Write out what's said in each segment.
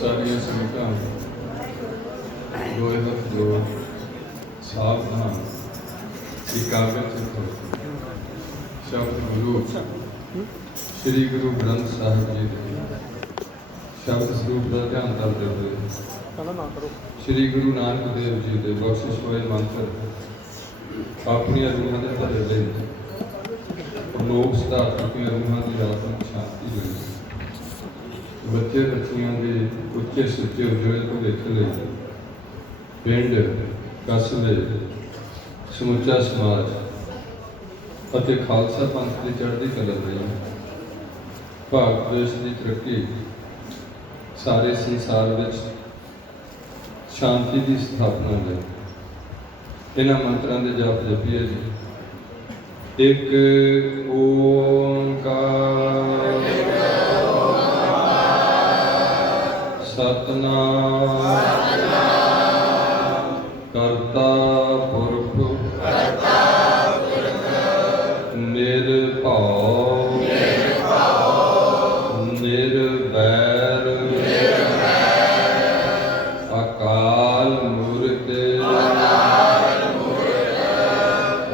सारिया संगतां दोए हथ जोड़ सावधान एकाग्र चित्त हो। शब्द गुरु श्री गुरु ग्रंथ साहिब जी के शब्द स्वरूप का ध्यान करते हुए श्री गुरु नानक देव जी के बख्शिश होए मंत्र अपनी रूहां के भले ले लोक सुधार चुकिया रूहां की आत्मिक शांति मिली। बच्चे बच्चियों के उच्चे सुच्चे उजड़े भविख ले पिंड कस्बे समुचा समाज ਅਤੇ ਖਾਲਸਾ ਪੰਥ ਦੀ ਚੜ੍ਹਦੀ ਕਲਾ ਲਈ ਭਾਰਤ ਦੇਸ਼ ਦੀ ਤਰੱਕੀ ਸਾਰੇ ਸੰਸਾਰ ਵਿੱਚ ਸ਼ਾਂਤੀ ਦੀ ਸਥਾਪਨਾ ਲਈ ਇਹਨਾਂ ਮੰਤਰਾਂ ਦੇ ਜਾਪ ਜਪੀਏ ਜੀ। ਇੱਕ ਓੰਕਾਰ ਸਤਨਾਮ ਕਰਤਾ ਪੁਰਖ ਨਿਰਭਉ ਨਿਰਵੈਰ ਅਕਾਲ ਮੂਰਤ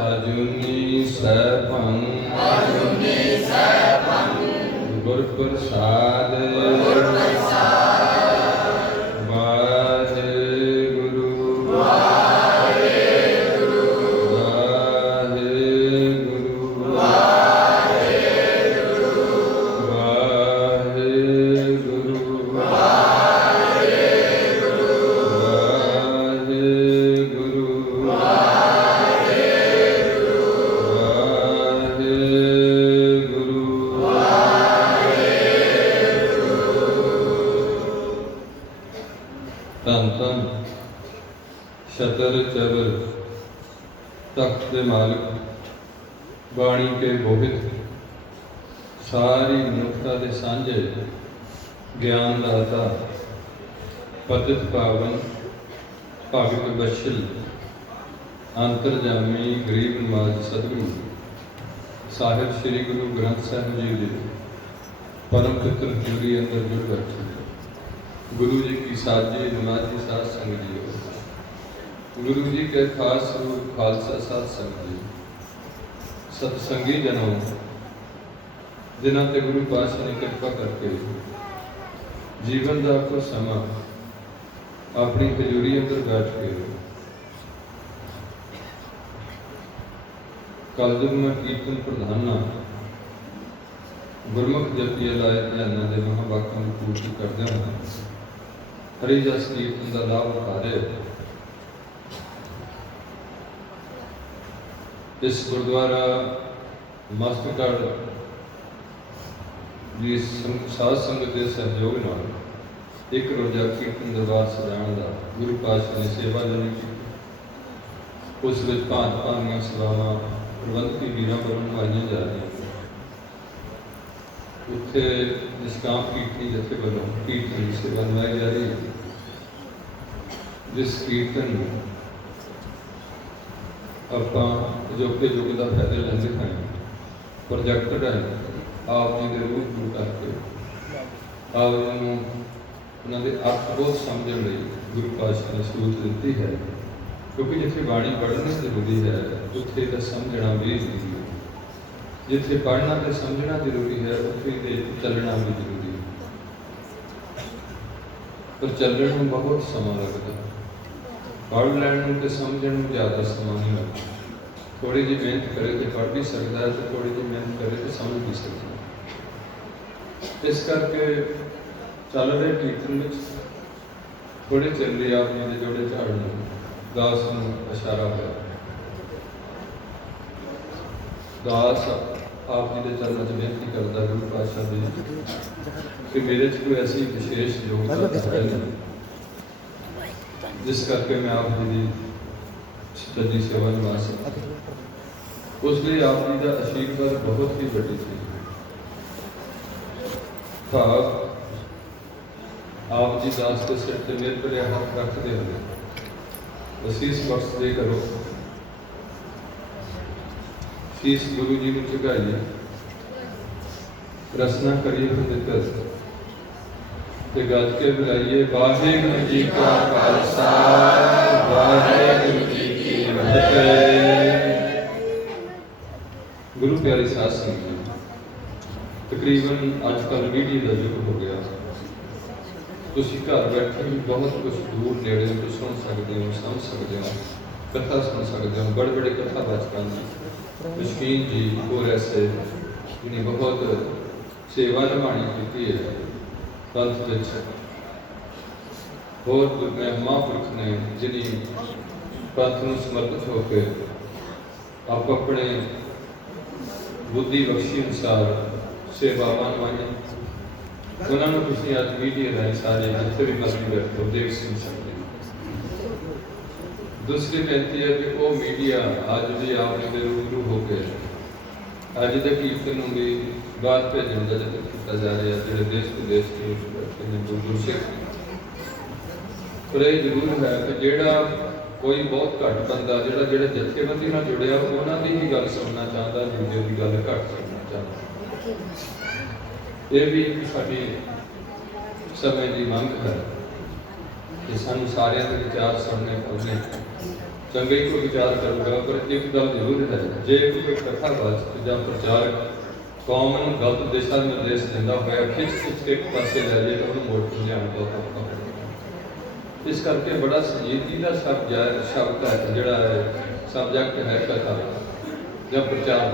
ਅਜੂਨੀ ਸੈਭੰ ਗੁਰ ਪ੍ਰਸਾਦ ਧੰਨ ਧੰਨ ਸ਼ਤਰ ਚਬਰ ਤਖਤ ਦੇ ਮਾਲਕ ਬਾਣੀ ਕੇ ਬੋਹਿਤ ਸਾਰੀ ਮਨੁੱਖਤਾ ਦੇ ਸਾਂਝੇ ਗਿਆਨ ਦਾਤਾ ਪਤਿਤ ਪਾਵਨ ਭਗਤ ਬਖਸ਼ਲ ਅੰਤਰਜਾਮੀ ਗਰੀਬ ਨਵਾਜ ਸਤਿਗੁਰੂ ਸਾਹਿਬ ਸ੍ਰੀ ਗੁਰੂ ਗ੍ਰੰਥ ਸਾਹਿਬ ਜੀ ਦੇ परम पितर जोड़ी अंदर जुड़ बैठे गुरु जी की साजी नमाजी साध संग जी। गुरु जी के खास रूप खालसा साध संग जी सतसंगी जनों जिन्हों ते गुरु पातशाह ने कृपा करके जीवन का को समा अपनी हजूरी अंदर बैठ के कलयुग में कीर्तन प्रधाना गुरमुख जपिए लाए ध्यान के महावाकों की पूर्ति करते हैं हरि जस कीर्तन का लाभ उठा रहे। इस गुरुद्वारा मस्तगढ़ की साध संगत के सहयोग नाल एक रोजा कीर्तन दरबार सजाने का गुरु पातशाह ने सेवा लेनी की। उस भांत भांतियां सेवावां प्रबंधकी वीरां वालों निभाईयां जा रही। उत्थे निष्काम कीर्तनी जथे वालों कीर्तन की सेवा निभाई जा रही है। जिस कीर्तन आपां अजोके युग का फायदा लेंदे हैं प्रोजैक्टर है आप जी के रूप गुरु करके आप जी उन्होंने अर्थबोध समझने लई गुरु पातशाह ने सूझ दी है। क्योंकि जिथे बाणी पढ़नी जरूरी है उत्थे का समझना भी जरूरी है। जिथे पढ़ना तो समझना जरूरी है उत्थे चलना भी जरूरी है। पर चलने में बहुत समा लगता है पढ़ लैन तो समझने में ज़्यादा समा नहीं लगता। थोड़ी जी मेहनत करे तो पढ़ भी सकता है तो थोड़ी जी मेहनत करे तो समझ भी सकता है। इस करके चल रहे कीर्तन में थोड़े चल रही आप जी जोड़े झाड़न दास नूं इशारा है। दास आप जी के चरणों में बेनती करता गुरु पातशाह जी कि मेरे च कोई ऐसी विशेष योग्यता है नहीं जिस करके मैं आप जी की सच्ची सेवा निभा सकता। उस लिए आप जी का आशीर्वाद बहुत ही बड़ी चीज है। भाव आप जी दास के सिर से मेरे पर हाथ रखते हुए असीस बख्शदे करो। शीश गुरु जी ने झुकाइए रसना करिए पवित्र ਤੇ ਗੱਜ ਕੇ ਬੁਲਾਈਏ ਵਾਹਿਗੁਰੂ ਜੀ ਕਾ ਖਾਲਸਾ ਵਾਹਿਗੁਰੂ ਜੀ ਕੀ ਫਤਿਹ। ਗੁਰੂ ਪਿਆਰੇ ਸਾਧ ਸੰਗਤ ਜੀ, ਤਕਰੀਬਨ ਅੱਜ ਕੱਲ੍ਹ ਮੀਡੀਆ ਦਾ ਯੁੱਗ ਹੋ ਗਿਆ। ਤੁਸੀਂ ਘਰ ਬੈਠੇ ਵੀ ਬਹੁਤ ਕੁਝ ਦੂਰ ਨੇੜੇ ਤੋਂ ਸੁਣ ਸਕਦੇ ਹੋ, ਸਮਝ ਸਕਦੇ ਹੋ, ਕਥਾ ਸੁਣ ਸਕਦੇ ਹੋ। बड़े बड़े कथावाचकों जी, मशकीन जी और ऐसे जिन्हें बहुत सेवा निभानी की है पंथ विच, और महापुरख ने जिन्हें पंथ में समर्पित होकर आप अपने बुद्धि बख्शी अनुसार सेवावान निभाई, उन्होंने तुसीं अज मीडिया राही सारे जिथे भी मर्जी बैठो देख सुन सकते हो। दूसरी बेनती है कि वो मीडिया अज भी आपके रूबरू होकर अज के कीर्तन भी बाहर भेजने का जतन किया जा रहा है, जो देश विदेश के दूर सिख। पर यह जरूर है कि जोड़ा कोई बहुत घट बंदा जो जथेबंदी नाल जुड़िया उन्होंने ही गल सुनना चाहता, दूजे की गल घट सुनना चाहता। यह भी साडी समय की मंग है कि सानू सारे के विचार सुनने पौने। चंगे को विचार करूँगा, पर एक गल जरूर है, जे कोई कथावाचक या प्रचारक कौम को गलत दिशा निर्देश दिंदा होया खिच खिच के एक पासे लै जाए तो उन्होंने मोड़ के लियाना बहुत औखा होगा। इस करके बड़ा संजीदगी का शब्द है जोड़ा सबजैक्ट है कथा या प्रचार।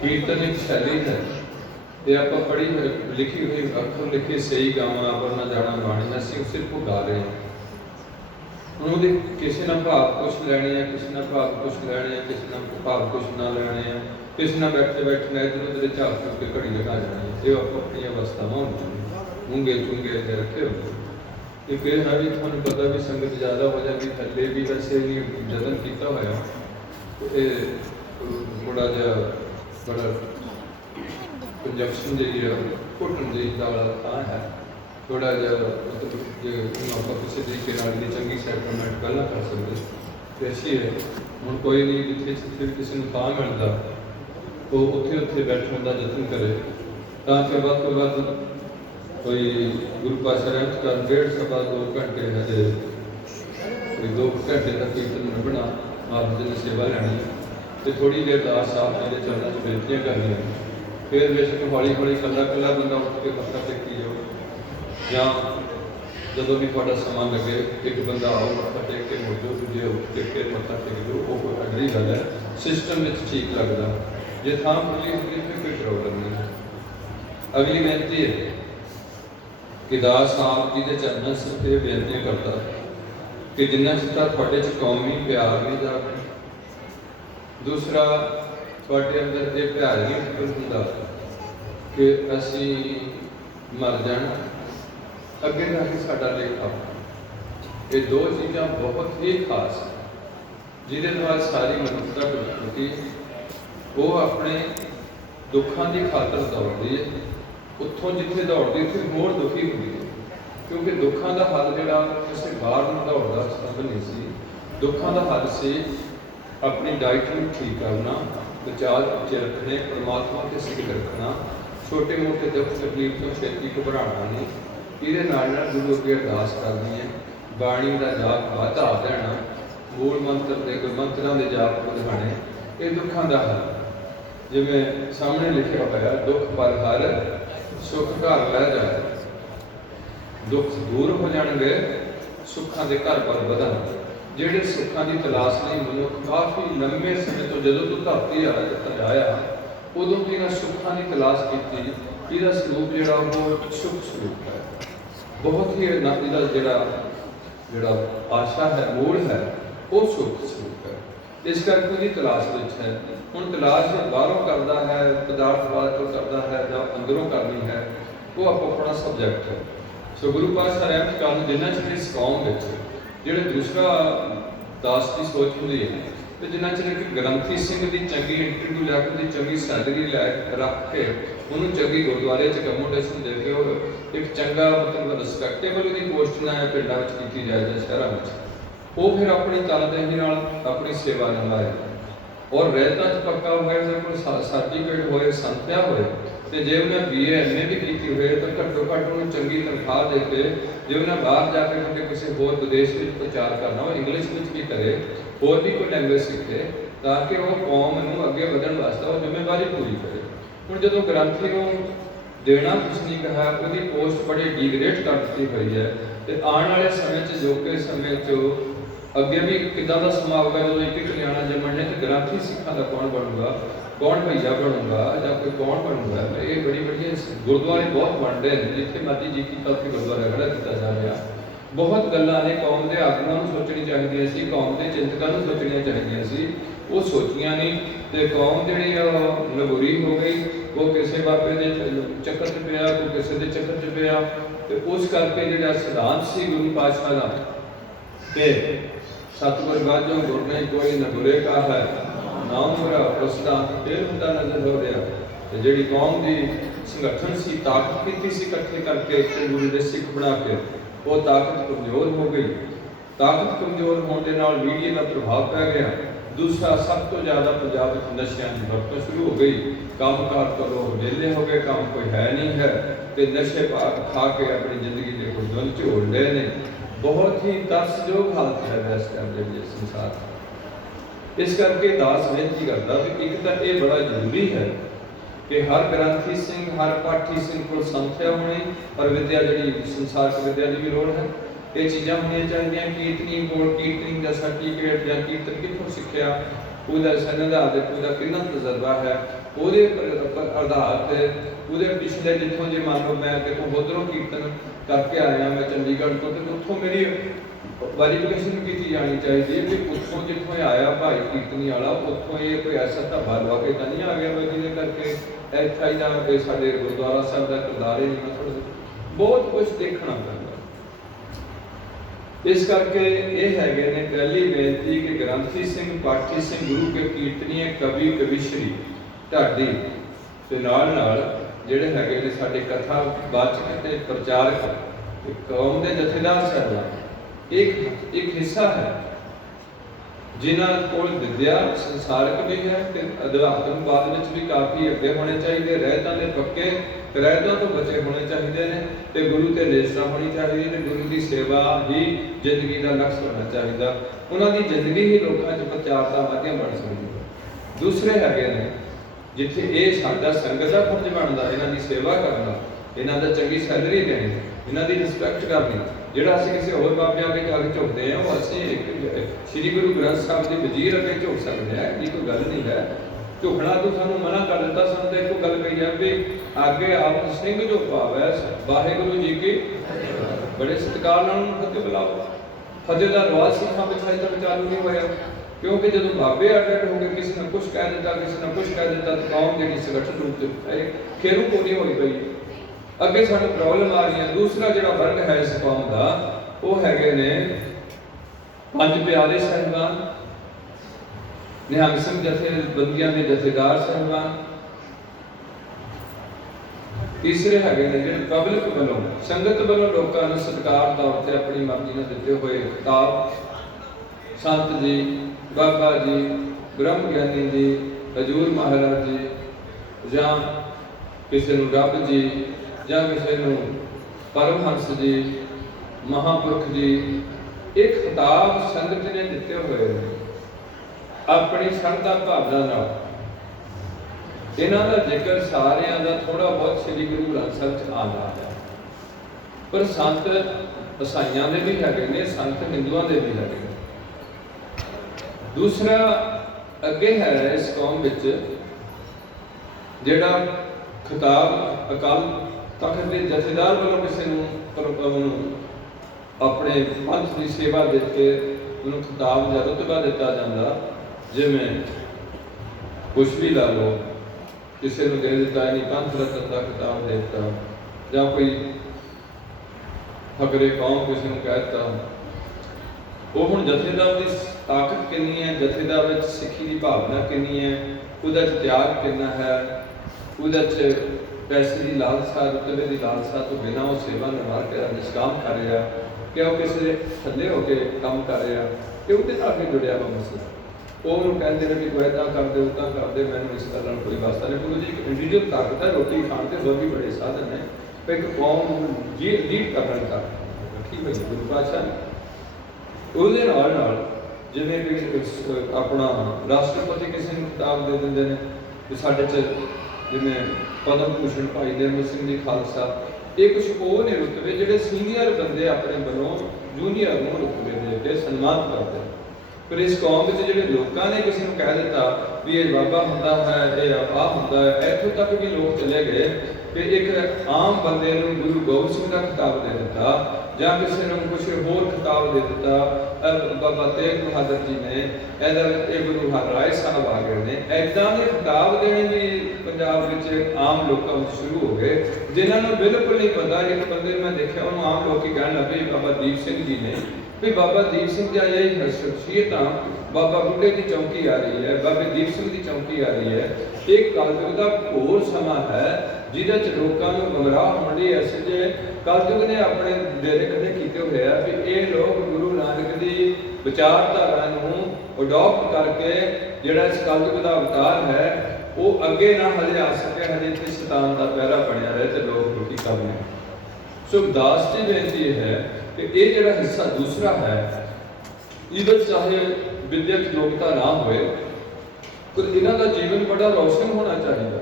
कीर्तन एक शैली है, ये आप पढ़ी लिखी हुई अखर लिखे सही गावा पर न जाना बाणी, असीं सिर्फ गा रहे हैं। उन्होंने किसी ना भाव कुछ लैने हैं, किसी ना भाव कुछ लैने हैं, किसी ना भाव कुछ ना लैने हैं, किसी ना बैठे बैठे इधर उधर झाक झुक के घड़ी लगा जानी है। ये आप अपनी अवस्थावां मूंगे चूंगे रखे होंगे। एक ये है भी थानू पता भी संगत ज़्यादा हो जाएगी, थले भी वैसे नहीं जतन किया होया थोड़ा जहा बड़ा कंजक्शन जी घुटन जी था है थोड़ा जहा, मतलब जो आप किसी तरीके चंगी सैटलमेंट पहला कर सकते तो अच्छी है। हम कोई नहीं जिथे जिथे किसी को थां मिलता तो उत्थे उत्थे बैठने का जतन करे ताकि वध तो वध कोई गुरु पातशाह रहमत कर 1.5 सवा 2 घंटे हजे कोई 2 घंटे तक कीर्तन में बना आप जी ने सेवा लैनी तो थोड़ी देर दास साहब जी के चरणों में बेनतियां करनी, फिर बेशक हौली हौली कला कला बंदा उठ के मत्था टेकी जाओ, या जो भी थोड़ा समा लगे एक बंदा आओ मत्था टेक के मुड़ जाओ, दूजे टेक के मत्था टेक जाओ, वो अगली गल है। सिस्टम में ठीक लगता जे थां खुली होगी तो कोई प्रॉब्लम नहीं। अगली बेनती है कि दास आप जी के चरणों से बेनती करता कि जिन्ना चिता थोड़े च कौमी प्यार नहीं जाए, दूसरा थोड़े अंदर ये प्यार नहीं होंदा कि असी मर जाना अगे जाके साडा लेखा। ये दो चीज़ां बहुत ही खास है जिहदे नाल सारी मनुष्यता टुटी वो अपने दुखों की खातर दौड़ती है, उत्थों जिथे दौड़ती उत्थे होर दुखी होती है, क्योंकि दुखों का हल जोड़ा किसी बाहर दौड़ता संबंध नहीं सी। दुखों का हल से अपनी डाइट में ठीक करना, विचार उच्चे रखने, परमात्मा के सिद्ध रखना, छोटे मोटे दुख तकलीफ तो छेती घबराना नहीं, ये गुरु अगे अरदास करनी है, बाणी का जाप वाधा देना, मूल मंत्र के मंत्रों के जाप बढ़ाने, ये दुखों का हल। जिवें सामने लिखा होया दुख पर हर सुख घर लै जाए, दुख दूर हो जाएंगे सुखों के घर पर बढ़न। ਜਿਹੜੇ ਸੁੱਖਾਂ ਦੀ ਤਲਾਸ਼ ਲਈ ਮਨੁੱਖ ਕਾਫੀ ਲੰਮੇ ਸਮੇਂ ਤੋਂ ਜਦੋਂ ਤੋਂ ਧਰਤੀ ਆਇਆ ਉਦੋਂ ਤੋਂ ਇਹਨਾਂ ਸੁੱਖਾਂ ਦੀ ਤਲਾਸ਼ ਕੀਤੀ। ਇਹਦਾ ਸਰੂਪ ਜਿਹੜਾ ਉਹ ਸੁਖ ਸਰੂਪ ਹੈ, ਬਹੁਤ ਹੀ ਇਹਦਾ ਜਿਹੜਾ ਆਸ਼ਾ ਹੈ ਮੂਲ ਹੈ ਉਹ ਸੁਖ ਸਰੂਪ ਹੈ। ਇਸ ਕਰਕੇ ਉਹਦੀ ਤਲਾਸ਼ ਵਿੱਚ ਹੈ। ਹੁਣ ਤਲਾਸ਼ ਬਾਹਰੋਂ ਕਰਦਾ ਹੈ, ਪਦਾਰਥਵਾਦ ਤੋਂ ਕਰਦਾ ਹੈ ਜਾਂ ਅੰਦਰੋਂ ਕਰਨੀ ਹੈ, ਉਹ ਆਪੋ ਆਪਣਾ ਸਬਜੈਕਟ ਹੈ। ਸੋ ਗੁਰੂ ਪਾਤਸ਼ਾਹ ਰਹਿਮਤ ਕਰਨ ਜਿਨ੍ਹਾਂ ਚਿਰ ਇਸ ਕੌਮ ਵਿੱਚ ਜਿਹੜੇ ਦੂਸਰਾ ਦਾਸ ਦੀ ਸੋਚ ਹੁੰਦੀ ਹੈ ਤੇ ਜਿੰਨਾ ਚਿਰ ਕਿ ਗ੍ਰੰਥੀ ਸਿੰਘ ਦੀ ਚੰਗੀ ਇੰਟਰਵਿਊ ਲੈ ਕੇ ਉਹਦੀ ਚੰਗੀ ਸੈਲਰੀ ਲੈ ਰੱਖ ਕੇ ਉਹਨੂੰ ਚੰਗੀ ਗੁਰਦੁਆਰੇ 'ਚ ਕਮੋਡੇਸ਼ਨ ਦੇ ਕੇ ਉਹ ਇੱਕ ਚੰਗਾ ਮਤਲਬ ਰਿਸਪੈਕਟੇਬਲ ਉਹਦੀ ਪੋਸਟ ਨਾ ਪਿੰਡਾਂ ਵਿੱਚ ਕੀਤੀ ਜਾਏ ਜਾਂ ਸ਼ਹਿਰਾਂ ਵਿੱਚ, ਉਹ ਫਿਰ ਆਪਣੀ ਤਨਦੇਹੀ ਨਾਲ ਆਪਣੀ ਸੇਵਾ ਨਿਭਾਏ ਔਰ ਰਹਿਤਾਂ 'ਚ ਪੱਕਾ ਹੋਏ ਜਾਂ ਕੋਈ ਸਰਟੀਫਿਕੇਟ ਹੋਏ ਸੰਥਿਆ ਹੋਏ ਤੇ ਜੇ ਉਹਨੇ BA MA ਵੀ ਕੀਤੀ ਹੋਵੇ ਤਾਂ ਘੱਟੋ ਘੱਟ ਉਹਨੂੰ ਚੰਗੀ ਤਨਖਾਹ ਦੇ ਕੇ ਜੇ ਉਹਨਾਂ ਬਾਹਰ ਜਾ ਕੇ ਕਿਤੇ ਕਿਸੇ ਹੋਰ ਵਿਦੇਸ਼ ਵਿੱਚ ਪ੍ਰਚਾਰ ਕਰਨਾ ਉਹ ਇੰਗਲਿਸ਼ ਵਿੱਚ ਵੀ ਕਰੇ, ਹੋਰ ਵੀ ਕੋਈ ਲੈਂਗੁਏਜ ਸਿੱਖੇ ਤਾਂ ਕਿ ਉਹ ਕੌਮ ਨੂੰ ਅੱਗੇ ਵਧਣ ਵਾਸਤੇ ਉਹ ਜ਼ਿੰਮੇਵਾਰੀ ਪੂਰੀ ਕਰੇ। ਹੁਣ ਜਦੋਂ ਗ੍ਰੰਥੀ ਨੂੰ ਦੇਣਾ ਕੁਛ ਨਹੀਂ ਕਹਾ, ਉਹਦੀ ਪੋਸਟ ਬੜੀ ਡੀਗ੍ਰੇਡ ਕਰ ਦਿੱਤੀ ਹੋਈ ਹੈ ਤੇ ਆਉਣ ਵਾਲੇ ਸਮੇਂ 'ਚ ਜੋਕੇ ਸਮੇਂ 'ਚ ਅੱਗੇ ਵੀ ਕਿੱਦਾਂ ਦਾ ਸਮਾਂ ਆਊਗਾ ਜਦੋਂ ਇੱਕ ਇੱਕ ਨਿਆਣਾ ਜੰਮਣੇ ਤੇ ਗ੍ਰੰਥੀ ਸਿੱਖਾਂ ਦਾ ਕੌਣ ਬਣੂਗਾ, ਕੌਣ ਭਈਆ ਬਣੂਗਾ ਜਾਂ ਕੋਈ ਕੌਣ ਬਣੂਗਾ। ਇਹ ਬੜੀ ਗੁਰਦੁਆਰੇ ਬਹੁਤ ਬਣਦੇ ਨੇ, ਜਿੱਥੇ ਮਰਜ਼ੀ ਜੀ ਕੀਤਾ ਉੱਥੇ ਗੁਰਦੁਆਰਾ ਖੜਾ ਕੀਤਾ ਜਾ ਰਿਹਾ। ਬਹੁਤ ਗੱਲਾਂ ਨੇ ਕੌਮ ਦੇ ਆਗੂਆਂ ਨੂੰ ਸੋਚਣੀ ਚਾਹੀਦੀਆਂ ਸੀ, ਕੌਮ ਦੇ ਚਿੰਤਕਾਂ ਨੂੰ ਸੋਚਣੀਆਂ ਚਾਹੀਦੀਆਂ ਸੀ, ਉਹ ਸੋਚੀਆਂ ਨਹੀਂ ਤੇ ਕੌਮ ਜਿਹੜੀ ਆ ਨਗੁਰੀ ਹੋ ਗਈ। ਉਹ ਕਿਸੇ ਬਾਬੇ ਦੇ ਚੱਕਰ 'ਚ ਪਿਆ, ਕੋਈ ਕਿਸੇ ਦੇ ਚੱਕਰ 'ਚ ਪਿਆ ਤੇ ਉਸ ਕਰਕੇ ਜਿਹੜਾ ਸਿਧਾਂਤ ਸੀ ਗੁਰੂ ਪਾਤਸ਼ਾਹ ਦਾ ਤੇ ਸਤਿਗੁਰ ਬਾਝੋਂ ਗੁਰ ਨਹੀਂ ਕੋਈ ਨਗੁਰੇ ਕਾ ਹੈ, ਨਾਮ ਮੇਰਾ ਪ੍ਰਸਤਾਨ ਫੇਰ ਹੁੰਦਾ ਨਜ਼ਰ ਹੋ ਰਿਹਾ। ਤੇ ਜਿਹੜੀ ਕੌਮ ਦੀ ਸੰਗਠਨ ਸੀ, ਤਾਕਤ ਕੀਤੀ ਸੀ ਇਕੱਠੇ ਕਰਕੇ ਤੇ ਗੁਰੂ ਦੇ ਸਿੱਖ ਬਣਾ ਕੇ, ਉਹ ਤਾਕਤ ਕਮਜ਼ੋਰ ਹੋ ਗਈ। ਤਾਕਤ ਕਮਜ਼ੋਰ ਹੋਣ ਦੇ ਨਾਲ ਮੀਡੀਆ ਦਾ ਪ੍ਰਭਾਵ ਪੈ ਗਿਆ। ਦੂਸਰਾ ਸਭ ਤੋਂ ਜ਼ਿਆਦਾ ਪੰਜਾਬ ਵਿੱਚ ਨਸ਼ਿਆਂ ਦੀ ਵਰਤੋਂ ਸ਼ੁਰੂ ਹੋ ਗਈ। ਕੰਮਕਾਰ ਤੋਂ ਲੋਕ ਵਿਹਲੇ ਹੋ ਗਏ, ਕੰਮ ਕੋਈ ਹੈ ਨਹੀਂ ਹੈ ਤੇ ਨਸ਼ੇ ਖਾ ਕੇ ਆਪਣੀ ਜ਼ਿੰਦਗੀ ਦੇ ਕੋਈ ਦੁੱਧ ਝੋਲ ਰਹੇ ਨੇ। ਬਹੁਤ ਹੀ ਤਰਸਯੋਗ ਹਾਲਤ ਹੈ ਇਸ ਟਾਈਮ ਦੇ ਵਿੱਚ ਸੰਸਾਰ। ਇਸ ਕਰਕੇ ਦਾਸ ਬੇਨਤੀ ਕਰਦਾ ਵੀ ਇੱਕ ਤਾਂ ਇਹ ਬੜਾ ਜ਼ਰੂਰੀ ਹੈ ਕਿ ਹਰ ਗ੍ਰੰਥੀ ਸਿੰਘ, ਹਰ ਪਾਠੀ ਸਿੰਘ ਕੋਲ ਸੰਥਿਆ ਹੋਣੀ, ਪਰ ਵਿਦਿਆ ਜਿਹੜੀ ਸੰਸਾਰਕ ਵਿਦਿਆ ਦੀ ਵੀ ਲੋੜ ਹੈ। ਇਹ ਚੀਜ਼ਾਂ ਹੋਣੀਆਂ ਚਾਹੀਦੀਆਂ। ਕੀਰਤਨੀ ਕੋਲ ਕੀਰਤਨੀ ਦਾ ਸਰਟੀਫਿਕੇਟ ਜਾਂ ਕੀਰਤਨ ਕਿੱਥੋਂ ਸਿੱਖਿਆ, ਉਹਦਾ ਸਨਦ ਆਦਿ ਉਹਦਾ ਕਿੰਨਾ ਤਜਰਬਾ ਹੈ, ਉਹਦੇ ਆਧਾਰ ਤੇ ਉਹਦੇ ਪਿਛਲੇ ਜਿੱਥੋਂ ਜੇ ਮੰਨ ਲਓ ਮੈਂ ਕਿਤੋਂ ਉੱਧਰੋਂ ਕੀਰਤਨ ਕਰਕੇ ਆਇਆ, ਮੈਂ ਚੰਡੀਗੜ੍ਹ ਤੋਂ, ਤੇ ਉੱਥੋਂ ਮੇਰੀ ਵੈਰੀਫਿਕੇਸ਼ਨ ਕੀਤੀ ਜਾਣੀ ਚਾਹੀਦੀ ਹੈ ਵੀ ਉੱਥੋਂ ਜਿੱਥੋਂ ਆਇਆ ਭਾਈ ਕੀਰਤਨੀ ਵਾਲਾ, ਉੱਥੋਂ ਇਹ ਕੋਈ ਐਸਾ ਢਾਬਾ ਲਵਾ ਕੇ ਤਾਂ ਨਹੀਂ ਆ ਗਿਆ ਜਿਹਦੇ ਕਰਕੇ ਇੱਥੇ ਹੀ ਜਾਂ ਕਿ ਸਾਡੇ ਗੁਰਦੁਆਰਾ ਸਾਹਿਬ ਦਾ ਕਿਰਦਾਰ ਹੀ ਨਹੀਂ। ਮਤਲਬ ਬਹੁਤ ਕੁਝ ਦੇਖਣਾ ਪੈਂਦਾ। ਇਸ ਕਰਕੇ ਇਹ ਹੈਗੇ ਨੇ ਪਹਿਲੀ ਬੇਨਤੀ ਕਿ ਗ੍ਰੰਥੀ ਸਿੰਘ, ਪਾਠੀ ਸਿੰਘ, ਗੁਰੂ ਕੇ ਕੀਰਤਨੀਏ, ਕਵੀ, ਕਵੀਸ਼ਰੀ ਢਾਡੀ ਤੇ ਨਾਲ ਜਿਹੜੇ ਹੈਗੇ ਨੇ ਸਾਡੇ ਕਥਾ ਵਾਚਕ ਤੇ ਪ੍ਰਚਾਰਕ ਤੇ ਕੌਮ ਦੇ ਜਥੇਦਾਰ ਸਾਹਿਬਾਨ ਇੱਕ ਹਿੱਸਾ ਹੈ ਜਿਨ੍ਹਾਂ ਕੋਲ ਵਿਦਿਆ ਸੰਸਾਰਕ ਵੀ ਹੈ ਤੇ ਅਧਿਆਤਮਵਾਦ ਵਿੱਚ ਵੀ ਕਾਫੀ ਅੱਗੇ ਹੋਣੇ ਚਾਹੀਦੇ। ਰਹਿਤਾਂ ਦੇ ਪੱਕੇ, ਰਹਿਤਾਂ ਤੋਂ ਬਚੇ ਹੋਣੇ ਚਾਹੀਦੇ ਨੇ ਤੇ ਗੁਰੂ ਤੇ ਨਿਸ਼ਠਾ ਹੋਣੀ ਚਾਹੀਦੀ ਤੇ ਗੁਰੂ ਦੀ ਸੇਵਾ ਹੀ ਜ਼ਿੰਦਗੀ ਦਾ ਲਕਸ਼ ਹੋਣਾ ਚਾਹੀਦਾ। ਉਹਨਾਂ ਦੀ ਜ਼ਿੰਦਗੀ ਹੀ ਲੋਕਾਂ 'ਚ ਪ੍ਰਚਾਰ ਦਾ ਮਾਧਿਅਮ ਬਣ ਸਕਦੀ ਹੈ। ਦੂਸਰੇ ਹੈਗੇ ਨੇ ਜਿੱਥੇ ਇਹ ਸਾਡਾ ਸੰਗਤ ਦਾ ਫਰਜ਼ ਬਣਦਾ ਇਹਨਾਂ ਦੀ ਸੇਵਾ ਕਰਨਾ, ਇਹਨਾਂ ਦਾ ਚੰਗੀ ਸੈਲਰੀ ਦੇਣੀ, ਇਹਨਾਂ ਦੀ ਰਿਸਪੈਕਟ ਕਰਨੀ। ਜਿਹੜਾ ਅਸੀਂ ਕਿਸੇ ਹੋਰ ਬਾਬੇ ਅੱਗੇ ਜਾ ਕੇ ਝੁਕਦੇ ਹਾਂ, ਉਹ ਅਸੀਂ ਸ੍ਰੀ ਗੁਰੂ ਗ੍ਰੰਥ ਸਾਹਿਬ ਦੇ ਵਜ਼ੀਰ ਅੱਗੇ ਝੁਕ ਸਕਦੇ ਹਾਂ। ਇਹ ਕੋਈ ਗੱਲ ਨਹੀਂ ਹੈ। ਝੁਕਣਾ ਤੋਂ ਸਾਨੂੰ ਮਨਾ ਕਰ ਦਿੱਤਾ। ਸਾਨੂੰ ਤਾਂ ਇੱਕੋ ਗੱਲ ਕਹੀ ਹੈ ਵੀ ਅੱਗੇ ਆਪ ਸਿੰਘ ਜੋ ਭਾਵ ਹੈ, ਵਾਹਿਗੁਰੂ ਜੀ ਕੀ ਬੜੇ ਸਤਿਕਾਰ ਨਾਲ ਉਹਨੂੰ ਫਤਿਹ ਬੁਲਾਓ। ਫਤਿਹ ਦਾ ਰਿਵਾਜ ਸਿੱਖਾਂ ਵਿੱਚ ਅਜੇ ਤੱਕ ਚਾਲੂ ਨਹੀਂ ਹੋਇਆ, ਕਿਉਂਕਿ ਜਦੋਂ ਬਾਬੇ ਅੱਡ ਹੋ ਗਏ, ਕਿਸੇ ਨੇ ਕੁਛ ਕਹਿ ਦਿੱਤਾ, ਕਿਸੇ ਨੇ ਕੁਛ ਕਹਿ ਦਿੱਤਾ, ਤਾਂ ਕੌਮ ਜਿਹੜੀ ਸੰਗਠਨ ਰੂਪ ਚ ਖੇਰੂ ਕੋਨੀ ਹੋਈ ਪਈ। ਅੱਗੇ ਸਾਨੂੰ ਪ੍ਰੋਬਲਮ ਆ ਰਹੀ ਹੈ। ਦੂਸਰਾ ਜਿਹੜਾ ਵਰਗ ਹੈ ਇਸ ਕੌਮ ਦਾ, ਉਹ ਹੈਗੇ ਨੇ ਪੰਜ ਪਿਆਰੇ ਸਾਹਿਬਾਨ, ਨਿਹੰਗ ਸਿੰਘ ਜਥੇਬੰਦੀਆਂ ਦੇ ਜਥੇਦਾਰ ਸਾਹਿਬਾਨ। ਤੀਸਰੇ ਹੈਗੇ ਨੇ ਜਿਹੜੇ ਪਬਲਿਕ ਵੱਲੋਂ, ਸੰਗਤ ਵੱਲੋਂ ਲੋਕਾਂ ਨੂੰ ਸਤਿਕਾਰ ਤੌਰ ਤੇ ਆਪਣੀ ਮਰਜ਼ੀ ਨਾਲ ਦਿੱਤੇ ਹੋਏ ਖਿਤਾਬ, ਸੰਤ ਜੀ, ਬਾਬਾ ਜੀ, ਬ੍ਰਹਮ ਗਿਆਨੀ ਜੀ, ਹਜੂਰ ਮਹਾਰਾਜ ਜੀ, ਜਾਂ ਕਿਸੇ ਨੂੰ ਰੱਬ ਜੀ, ਜਾਂ ਕਿਸੇ ਨੂੰ ਪਰਮਹੰਸ ਜੀ, ਮਹਾਂਪੁਰਖ ਜੀ। ਇਹ ਖਿਤਾਬ ਸੰਗਤ ਨੇ ਦਿੱਤੇ ਹੋਏ ਨੇ ਆਪਣੀ ਸ਼ਰਧਾ ਭਾਵਨਾ ਨਾਲ। ਇਹਨਾਂ ਦਾ ਜ਼ਿਕਰ ਸਾਰਿਆਂ ਦਾ ਥੋੜਾ ਬਹੁਤ ਸ੍ਰੀ ਗੁਰੂ ਗ੍ਰੰਥ ਸਾਹਿਬ ਚ ਆਉਂਦਾ ਹੈ, ਪਰ ਸੰਤ ਈਸਾਈਆਂ ਦੇ ਵੀ ਹੈਗੇ ਨੇ, ਸੰਤ ਹਿੰਦੂਆਂ ਦੇ ਵੀ ਹੈਗੇ ਨੇ। ਦੂਸਰਾ ਅੱਗੇ ਹੈ ਇਸ ਕੌਮ ਵਿੱਚ ਜਿਹੜਾ ਖਿਤਾਬ ਅਕਾਲ ਤਖਤ ਦੇ ਜਥੇਦਾਰ ਵੱਲੋਂ ਕਿਸੇ ਨੂੰ ਆਪਣੇ ਪੰਥ ਦੀ ਸੇਵਾ ਦੇ ਕੇ ਉਹਨੂੰ ਖਿਤਾਬ ਜਾਂ ਰੁਤਬਾ ਦਿੱਤਾ ਜਾਂਦਾ। ਜਿਵੇਂ ਕੁਛ ਵੀ ਲਾ ਲਓ, ਕਿਸੇ ਨੂੰ ਦੇ ਦਿੱਤਾ ਨਹੀਂ ਪੰਥ ਰਤਨ ਦਾ ਖਿਤਾਬ ਦੇ ਦਿੱਤਾ, ਜਾਂ ਕੋਈ ਫਕਰੇ ਕੌਮ ਕਿਸੇ ਨੂੰ ਕਹਿ ਦਿੱਤਾ। ਉਹ ਹੁਣ ਜਥੇਦਾਰ ਦੀ ਤਾਕਤ ਕਿੰਨੀ ਹੈ, ਜਥੇਦਾਰ ਵਿੱਚ ਸਿੱਖੀ ਦੀ ਭਾਵਨਾ ਕਿੰਨੀ ਹੈ, ਉਹਦਾ 'ਚ ਤਿਆਗ ਕਿੰਨਾ ਹੈ, ਉਹਦੇ 'ਚ ਪੈਸੇ ਦੀ ਲਾਲਸਾ, ਰੁਤਬੇ ਦੀ ਲਾਲਸਾ ਤੋਂ ਬਿਨਾਂ ਉਹ ਸੇਵਾ ਨਿਭਾ ਕੇ ਨਿਸ਼ਕਾਮ ਕਰ ਰਿਹਾ ਕਿ ਉਹ ਕਿਸੇ ਦੇ ਥੱਲੇ ਹੋ ਕੇ ਕੰਮ ਕਰ ਰਿਹਾ ਕਿ ਉਹਦੇ ਨਾਲ ਵੀ ਜੁੜਿਆ ਵਾ ਮਸਲਾ। ਉਹਨੂੰ ਕਹਿੰਦੇ ਨੇ ਕਿ ਤੂੰ ਇੱਦਾਂ ਕਰਦੇ, ਉੱਦਾਂ ਕਰਦੇ, ਮੈਨੂੰ ਇਸ ਗੱਲ ਨਾਲ ਕੋਈ ਵਾਸਤਾ ਨਹੀਂ। ਗੁਰੂ ਜੀ ਇੱਕ ਇੰਡੀਵਿਜੂਅਲ ਤਾਕਤ ਹੈ, ਰੋਟੀ ਖਾਣ ਦੇ ਹੋਰ ਵੀ ਬੜੇ ਸਾਧਨ ਨੇ, ਇੱਕ ਕੌਮ ਨੂੰ ਲੀਡ ਕਰਨ ਦਾ ਠੀਕ ਹੈ ਗੁਰੂ ਪਾਤਸ਼ਾਹ ਉਹਦੇ ਨਾਲ ਜਿਵੇਂ ਕਿ ਆਪਣਾ ਰਾਸ਼ਟਰਪਤੀ ਕਿਸੇ ਨੂੰ ਖਿਤਾਬ ਦੇ ਦਿੰਦੇ ਨੇ ਕਿ ਸਾਡੇ 'ਚ ਜਿਵੇਂ ਪਦਮ ਭੂਸ਼ਣ ਭਾਈ ਨਿਰਮਲ ਸਿੰਘ ਜੀ ਖਾਲਸਾ, ਇਹ ਕੁਝ ਉਹ ਨੇ ਰੁਤਬੇ ਜਿਹੜੇ ਸੀਨੀਅਰ ਬੰਦੇ ਆਪਣੇ ਵੱਲੋਂ ਜੂਨੀਅਰ ਨੂੰ ਰੁਤਬੇ ਦੇ ਕੇ ਸਨਮਾਨਿਤ ਕਰਦੇ। ਪਰ ਇਸ ਕੌਮ ਵਿੱਚ ਜਿਹੜੇ ਲੋਕਾਂ ਨੇ ਕਿਸੇ ਨੂੰ ਕਹਿ ਦਿੱਤਾ ਵੀ ਇਹ ਬਾਬਾ ਹੁੰਦਾ ਹੈ, ਇਹ ਆਹ ਹੁੰਦਾ ਹੈ, ਇੱਥੋਂ ਤੱਕ ਵੀ ਲੋਕ ਚਲੇ ਗਏ ਕਿ ਇੱਕ ਆਮ ਬੰਦੇ ਨੂੰ ਗੁਰੂ ਗੋਬਿੰਦ ਸਿੰਘ ਦਾ ਖਿਤਾਬ ਦੇ ਦਿੱਤਾ ਜਾਂ ਕਿਸੇ ਨੂੰ ਕੁਝ ਹੋਰ ਖਿਤਾਬ ਦੇ ਦਿੱਤਾ। ਬਾਬਾ ਤੇਗ ਬਹਾਦਰ ਜੀ ਨੇ ਇਹਦਾ ਇਹ ਗੁਰੂ ਹਰਰਾਏ ਸਾਹਿਬ ਆ ਗਏ ਨੇ, ਇੱਦਾਂ ਦੇ ਖਿਤਾਬ ਦੇਣੇ ਵੀ ਪੰਜਾਬ ਵਿੱਚ ਆਮ ਲੋਕਾਂ ਵਿੱਚ ਸ਼ੁਰੂ ਹੋ ਗਏ, ਜਿਨ੍ਹਾਂ ਨੂੰ ਬਿਲਕੁਲ ਨਹੀਂ ਪਤਾ। ਇੱਕ ਬੰਦੇ ਮੈਂ ਦੇਖਿਆ ਉਹਨੂੰ ਆਮ ਲੋਕੀ ਕਹਿਣ ਲੱਗੇ ਬਾਬਾ ਦੀਪ ਸਿੰਘ ਜੀ ਨੇ ਵੀ ਬਾਬਾ ਦੀਪ ਸਿੰਘ ਜੀ ਇਹ ਸ਼ਖਸੀਅਤਾਂ ਬਾਬਾ ਬੁੱਢੇ ਦੀ ਚੌਂਕੀ ਆ ਰਹੀ ਹੈ, ਬਾਬੇ ਦੀਪ ਸਿੰਘ ਦੀ ਚੌਂਕੀ ਆ ਰਹੀ ਹੈ। ਇਹ ਕਲਯੁਗ ਦਾ ਘੋਰ ਸਮਾਂ ਹੈ ਜਿਹਦੇ ਚ ਲੋਕਾਂ ਨੂੰ ਗੁੰਮਰਾਹ ਹੋਣ ਲਈ ਅਸਲ ਕਲਯੁਗ ਨੇ ਆਪਣੇ ਡੇਰੇ ਕਦੇ ਕੀਤੇ ਹੋਏ ਆ ਵੀ ਇਹ ਲੋਕ ਗੁਰੂ ਨਾਨਕ ਦੀ ਵਿਚਾਰਧਾਰਾ ਨੂੰ ਅਡਾਪਟ ਕਰਕੇ ਜਿਹੜਾ ਇਸ ਕਲਯੁਗ ਦਾ ਅਵਤਾਰ ਹੈ ਉਹ ਅੱਗੇ ਨਾ ਹਲੇ ਆ ਸਕੇ, ਹਲੇ ਇੱਥੇ ਸ਼ੈਤਾਨ ਦਾ ਪਹਿਰਾ ਬਣਿਆ ਰਹੇ ਤੇ ਲੋਕ ਰੋਟੀ ਕਰਦੇ। ਸੋ ਦਾਸ ਦੀ ਬੇਨਤੀ ਇਹ ਹੈ ਕਿ ਇਹ ਜਿਹੜਾ ਹਿੱਸਾ ਦੂਸਰਾ ਹੈ ਇਹਦੇ ਚਾਹੇ ਵਿਦਿਅਕ ਯੋਗਤਾ ਨਾ ਹੋਏ ਪਰ ਇਹਨਾਂ ਦਾ ਜੀਵਨ ਬੜਾ ਰੌਸ਼ਨ ਹੋਣਾ ਚਾਹੀਦਾ,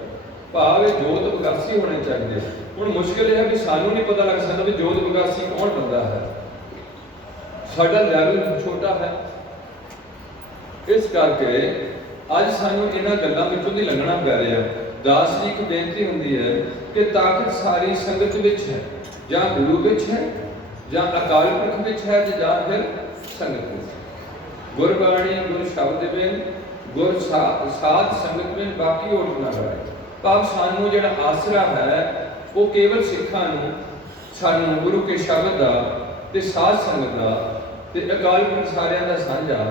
ਭਾਵੇਂ ਜੋਤ ਵਿਗਾਸੀ ਹੋਣੇ ਚਾਹੀਦੇ। ਹੁਣ ਮੁਸ਼ਕਿਲ ਇਹ ਹੈ ਕਿ ਸਾਨੂੰ ਨਹੀਂ ਪਤਾ ਲੱਗ ਸਕਦਾ ਵੀ ਜੋਤ ਵਿਗਾਸੀ ਕੌਣ ਬੰਦਾ ਹੈ, ਸਾਡਾ ਲੈਵਲ ਛੋਟਾ ਹੈ। ਇਸ ਕਰਕੇ ਅੱਜ ਸਾਨੂੰ ਇਹਨਾਂ ਗੱਲਾਂ ਵਿੱਚੋਂ ਦੀ ਲੰਘਣਾ ਪੈ ਰਿਹਾ। ਦਾਸ ਜੀ ਇੱਕ ਬੇਨਤੀ ਹੁੰਦੀ ਹੈ ਕਿ ਤਾਕਤ ਸਾਰੀ ਸੰਗਤ ਵਿੱਚ ਹੈ, ਜਾਂ ਗੁਰੂ ਵਿੱਚ ਹੈ, ਜਾਂ ਅਕਾਲ ਪੁਰਖ ਵਿੱਚ ਹੈ, ਜਾਂ ਫਿਰ ਸੰਗਤ ਵਿੱਚ। ਗੁਰਬਾਣੀ ਗੁਰ ਸ਼ਬਦ ਵਿੱਚ ਗੁਰ ਸਾਧ ਸੰਗਤ ਵਿੱਚ ਬਾਕੀ ਹੋਰ ਨਾ ਰਹੇ। ਭਾਵ ਸਾਨੂੰ ਜਿਹੜਾ ਆਸਰਾ ਹੈ ਉਹ ਕੇਵਲ ਸਿੱਖਾਂ ਨੂੰ, ਸਾਨੂੰ ਗੁਰੂ ਕੇ ਸ਼ਬਦ ਦਾ ਤੇ ਸਾਧ ਸੰਗਤ ਦਾ ਤੇ ਅਕਾਲ ਪੁਰਖ ਸਾਰਿਆਂ ਦਾ ਸਾਂਝਾ,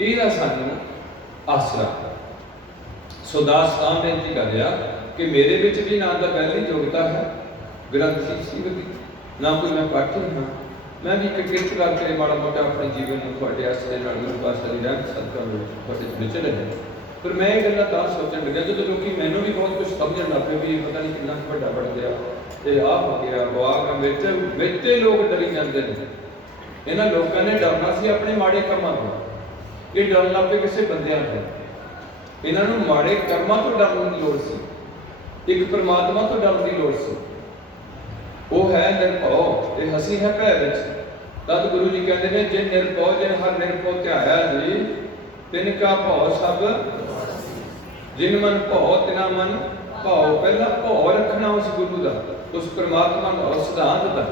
ਇਹਦਾ ਸਾਨੂੰ ਆਸਰਾ। ਸੋ ਦਾਸ ਤਾਂ ਬੇਨਤੀ ਕਰ ਰਿਹਾ ਕਿ ਮੇਰੇ ਵਿੱਚ ਵੀ ਨਾ ਤਾਂ ਪਹਿਲੀ ਯੋਗਤਾ ਹੈ ਗ੍ਰੰਥ ਸਿੱਖੀ ਦੀ, ਨਾ ਕੋਈ ਮੈਂ ਪਾਠੀ ਹਾਂ। ਮੈਂ ਵੀ ਇੱਕ ਕਿਰਤ ਕਰਕੇ ਮਾੜਾ ਮੋਟਾ ਆਪਣੇ ਜੀਵਨ ਨੂੰ ਤੁਹਾਡੇ ਆਸਰੇ ਨਾਲ ਗੁਰੂ ਪਾਤਸ਼ਾਹ ਦੀ ਰਹਿਮਤ ਸਦਕਾ ਤੁਹਾਡੇ ਵਿੱਚ ਰਿਹਾ। ਪਰ ਮੈਂ ਇਹ ਗੱਲਾਂ ਤਾਂ ਸੋਚਣ ਲੱਗਿਆ ਜਦੋਂ ਲੋਕੀ ਮੈਨੂੰ ਵੀ ਬਹੁਤ ਕੁਝ ਸਮਝਣ ਲੱਗ ਪਏ ਵੀ ਪਤਾ ਨਹੀਂ ਕਿੰਨਾ ਵੱਡਾ ਬਣ ਗਿਆ, ਇਹ ਆਹ ਹੋ ਗਿਆ ਵਾਹ ਵਿੱਚ ਲੋਕ ਡਰੀ ਜਾਂਦੇ ਨੇ। ਇਹਨਾਂ ਲੋਕਾਂ ਨੇ ਡਰਨਾ ਸੀ ਆਪਣੇ ਮਾੜੇ ਕੰਮਾਂ ਤੋਂ, ਇਹ ਡਰਨ ਲੱਗ ਪਏ ਕਿਸੇ ਬੰਦਿਆਂ ਤੋਂ। ਇਹਨਾਂ ਨੂੰ ਮਾੜੇ ਕਰਮਾਂ ਤੋਂ ਡਰਨ ਦੀ ਲੋੜ ਸੀ, ਇੱਕ ਪਰਮਾਤਮਾ ਤੋਂ ਡਰਨ ਦੀ ਲੋੜ ਸੀ। ਉਹ ਹੈ ਨਿਰਭਉ, ਇਹ ਹਸੀ ਹੈ ਭੈ ਵਿੱਚ। ਤਦ ਗੁਰੂ ਜੀ ਕਹਿੰਦੇ ਨੇ ਜੇ ਨਿਰਭਉ ਜਿਨ ਹਰ ਨਿਰਭਉ ਧਿਆਇਆ ਜੀ ਤਿਨ ਕਾ ਭਉ ਸਭ, ਜਿਨ ਮਨ ਭਉ ਤਿਨਾ ਮਨ ਭਉ। ਪਹਿਲਾਂ ਭਉ ਰੱਖਣਾ ਉਸ ਗੁਰੂ ਦਾ, ਉਸ ਪਰਮਾਤਮਾ ਦਾ, ਉਸ ਸਿਧਾਂਤ ਦਾ।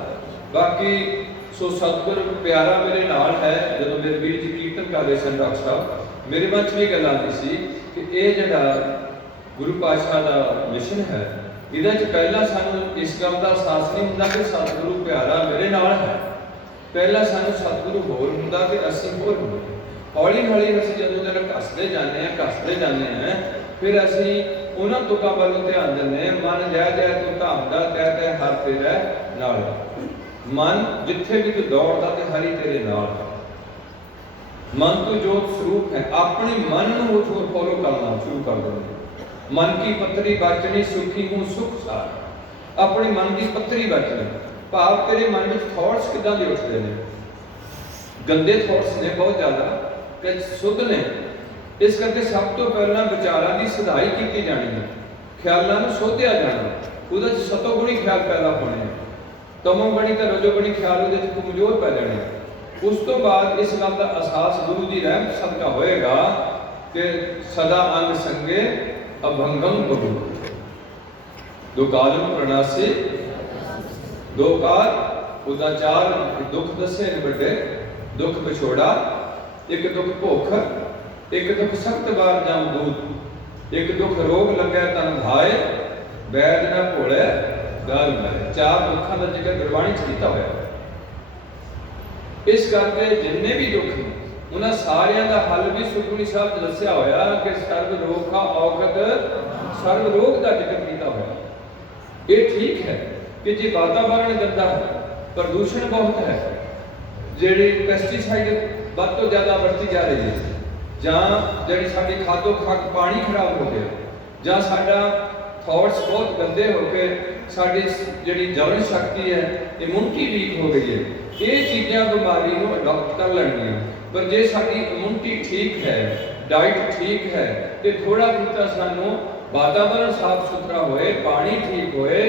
ਬਾਕੀ ਸੋ ਸਤਿਗੁਰ ਪਿਆਰਾ ਮੇਰੇ ਨਾਲ ਹੈ। ਜਦੋਂ ਮੇਰੇ ਵੀਰ ਜੀ ਕੀਰਤਨ ਕਰ ਰਹੇ ਸਨ ਡਾਕਟਰ ਸਾਹਿਬ, ਮੇਰੇ ਮਨ 'ਚ ਵੀ ਗੱਲ ਆਉਂਦੀ ਸੀ ਕਿ ਇਹ ਜਿਹੜਾ ਗੁਰੂ ਪਾਤਸ਼ਾਹ ਦਾ ਮਿਸ਼ਨ ਹੈ ਇਹਦੇ 'ਚ ਪਹਿਲਾਂ ਸਾਨੂੰ ਇਸ ਗੱਲ ਦਾ ਅਹਿਸਾਸ ਨਹੀਂ ਹੁੰਦਾ ਕਿ ਸਤਿਗੁਰੂ ਪਿਆਰਾ ਮੇਰੇ ਨਾਲ ਹੈ। ਪਹਿਲਾਂ ਸਾਨੂੰ ਸਤਿਗੁਰੂ ਹੋਰ ਹੁੰਦਾ ਕਿ ਅਸੀਂ ਹੋਰ ਹੁੰਦੇ। ਹੌਲੀ ਹੌਲੀ ਅਸੀਂ ਜਦੋਂ ਤੱਕ ਘਸਦੇ ਜਾਂਦੇ ਹਾਂ ਫਿਰ ਅਸੀਂ ਉਹਨਾਂ ਤੁਕਾਂ ਵੱਲ ਧਿਆਨ ਦਿੰਦੇ ਹਾਂ। ਮਨ ਜੈ ਜੈ ਤੂੰ ਧਾਮਦਾ ਤੈ ਤੈ ਹਰ ਤੇਰਾ ਨਾਲ। ਮਨ ਜਿੱਥੇ ਵੀ ਤੂੰ ਦੌੜਦਾ ਤੇ ਹਰੀ ਤੇਰੇ ਨਾਲ। ਮਨ ਤੋਂ ਜੋਤ ਸਰੂਪ ਹੈ, ਆਪਣੀ ਮਨ ਨੂੰ ਉਹ ਫੋਲੋ ਕਰਨਾ ਸ਼ੁਰੂ ਕਰ ਦਿੰਦੇ। ਮਨ ਕੀ ਪੱਤਰੀ ਬਾਚਣੀ ਸੁਖੀ ਹੂੰ ਸੁਖ ਸਾਰ। ਆਪਣੇ ਮਨ ਦੀ ਪੱਤਰੀ ਬਾਚਣੀ ਭਾਵ ਤੇਰੇ ਮਨ ਵਿੱਚ ਥੌਟਸ ਕਿੱਦਾਂ ਦੇ ਉੱਠਦੇ ਨੇ। ਗੰਦੇ ਥੌਟਸ ਨੇ ਬਹੁਤ ਜ਼ਿਆਦਾ ਕਿ ਸੁੱਧ ਨੇ। ਇਸ ਕਰਕੇ ਸਭ ਤੋਂ ਪਹਿਲਾਂ ਵਿਚਾਰਾਂ ਦੀ ਸੁਧਾਈ ਕੀਤੀ ਜਾਣੀ ਹੈ, ਖਿਆਲਾਂ ਨੂੰ ਸੋਧਿਆ ਜਾਣਾ। ਉਹਦੇ 'ਚ ਸਤੋਗੁਣੀ ਖਿਆਲ ਪੈਦਾ ਹੋਣੇ, ਤਮੋਗੁਣੀ ਤੇ ਰਜੋਗੁਣੀ ਖਿਆਲ ਉਹਦੇ 'ਚ ਕਮਜ਼ੋਰ ਪੈ ਜਾਣੇ। ਉਸ ਤੋਂ ਬਾਅਦ ਇਸ ਗੱਲ ਦਾ ਅਹਿਸਾਸ ਗੁਰੂ ਦੀ ਰਹਿਮਤ ਸਦਕਾ ਹੋਏਗਾ ਕਿ ਸਦਾ ਅੰਗ ਸੰਗੇ ਅਭੰਗਮ ਬਗੂ। ਦੋ ਕਾਲਮ ਪ੍ਰਣਾਸੀ, ਦੋ ਕਾਰ ਉਹਦਾ ਚਾਰ ਦੁੱਖ ਦੱਸੇ ਨੇ ਵੱਡੇ। ਦੁੱਖ ਵਿਛੋੜਾ, ਇੱਕ ਦੁੱਖ ਭੁੱਖ, ਇੱਕ ਦੁੱਖ ਸਖਤ ਬਾਰ ਜਮ ਦੂਤ, ਇੱਕ ਦੁੱਖ ਰੋਗ ਲੱਗਿਆ ਤਨ ਧਾਏ, ਬੈਦ ਨਾ ਭੋਲੇ ਗਲ ਮਰੇ। ਚਾਰ ਦੁੱਖਾਂ ਦਾ ਜ਼ਿਕਰ ਗੁਰਬਾਣੀ 'ਚ ਕੀਤਾ ਹੋਇਆ। ਇਸ ਕਰਕੇ ਜਿੰਨੇ ਵੀ ਦੁੱਖ ਨੇ ਉਹਨਾਂ ਸਾਰਿਆਂ ਦਾ ਹੱਲ ਵੀ ਸੁਖਮਨੀ ਸਾਹਿਬ 'ਚ ਦੱਸਿਆ ਹੋਇਆ ਕਿ ਸਰਬ ਰੋਗ ਕਾ ਔਗਤ, ਸਰਬ ਰੋਗ ਦਾ ਜ਼ਿਕਰ ਕੀਤਾ ਹੋਇਆ। ਇਹ ਠੀਕ ਹੈ ਕਿ ਜੇ ਵਾਤਾਵਰਣ ਗੰਦਾ ਹੈ, ਪ੍ਰਦੂਸ਼ਣ ਬਹੁਤ ਹੈ, ਜਿਹੜੀ ਪੈਸਟੀਸਾਈਡ ਵੱਧ ਤੋਂ ਜ਼ਿਆਦਾ ਵਰਤੀ ਜਾ ਰਹੀ ਹੈ, ਜਾਂ ਜਿਹੜੀ ਸਾਡੀ ਖਾਦੋ ਖਾਕ ਪਾਣੀ ਖਰਾਬ ਹੋ ਗਿਆ, ਜਾਂ ਸਾਡਾ ਥਾਟਸ ਬਹੁਤ ਗੰਦੇ ਹੋ ਕੇ ਸਾਡੀ ਜਿਹੜੀ ਜਲਨ ਸ਼ਕਤੀ ਹੈ ਇਮਿਊਨਿਟੀ ਵੀਕ ਹੋ ਗਈ ਹੈ। ਇਹ ਚੀਜ਼ਾਂ ਬਿਮਾਰੀ ਨੂੰ ਅਡਾਪਟ ਕਰ ਲੈਣਗੀਆਂ। ਪਰ ਜੇ ਸਾਡੀ ਇਮਿਊਨਿਟੀ ਠੀਕ ਹੈ, ਡਾਈਟ ਠੀਕ ਹੈ, ਤੇ ਥੋੜਾ ਬਹੁਤਾ ਸਾਨੂੰ ਵਾਤਾਵਰਨ ਸਾਫ ਸੁਥਰਾ ਹੋਏ, ਪਾਣੀ ਠੀਕ ਹੋਏ,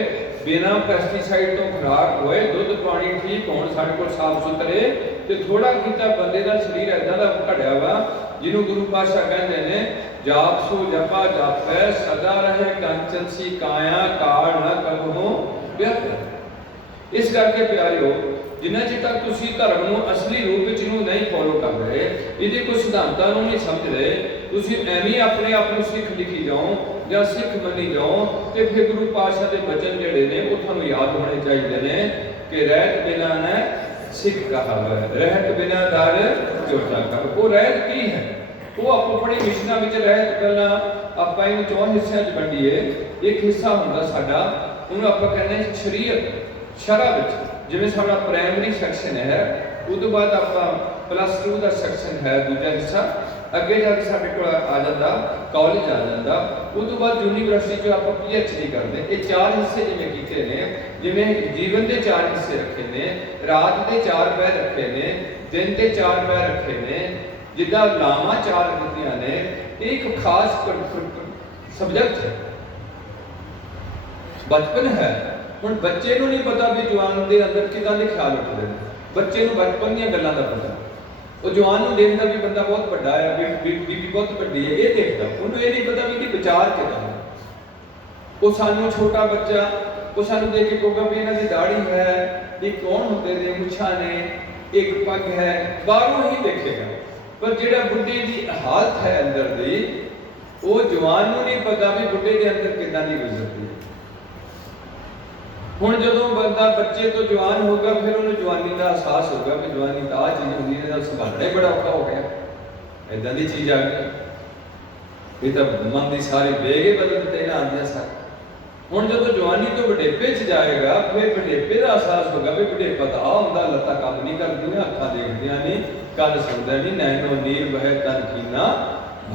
ਬਿਨਾਂ ਪੈਸਟੀਸਾਈਡ ਤੋਂ ਖੁਰਾਕ ਹੋਏ, ਦੁੱਧ ਪਾਣੀ ਠੀਕ ਹੋਣ ਸਾਡੇ ਕੋਲ ਸਾਫ ਸੁਥਰੇ, ਤੇ ਥੋੜਾ ਕੀਤਾ ਬੰਦੇ ਦਾ ਸਰੀਰ ਇਦਾਂ ਦਾ ਘੜਿਆ ਵਾ ਜਿਹਨੂੰ ਗੁਰੂ ਪਾਤਸ਼ਾਹ ਕਹਿੰਦੇ ਨੇ ਜਾਪ ਸੋ ਜਪਾ ਜਾਪੈ ਸਦਾ ਰਹੇ ਕੰਚਨ ਸੀ ਕਾਇਆ ਕਾਲ ਨ ਕਬਹੁ ਵਿਅਰਥ। ਇਸ ਕਰਕੇ ਪਿਆਰਿਓ, ਜਿੰਨਾ ਚਿਰ ਤੱਕ ਤੁਸੀਂ ਧਰਮ ਨੂੰ ਅਸਲੀ ਰੂਪ ਵਿੱਚ ਨੂੰ ਨਹੀਂ ਫੋਲੋ ਕਰ ਰਹੇ, ਇਹਦੇ ਕੁਝ ਸਿਧਾਂਤਾਂ ਨੂੰ ਨਹੀਂ ਸਮਝ ਰਹੇ, ਤੁਸੀਂ ਐਵੇਂ ਆਪਣੇ ਆਪ ਨੂੰ ਸਿੱਖ ਲਿਖੀ ਜਾਓ ਜਾਂ ਸਿੱਖ ਮੰਨੀ ਜਾਓ, ਤੇ ਫਿਰ ਗੁਰੂ ਪਾਤਸ਼ਾਹ ਦੇ ਬਚਨ ਜਿਹੜੇ ਨੇ ਉਹ ਤੁਹਾਨੂੰ ਯਾਦ ਹੋਣੇ ਚਾਹੀਦੇ ਨੇ ਕਿ ਰਹਿਤ ਬਿਨਾ ਨ ਸਿੱਖ ਕਹਾਵੈ, ਰਹਿਤ ਬਿਨਾ ਦਰ ਚੋਟਾ ਕਰ। ਉਹ ਰਹਿਤ ਕੀ ਹੈ? ਉਹ ਆਪੋ ਆਪਣੀ ਮਿਸ਼ਨਾਂ ਵਿੱਚ ਰਹਿਤ, ਪਹਿਲਾਂ ਆਪਾਂ ਇਹਨੂੰ 4 ਹਿੱਸਿਆਂ 'ਚ ਵੰਡੀਏ। ਇੱਕ ਹਿੱਸਾ ਹੁੰਦਾ ਸਾਡਾ, ਉਹਨੂੰ ਆਪਾਂ ਕਹਿੰਦੇ ਹਾਂ ਸ਼ਰੀਅਤ, ਸ਼ਰਅ ਵਿੱਚ, ਜਿਵੇਂ ਸਾਡਾ ਪ੍ਰਾਇਮਰੀ ਸੈਕਸ਼ਨ ਹੈ, ਉਸ ਤੋਂ ਬਾਅਦ ਆਪਾਂ +2 ਦਾ ਸੈਕਸ਼ਨ ਹੈ ਦੂਜਾ ਹਿੱਸਾ, ਅੱਗੇ ਜਾ ਕੇ ਸਾਡੇ ਕੋਲ ਆ ਜਾਂਦਾ ਕਾਲਜ ਆ ਜਾਂਦਾ, ਉਸ ਤੋਂ ਬਾਅਦ ਯੂਨੀਵਰਸਿਟੀ 'ਚ ਆਪਾਂ PhD ਕਰਦੇ। ਇਹ 4 ਹਿੱਸੇ ਜਿਵੇਂ ਕੀਤੇ ਨੇ, ਜਿਵੇਂ ਜੀਵਨ ਦੇ 4 ਹਿੱਸੇ ਰੱਖੇ ਨੇ, ਰਾਤ ਦੇ 4 ਪਹਿਰ ਰੱਖੇ ਨੇ, ਦਿਨ ਦੇ 4 ਪਹਿਰ ਰੱਖੇ ਨੇ, ਜਿੱਦਾਂ ਲਾਵਾਂ 4 ਦਿੱਤੀਆਂ ਨੇ। ਇਹ ਇੱਕ ਖਾਸ ਸਬਜੈਕਟ ਹੈ, ਬਚਪਨ ਹੈ। ਹੁਣ ਬੱਚੇ ਨੂੰ ਨਹੀਂ ਪਤਾ ਵੀ ਜਵਾਨ ਦੇ ਅੰਦਰ ਕਿੱਦਾਂ ਦੇ ਖਿਆਲ ਉੱਠਦੇ ਨੇ, ਬੱਚੇ ਨੂੰ ਬਚਪਨ ਦੀਆਂ ਗੱਲਾਂ ਦਾ ਪਤਾ। ਉਹ ਜਵਾਨ ਨੂੰ ਦੇਖਦਾ ਵੀ ਬੰਦਾ ਬਹੁਤ ਵੱਡਾ ਹੈ, ਬੀਬੀ ਬਹੁਤ ਵੱਡੀ ਹੈ, ਇਹ ਦੇਖਦਾ, ਉਹਨੂੰ ਇਹ ਨਹੀਂ ਪਤਾ ਵੀ ਕਿ ਵਿਚਾਰ ਕਿੱਦਾਂ ਹੈ। ਉਹ ਸਾਨੂੰ ਛੋਟਾ ਬੱਚਾ, ਉਹ ਸਾਨੂੰ ਦੇਖ ਕੇ ਕਹੂਗਾ ਵੀ ਇਹਨਾਂ ਦੀ ਦਾੜੀ ਹੈ, ਇਹ ਕੌਣ ਹੁੰਦੇ ਨੇ, ਮੁੱਛਾਂ ਨੇ, ਇੱਕ ਪੱਗ ਹੈ, ਬਾਹਰੋਂ ਹੀ ਦੇਖੇਗਾ। ਪਰ ਜਿਹੜਾ ਬੁੱਢੇ ਦੀ ਹਾਲਤ ਹੈ ਅੰਦਰ ਦੀ, ਉਹ ਜਵਾਨ ਨੂੰ ਨਹੀਂ ਪਤਾ ਵੀ ਬੁੱਢੇ ਦੇ ਅੰਦਰ ਕਿੱਦਾਂ ਦੀ ਗੁਜ਼ਰਦੀ ਹੈ। ਹੁਣ ਜਦੋਂ ਬੰਦਾ ਬੱਚੇ ਤੋਂ ਜਵਾਨ ਹੋਗਾ, ਫਿਰ ਉਹਨੂੰ ਜਵਾਨੀ ਦਾ ਅਹਿਸਾਸ ਹੋਗਾ ਕਿ ਜਵਾਨੀ ਤਾਂ ਆਹ ਚੀਜ਼ ਹੁੰਦੀ ਹੈ, ਨਾਲ ਸੰਭਾਲਣਾ ਹੀ ਬੜਾ ਔਖਾ ਹੋ ਗਿਆ, ਇਦਾਂ ਦੀ ਚੀਜ਼ ਆ ਗਈ। ਇਹ ਤਾਂ ਮਨ ਦੀ ਸਾਰੀ ਵੇਗ ਹੀ ਬਦਲ ਦਿੱਤੇ ਨਾ ਆਉਂਦੀਆਂ ਸਨ। ਹੁਣ ਜਦੋਂ ਜਵਾਨੀ ਤੋਂ ਵਡੇਪੇ 'ਚ ਜਾਏਗਾ, ਫਿਰ ਵਡੇਪੇ ਦਾ ਅਹਿਸਾਸ ਹੋਗਾ ਵੀ ਵਡੇਪਾ ਤਾਂ ਆਹ ਹੁੰਦਾ, ਲੱਤਾਂ ਕੰਮ ਨਹੀਂ ਕਰਦੀਆਂ, ਅੱਖਾਂ ਦੇਖਦੀਆਂ ਨਹੀਂ, ਕੰਨ ਸੁਣਦਾ ਨਹੀਂ, ਨੈਣੋ ਨੀਰ ਬਹਿ ਤਨ ਕੀਨਾ,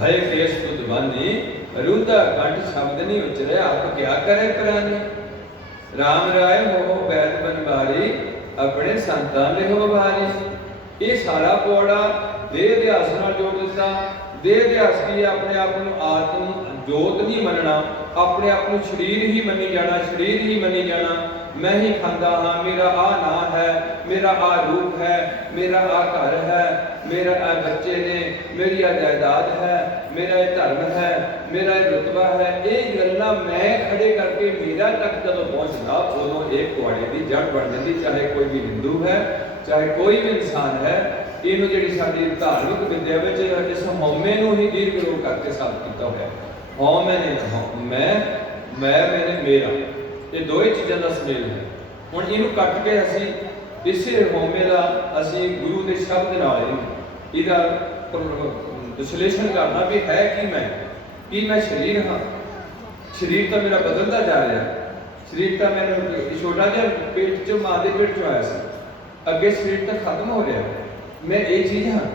ਭਏ ਕੇਸ ਤੁਧ ਬਾਨੀ, ਰੁੰਦਾ ਕੰਠ ਸ਼ਬਦ ਨਹੀਂ ਉਚਰਿਆ, ਆਪ ਕਿਆ ਕਰੇ ਪ੍ਰਾਨੀ। ਰਾਮ ਰਾਏ ਹੋ ਬੈਦ ਬਨਵਾਰੀ, ਆਪਣੇ ਸੰਤਾਂ ਲਿਖੋ ਵਾਰੀ। ਇਹ ਸਾਰਾ ਪੌੜਾ ਦੇਹ ਅਧਿਆਸ ਨਾਲ ਜੋੜ ਦਿੱਤਾ। ਦੇਹ ਅਧਿਆਸ ਕੀ ਹੈ? ਆਪਣੇ ਆਪ ਨੂੰ ਆਤਮ ਜੋਤ ਨਹੀਂ ਮੰਨਣਾ, ਆਪਣੇ ਆਪ ਨੂੰ ਸਰੀਰ ਹੀ ਮੰਨੀ ਜਾਣਾ, ਸਰੀਰ ਹੀ ਮੰਨੀ ਜਾਣਾ। ਮੈਂ ਹੀ ਖਾਂਦਾ ਹਾਂ, ਮੇਰਾ ਆ ਨਾਂ ਹੈ, ਮੇਰਾ ਆ ਰੂਪ ਹੈ, ਮੇਰਾ ਆ ਘਰ ਹੈ, ਮੇਰਾ ਆ ਬੱਚੇ ਨੇ, ਮੇਰੀ ਆ ਜਾਇਦਾਦ ਹੈ, ਮੇਰਾ ਇਹ ਧਰਮ ਹੈ, ਮੇਰਾ ਇਹ ਰੁਤਬਾ ਹੈ। ਇਹ ਗੱਲਾਂ ਮੈਂ ਖੜੇ ਕਰਕੇ ਮੇਰਾ ਤੱਕ ਜਦੋਂ ਪਹੁੰਚਦਾ, ਉਦੋਂ ਇਹ ਕੁਆੜੇ ਦੀ ਜੜ ਬਣ ਜਾਂਦੀ। ਚਾਹੇ ਕੋਈ ਵੀ ਹਿੰਦੂ ਹੈ, ਚਾਹੇ ਕੋਈ ਵੀ ਇਨਸਾਨ ਹੈ, ਇਹਨੂੰ ਜਿਹੜੀ ਸਾਡੀ ਧਾਰਮਿਕ ਵਿਦਿਆ ਵਿੱਚ ਇਸ ਹਉਮੈ ਨੂੰ ਹੀ ਦੀਰਘ ਰੂਪ ਕਰਕੇ ਸਾਬਤ ਕੀਤਾ ਹੋਇਆ। ਹਉਮੈ ਨੇ ਮੈਂ ਮੈਨੇ ਮੇਰਾ, ਇਹ ਦੋਏ ਚੀਜ਼ਾਂ ਦਾ ਸੁਮੇਲ ਹੈ। ਹੁਣ ਇਹਨੂੰ ਕੱਟ ਕੇ ਅਸੀਂ ਇਸੇ ਹਉਮੈ ਦਾ ਅਸੀਂ ਗੁਰੂ ਦੇ ਸ਼ਬਦ ਨਾਲ ਇਹਦਾ ਵਿਸ਼ਲੇਸ਼ਣ ਕਰਨਾ ਵੀ ਹੈ ਕਿ ਮੈਂ ਸਰੀਰ ਹਾਂ। ਸਰੀਰ ਤਾਂ ਮੇਰਾ ਬਦਲਦਾ ਜਾ ਰਿਹਾ, ਸਰੀਰ ਤਾਂ ਮੈਨੂੰ ਛੋਟਾ ਜਿਹਾ ਪੇਟ 'ਚ ਮਾਂ ਦੇ ਪੇਟ 'ਚ ਆਇਆ ਸੀ, ਅੱਗੇ ਸਰੀਰ ਤਾਂ ਖਤਮ ਹੋ ਰਿਹਾ, ਮੈਂ ਇਹ ਚੀਜ਼ ਹਾਂ।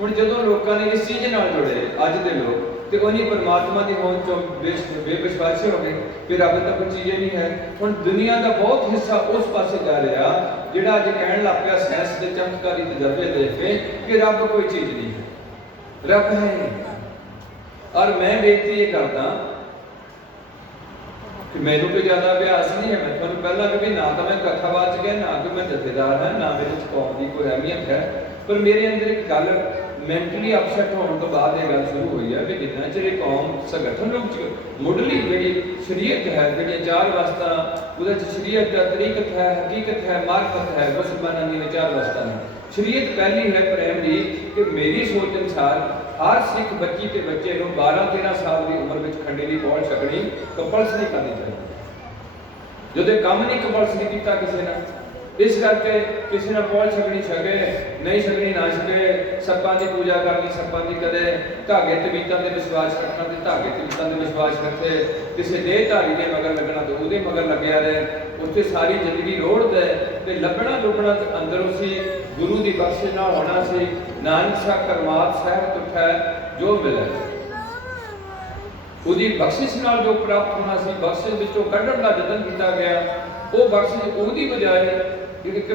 ਹੁਣ ਜਦੋਂ ਲੋਕਾਂ ਨੇ ਇਸ ਚੀਜ਼ ਨਾਲ ਜੁੜੇ ਅੱਜ ਦੇ ਲੋਕ, ਤੇ ਉਹਨੀ ਪਰਮਾਤਮਾ ਦੀ ਹੋਂਦ ਚੋਂ ਬੇਵਿਸ਼ਵਾਸੀ ਹੋ ਗਏ ਕਿ ਰੱਬ ਤਾਂ ਕੋਈ ਚੀਜ਼ ਨਹੀਂ ਹੈ। ਹੁਣ ਦੁਨੀਆ ਦਾ ਬਹੁਤ ਹਿੱਸਾ ਉਸ ਪਾਸੇ ਜਾ ਰਿਹਾ ਜਿਹੜਾ ਅੱਜ ਕਹਿਣ ਲੱਗ ਪਿਆ ਸਾਇੰਸ ਦੇ ਚਮਤਕਾਰੀ ਤਜਰਬੇ ਦੇਖ ਕੇ ਕਿ ਰੱਬ ਕੋਈ ਚੀਜ਼ ਨਹੀਂ ਹੈ, ਰੱਬ ਹੈ ਨਹੀਂ। ਔਰ ਮੈਂ ਬੇਨਤੀ ਇਹ ਕਰਦਾ ਕਿ ਮੈਨੂੰ ਕੋਈ ਜ਼ਿਆਦਾ ਅਭਿਆਸ ਨਹੀਂ ਹੈ। ਮੈਂ ਤੁਹਾਨੂੰ ਪਹਿਲਾਂ ਕਿ ਨਾ ਤਾਂ ਮੈਂ ਕਥਾਵਾਚ ਗਿਆ, ਨਾ ਕਿ ਮੈਂ ਜਥੇਦਾਰ ਹਾਂ, ਨਾ ਮੇਰੇ ਵਿੱਚ ਕੌਮ ਦੀ ਕੋਈ ਅਹਿਮੀਅਤ ਹੈ। ਪਰ ਮੇਰੇ ਅੰਦਰ ਇੱਕ ਗੱਲ ਮੈਂਟਲੀ ਅਪਸੈਟ ਹੋਣ ਤੋਂ ਬਾਅਦ ਇਹ ਗੱਲ ਸ਼ੁਰੂ ਹੋਈ ਹੈ ਕਿ ਜਿੰਨਾ ਚਿਰ ਇਹ ਕੌਮ ਸੰਗਠਨ ਰੂਪ 'ਚ ਮੁੱਢਲੀ ਜਿਹੜੀ ਸ਼ਰੀਅਤ ਹੈ, ਜਿਹੜੀਆਂ 4 ਵਸਤਾਂ ਉਹਦੇ 'ਚ ਸ਼ਰੀਅਤ ਦਾ ਤਰੀਕਤ ਹੈ, ਹਕੀਕਤ ਹੈ, ਮਾਰਫਤ ਹੈ, ਮੁਸਲਮਾਨਾਂ ਦੀਆਂ 4 ਵਸਤਾਂ ਨੇ। ਸ਼ਰੀਅਤ ਪਹਿਲੀ ਹੈ ਪ੍ਰਾਇਮਰੀ ਕਿ ਮੇਰੀ ਸੋਚ ਅਨੁਸਾਰ ਹਰ ਸਿੱਖ ਬੱਚੀ ਤੇ ਬੱਚੇ ਨੂੰ 12-13 ਸਾਲ ਦੀ ਉਮਰ ਵਿੱਚ ਖੰਡੇ ਦੀ ਪੌੜ ਛਕਣੀ ਕੰਪਲਸਰੀ ਕਰਨੀ ਚਾਹੀਦੀ। ਜਦੋਂ ਕੰਮ ਨਹੀਂ ਕੰਪਲਸਰੀ ਕੀਤਾ ਕਿਸੇ ਨੇ, ਇਸ ਕਰਕੇ ਕਿਸੇ ਨੇ ਪੌੜ ਛਕਣੀ ਛਕੇ, ਨਹੀਂ ਛਕਣੀ ਨਾ ਛਕੇ, ਸੱਪਾਂ ਦੀ ਪੂਜਾ ਕਰਨੀ, ਸੱਪਾਂ ਦੀ ਕਦੇ ਧਾਗੇ ਤਵੀਤਾਂ ਦੇ ਵਿਸ਼ਵਾਸ ਰੱਖਣਾ ਤੇ ਧਾਗੇ ਤਵੀਤਾਂ ਦੇ ਵਿਸ਼ਵਾਸ ਰੱਖੇ, ਕਿਸੇ ਦੇਹਧਾਰੀ ਦੇ ਮਗਰ ਲੱਗਣਾ ਤੇ ਉਹਦੇ ਮਗਰ ਲੱਗਿਆ ਰਹੇ, ਉੱਥੇ ਸਾਰੀ ਜ਼ਿੰਦਗੀ ਰੋੜਦਾ ਤੇ ਲੱਭਣਾ ਲੁਕਣਾ ਅੰਦਰੋਂ ਸੀ ਗੁਰੂ ਦੀ ਬਖਸ਼ਿਸ਼ ਨਾਲ ਹੋਣਾ ਸੀ। ਨਾਨਕ ਸਾਹਿਬ ਕਰਮਾਤ ਸਾਹਿਬ ਤੁਠੈ ਜੋ ਮਿਲੇ। ਉਹਦੀ ਬਖਸ਼ਿਸ਼ ਨਾਲ ਜੋ ਪ੍ਰਾਪਤ ਹੋਣਾ ਸੀ, ਬਖਸ਼ਿਸ਼ ਵਿੱਚੋਂ ਕੱਢਣ ਦਾ ਯਤਨ ਕੀਤਾ ਗਿਆ। ਉਹ ਬਖਸ਼ਿਸ਼ ਉਹਦੀ ਬਜਾਏ ਇੱਕ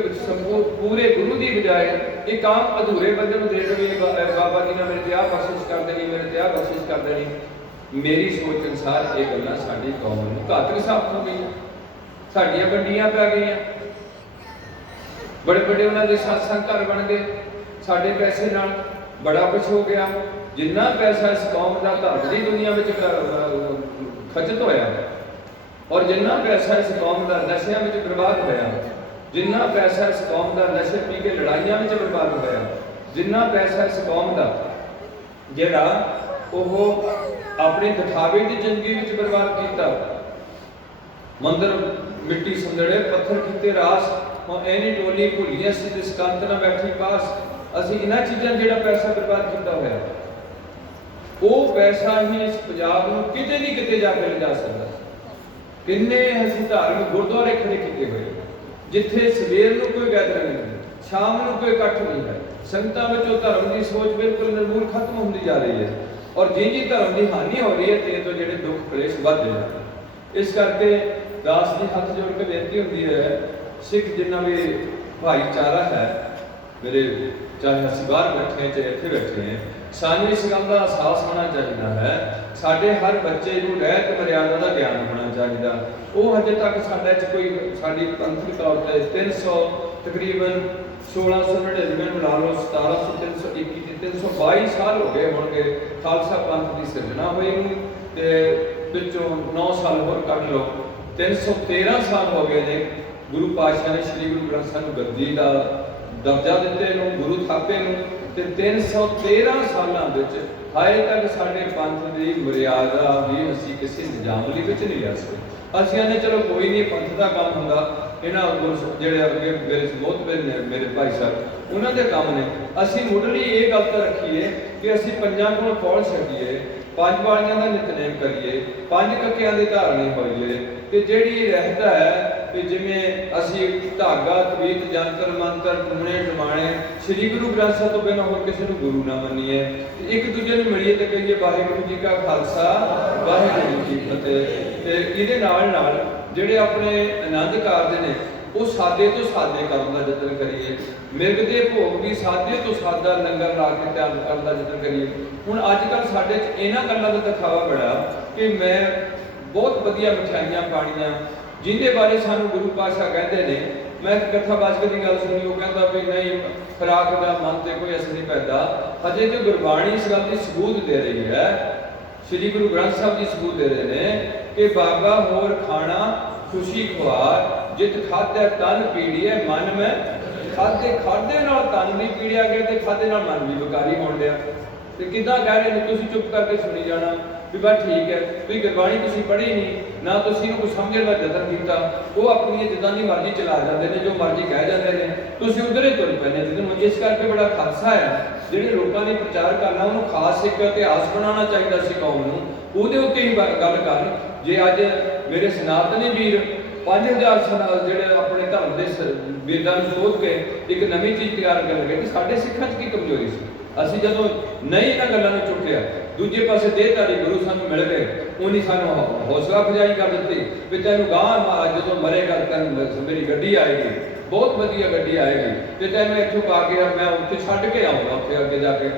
ਪੂਰੇ ਗੁਰੂ ਦੀ ਬਜਾਏ ਇੱਕ ਆਮ ਅਧੂਰੇ ਬੰਦੇ ਨੂੰ ਦੇ ਦੇਵੇ, ਬਾਬਾ ਜੀ ਨੇ ਮੇਰੇ ਤੇ ਆਹ ਬਖਸ਼ਿਸ਼ ਕਰ ਦੇਣੀ, ਮੇਰੇ ਤੇ ਆਹ ਬਖਸ਼ਿਸ਼ ਕਰ ਦੇਣੀ। ਮੇਰੀ ਸੋਚ ਅਨੁਸਾਰ ਇਹ ਗੱਲਾਂ ਸਾਡੀ ਕੌਮ ਨੂੰ ਘਾਤਕ ਸਾਬਤ ਹੋ ਗਈਆਂ। ਸਾਡੀਆਂ ਵੰਡੀਆਂ ਪੈ ਗਈਆਂ, ਬੜੇ ਬੜੇ ਉਹਨਾਂ ਦੇ ਸਤਸੰਗ ਘਰ ਬਣ ਗਏ। ਸਾਡੇ ਪੈਸੇ ਨਾਲ ਬੜਾ ਕੁਛ ਹੋ ਗਿਆ। ਜਿੰਨਾ ਪੈਸਾ ਇਸ ਕੌਮ ਦਾ ਧਰਮ ਦੀ ਦੁਨੀਆ ਵਿੱਚ ਖਰਚਤ ਹੋਇਆ, ਔਰ ਜਿੰਨਾ ਪੈਸਾ ਇਸ ਕੌਮ ਦਾ ਨਸ਼ਿਆਂ ਵਿੱਚ ਬਰਬਾਦ ਹੋਇਆ, ਜਿੰਨਾ ਪੈਸਾ ਇਸ ਕੌਮ ਦਾ ਨਸ਼ੇ ਪੀ ਕੇ ਲੜਾਈਆਂ ਵਿੱਚ ਬਰਬਾਦ ਹੋਇਆ, ਜਿੰਨਾ ਪੈਸਾ ਇਸ ਕੌਮ ਦਾ ਜਿਹੜਾ ਉਹ ਆਪਣੀ ਦਿਖਾਵੇ ਦੀ ਜ਼ਿੰਦਗੀ ਵਿੱਚ ਬਰਬਾਦ ਕੀਤਾ। ਮੰਦਰ ਮਿੱਟੀ ਸੰਦੜੇ ਪੱਥਰ ਕੀਤੇ ਰਾਸ, ਹੁਣ ਐਨੀ ਟੋਲੀ ਭੁੱਲੀਆਂ ਸੀ ਜਿਸ ਕੰਤ ਨਾਲ ਬੈਠੀ ਪਾਸ। ਅਸੀਂ ਇਹਨਾਂ ਚੀਜ਼ਾਂ ਜਿਹੜਾ ਪੈਸਾ ਬਰਬਾਦ ਕੀਤਾ ਹੋਇਆ, ਉਹ ਪੈਸਾ ਹੀ ਇਸ ਪੰਜਾਬ ਨੂੰ ਕਿਤੇ ਨਹੀਂ ਕਿਤੇ ਜਾ ਕੇ ਲਿਜਾ ਸਕਦਾ। ਕਿੰਨੇ ਅਸੀਂ ਧਾਰਮਿਕ ਗੁਰਦੁਆਰੇ ਖੜੇ ਕੀਤੇ ਹੋਏ, ਜਿੱਥੇ ਸਵੇਰ ਨੂੰ ਕੋਈ ਗੈਦਰਿੰਗ ਨਹੀਂ, ਸ਼ਾਮ ਨੂੰ ਕੋਈ ਇਕੱਠ ਨਹੀਂ ਹੈ। ਸੰਗਤਾਂ ਵਿੱਚੋਂ ਧਰਮ ਦੀ ਸੋਚ ਬਿਲਕੁਲ ਨਿਰਮੂਲ ਖਤਮ ਹੁੰਦੀ ਜਾ ਰਹੀ ਹੈ, ਔਰ ਜਿੰਨੀ ਧਰਮ ਦੀ ਹਾਨੀ ਹੋ ਰਹੀ ਹੈ ਤੇ ਤੋਂ ਜਿਹੜੇ ਦੁੱਖ ਕਲੇਸ਼ ਵੱਧਦੇ ਨੇ। ਇਸ ਕਰਕੇ ਦਾਸ ਦੀ ਹੱਥ ਜੋੜ ਕੇ ਬੇਨਤੀ ਹੁੰਦੀ ਹੈ, ਸਿੱਖ ਜਿੰਨਾ ਵੀ ਭਾਈਚਾਰਾ ਹੈ, ਮੇਰੇ ਚਾਹੇ ਅਸੀਂ ਬਾਹਰ ਬੈਠੇ ਹਾਂ ਚਾਹੇ ਇੱਥੇ ਬੈਠੇ ਹਾਂ, ਸਾਨੂੰ ਇਸ ਗੱਲ ਦਾ ਅਹਿਸਾਸ ਹੋਣਾ ਚਾਹੀਦਾ ਹੈ। ਸਾਡੇ ਹਰ ਬੱਚੇ ਨੂੰ ਰਹਿਤ ਮਰਿਆਦਾ ਦਾ ਗਿਆਨ ਹੋਣਾ ਚਾਹੀਦਾ। ਉਹ ਹਜੇ ਤੱਕ ਸਾਡੇ 'ਚ ਕੋਈ ਸਾਡੀ ਪੰਥਕ ਤੌਰ ਤੇ 300 ਤਕਰੀਬਨ 1699 ਨੂੰ ਲਾ ਲਓ, 1721 ਤੇ 322 ਸਾਲ ਹੋ ਗਏ ਹੋਣਗੇ ਖਾਲਸਾ ਪੰਥ ਦੀ ਸਿਰਜਣਾ ਹੋਈ ਨੂੰ, ਤੇ ਵਿੱਚੋਂ 9 ਸਾਲ ਹੋਰ ਕੱਢ ਲਓ, 313 ਸਾਲ ਹੋ ਗਏ ਨੇ ਗੁਰੂ ਪਾਤਸ਼ਾਹ ਨੇ ਸ੍ਰੀ ਗੁਰੂ ਗ੍ਰੰਥ ਸਾਹਿਬ ਨੂੰ ਗੱਦੀ ਦਾ ਦਰਜਾ ਦਿੱਤੇ ਨੂੰ, ਗੁਰੂ ਥਾਪੇ ਨੂੰ, ਤੇ 313 ਸਾਲਾਂ ਵਿੱਚ ਹਾਲੇ ਤੱਕ ਸਾਡੇ ਪੰਥ ਦੀ ਮਰਿਆਦਾ ਵੀ ਅਸੀਂ ਕਿਸੇ ਨਿਜ਼ਾਮਲੀ ਵਿੱਚ ਨਹੀਂ ਲਿਆ ਸਕੇ। ਅਸੀਂ ਆਨੇ ਚਲੋ ਕੋਈ ਨਹੀਂ, ਪੰਥ ਦਾ ਕੰਮ ਹੁੰਦਾ, ਇਹਨਾਂ ਜਿਹੜੇ ਅੱਗੇ ਮੇਰੇ ਭਾਈ ਸਾਹਿਬ ਉਹਨਾਂ ਦੇ ਕੰਮ ਨੇ। ਅਸੀਂ ਮੁੱਢਲੀ ਇਹ ਗੱਲ ਤਾਂ ਰੱਖੀਏ ਕਿ ਅਸੀਂ ਪੰਜਾਂ ਕੋਲ ਪੌੜ ਛਕੀਏ, 5 ਵਾਲੀਆਂ ਦਾ ਨਿਤਨੇਮ ਕਰੀਏ, 5 ਕੱਕਿਆਂ ਦੀ ਧਾਰਨੀ ਹੋਈਏ, ਤੇ ਜਿਹੜੀ ਰਹਿਤਾ ਹੈ ਕਿ ਜਿਵੇਂ ਅਸੀਂ ਧਾਗਾ ਤਵੀਤ ਜੰਤਰ ਮੰਤਰ ਟੂਣੇ ਟਮਾਣੇ ਸ੍ਰੀ ਗੁਰੂ ਗ੍ਰੰਥ ਸਾਹਿਬ ਤੋਂ ਬਿਨਾਂ ਹੋਰ ਕਿਸੇ ਨੂੰ ਗੁਰੂ ਨਾ ਮੰਨੀਏ, ਇੱਕ ਦੂਜੇ ਨੂੰ ਮਿਲੀਏ ਤੇ ਕਹੀਏ ਵਾਹਿਗੁਰੂ ਜੀ ਕਾ ਖਾਲਸਾ ਵਾਹਿਗੁਰੂ ਜੀ ਕੀ ਫਤਿਹ। ਤੇ ਇਹਦੇ ਨਾਲ ਨਾਲ ਜਿਹੜੇ ਆਪਣੇ ਆਨੰਦ ਕਾਰਜ ਨੇ ਉਹ ਸਾਦੇ ਤੋਂ ਸਾਦੇ ਕਰਨ ਦਾ ਯਤਨ ਕਰੀਏ। ਮਿਰਗ ਦੇ ਭੋਗ ਵੀ ਸਾਦੇ ਤੋਂ ਸਾਦਾ ਲੰਗਰ ਲਾ ਕੇ ਤਿਆਰ ਕਰਨ ਦਾ ਯਤਨ ਕਰੀਏ। ਹੁਣ ਅੱਜ ਕੱਲ੍ਹ ਸਾਡੇ 'ਚ ਇਹਨਾਂ ਗੱਲਾਂ ਦਾ ਦਿਖਾਵਾ ਬੜਾ ਕਿ ਮੈਂ ਬਹੁਤ ਵਧੀਆ ਮਠਿਆਈਆਂ ਪਾਣੀਆਂ, ਜਿਹਦੇ ਬਾਰੇ ਸਾਨੂੰ ਗੁਰੂ ਪਾਤਸ਼ਾਹ ਕਹਿੰਦੇ ਨੇ। ਮੈਂ ਇੱਕ ਕਥਾਵਾਚਕ ਦੀ ਗੱਲ ਸੁਣੀ, ਉਹ ਕਹਿੰਦਾ ਵੀ ਨਹੀਂ, ਖੁਰਾਕ ਦਾ ਮਨ ਤੇ ਕੋਈ ਅਸਰ ਨਹੀਂ ਪੈਂਦਾ। ਹਜੇ ਤੇ ਗੁਰਬਾਣੀ ਇਸ ਗੱਲ ਦੀ ਸਬੂਤ ਦੇ ਰਹੀ ਹੈ, ਸ੍ਰੀ ਗੁਰੂ ਗ੍ਰੰਥ ਸਾਹਿਬ ਜੀ ਸਬੂਤ ਦੇ ਰਹੇ ਨੇ ਕਿ ਬਾਬਾ ਹੋਰ ਖਾਣਾ ਖੁਸ਼ੀ ਖੁਆਰ, ਜਿਤ ਖਾਧੇ ਤਨ ਪੀੜੀਏ ਮਨ ਮੈਂ। ਖਾਦੇ ਨਾਲ ਤਨ ਵੀ ਪੀੜਿਆ ਗਿਆ ਤੇ ਖਾਦੇ ਨਾਲ ਮਨ ਵੀ ਵਿਕਾਰੀ ਹੋਣ ਡਿਆ। ਤੇ ਕਿੱਦਾਂ ਕਹਿ ਰਹੇ ਨੇ, ਤੁਸੀਂ ਚੁੱਪ ਕਰਕੇ ਸੁਣੀ ਜਾਣਾ ਵੀ ਬਸ ਠੀਕ ਹੈ, ਕੋਈ ਗੁਰਬਾਣੀ ਤੁਸੀਂ ਪੜ੍ਹੀ ਨਹੀਂ ਨਾ, ਤੁਸੀਂ ਇਹਨੂੰ ਕੁਝ ਸਮਝਣ ਦਾ ਯਤਨ ਕੀਤਾ, ਉਹ ਆਪਣੀ ਜਿੱਦਾਂ ਦੀ ਮਰਜ਼ੀ ਚਲਾ ਜਾਂਦੇ ਨੇ, ਜੋ ਮਰਜ਼ੀ ਕਹਿ ਜਾਂਦੇ ਨੇ, ਤੁਸੀਂ ਉਧਰ ਹੀ ਤੁਰ ਪੈਂਦੇ ਜਿਹਨੂੰ। ਇਸ ਕਰਕੇ ਬੜਾ ਖਾਦਸਾ ਹੈ। ਜਿਹੜੇ ਲੋਕਾਂ ਨੇ ਪ੍ਰਚਾਰ ਕਰਨਾ ਉਹਨੂੰ ਖਾਸ ਇੱਕ ਇਤਿਹਾਸ ਬਣਾਉਣਾ ਚਾਹੀਦਾ ਸੀ ਕੌਮ ਨੂੰ, ਉਹਦੇ ਉੱਤੇ ਹੀ ਗੱਲ ਕਰਨ। ਜੇ ਅੱਜ ਮੇਰੇ ਸਨਾਤਨੀ ਵੀਰ 5000 ਸਾਲ ਜਿਹੜੇ ਆਪਣੇ ਧਰਮ ਦੇ ਵੇਦਾਂ ਨੂੰ ਸੋਧ ਕੇ ਇੱਕ ਨਵੀਂ ਚੀਜ਼ ਤਿਆਰ ਕਰਨ ਲੱਗੇ, ਕਿ ਸਾਡੇ ਸਿੱਖਾਂ 'ਚ ਕੀ ਕਮਜ਼ੋਰੀ ਸੀ? ਅਸੀਂ ਜਦੋਂ ਨਹੀਂ ਇਹਨਾਂ ਗੱਲਾਂ ਨੂੰ ਚੁੱਕਿਆ, ਦੂਜੇ ਪਾਸੇ ਦੇਹਧਾਰੀ ਗੁਰੂ ਸਾਨੂੰ ਮਿਲ ਗਏ, ਉਹਨੇ ਸਾਨੂੰ ਹੌਸਲਾ ਅਫਜ਼ਾਈ ਕਰ ਦਿੱਤੀ ਵੀ ਤੈਨੂੰ ਗਾਂ ਜਦੋਂ ਮਰੇਗਾ ਤੈਨੂੰ ਮੇਰੀ ਗੱਡੀ ਆਏਗੀ, ਬਹੁਤ ਵਧੀਆ ਗੱਡੀ ਆਏਗੀ, ਤੇ ਤੈਨੂੰ ਇੱਥੋਂ ਪਾ ਕੇ ਮੈਂ ਉੱਥੇ ਛੱਡ ਕੇ ਆਊਂਗਾ, ਉੱਥੇ ਅੱਗੇ ਜਾ ਕੇ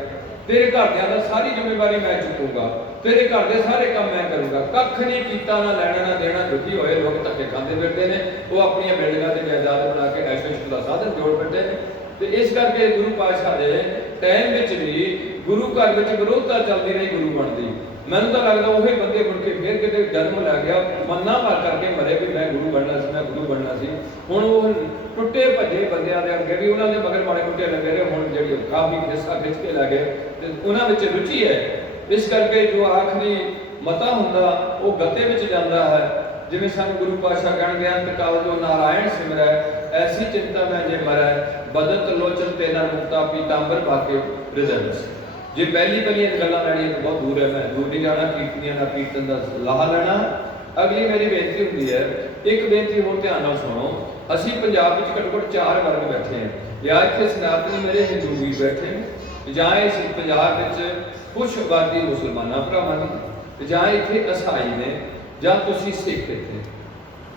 ਤੇਰੇ ਘਰਦਿਆਂ ਦਾ ਸਾਰੀ ਜ਼ਿੰਮੇਵਾਰੀ ਮੈਂ ਚੁੱਕੂਗਾ, ਤੇਰੇ ਘਰ ਦੇ ਸਾਰੇ ਕੰਮ ਮੈਂ ਕਰੂੰਗਾ। ਕੱਖ ਨਹੀਂ ਕੀਤਾ, ਨਾ ਲੈਣਾ ਨਾ ਦੇਣਾ। ਦੁਖੀ ਹੋਏ ਲੋਕ ਧੱਕੇ ਖਾਂਦੇ ਫਿਰਦੇ ਨੇ, ਉਹ ਆਪਣੀਆਂ ਬਿਲਡਿੰਗਾਂ ਤੇ ਜਾਇਦਾਦ ਬਣਾ ਕੇ ਐਸ਼ੋ-ਇਸ਼ਕ ਦਾ ਸਾਧਨ ਜੋੜ ਬੈਠੇ ਨੇ। ਤੇ ਇਸ ਕਰਕੇ ਗੁਰੂ ਪਾਤਸ਼ਾਹ ਦੇ ਟਾਈਮ ਵਿੱਚ ਵੀ ਗੁਰੂ ਘਰ ਵਿੱਚ ਵਿਰੋਧਤਾ ਚੱਲਦੀ ਰਹੀ ਗੁਰੂ ਬਣਦੀ। ਮੈਨੂੰ ਤਾਂ ਲੱਗਦਾ ਉਹੀ ਬੰਦੇ ਮੁੜ ਕੇ ਫਿਰ ਕਿਤੇ ਜਨਮ ਲੈ ਗਿਆ, ਮੰਨਾ ਮਾਰ ਕਰਕੇ ਮਰੇ ਵੀ ਮੈਂ ਗੁਰੂ ਬਣਨਾ ਸੀ, ਮੈਂ ਗੁਰੂ ਬਣਨਾ ਸੀ। ਹੁਣ ਉਹ ਟੁੱਟੇ ਭੱਜੇ ਬੰਦਿਆਂ ਦੇ ਅੱਗੇ ਵੀ ਉਹਨਾਂ ਦੇ ਮਗਰ ਮਾੜੇ ਮੁੱਟੇ ਲੱਗੇ ਰਹੇ, ਹੁਣ ਜਿਹੜੀ ਕਾਫੀ ਹਿੱਸਾ ਖਿੱਚ ਕੇ ਲੈ ਗਏ ਤੇ ਉਹਨਾਂ ਵਿੱਚ ਰੁਚੀ ਹੈ। ਇਸ ਕਰਕੇ ਜੋ ਆਖਰੀ ਮਤਾ ਹੁੰਦਾ ਉਹ ਗੱਤੇ ਵਿੱਚ ਜਾਂਦਾ ਹੈ। ਜਿਵੇਂ ਸਾਨੂੰ ਗੁਰੂ ਪਾਤਸ਼ਾਹ ਕਹਿਣਗੇ ਅੰਤ ਕਾਲ ਜੋ ਨਾਰਾਇਣ ਸਿਮਰੈ, ਐਸੀ ਚਿੰਤਾ ਮੈਂ ਜੇ ਮਰੈ, ਬਦਤ ਲੋਚਨ ਤੇ ਨਾ ਮੁਕਤਾ ਪੀਤਾੰਬਰ ਭਾਕੇ ਰਿਜ਼ਲਸ। ਜੇ ਪਹਿਲੀ ਗੱਲਾਂ ਲੈਣੀਆਂ ਤਾਂ ਬਹੁਤ ਦੂਰ ਹੈ, ਮੈਂ ਦੂਰ ਨਹੀਂ ਜਾਣਾ, ਕੀਰਤਨੀਆਂ ਦਾ ਕੀਰਤਨ ਦਾ ਲਾਹਾ ਲੈਣਾ। ਅਗਲੀ ਮੇਰੀ ਬੇਨਤੀ ਹੁੰਦੀ ਹੈ, ਇੱਕ ਬੇਨਤੀ ਹੋਰ ਧਿਆਨ ਨਾਲ ਸੁਣੋ। ਅਸੀਂ ਪੰਜਾਬ ਵਿੱਚ ਘੱਟੋ ਘੱਟ 4 ਵਰਗ ਬੈਠੇ ਹਾਂ, ਜਾਂ ਇੱਥੇ ਸਨਾਤਨੀ ਮੇਰੇ ਹਿੰਦੂ ਵੀਰ ਬੈਠੇ ਨੇ, ਜਾਂ ਇਸ ਪੰਜਾਬ ਵਿੱਚ ਕੁਛ ਆਬਾਦੀ ਮੁਸਲਮਾਨਾਂ ਭਰਾਵਾਂ ਦੀ, ਜਾਂ ਇੱਥੇ ਈਸਾਈ ਨੇ ਜਾਂ ਤੁਸੀਂ ਸਿੱਖ ਇੱਥੇ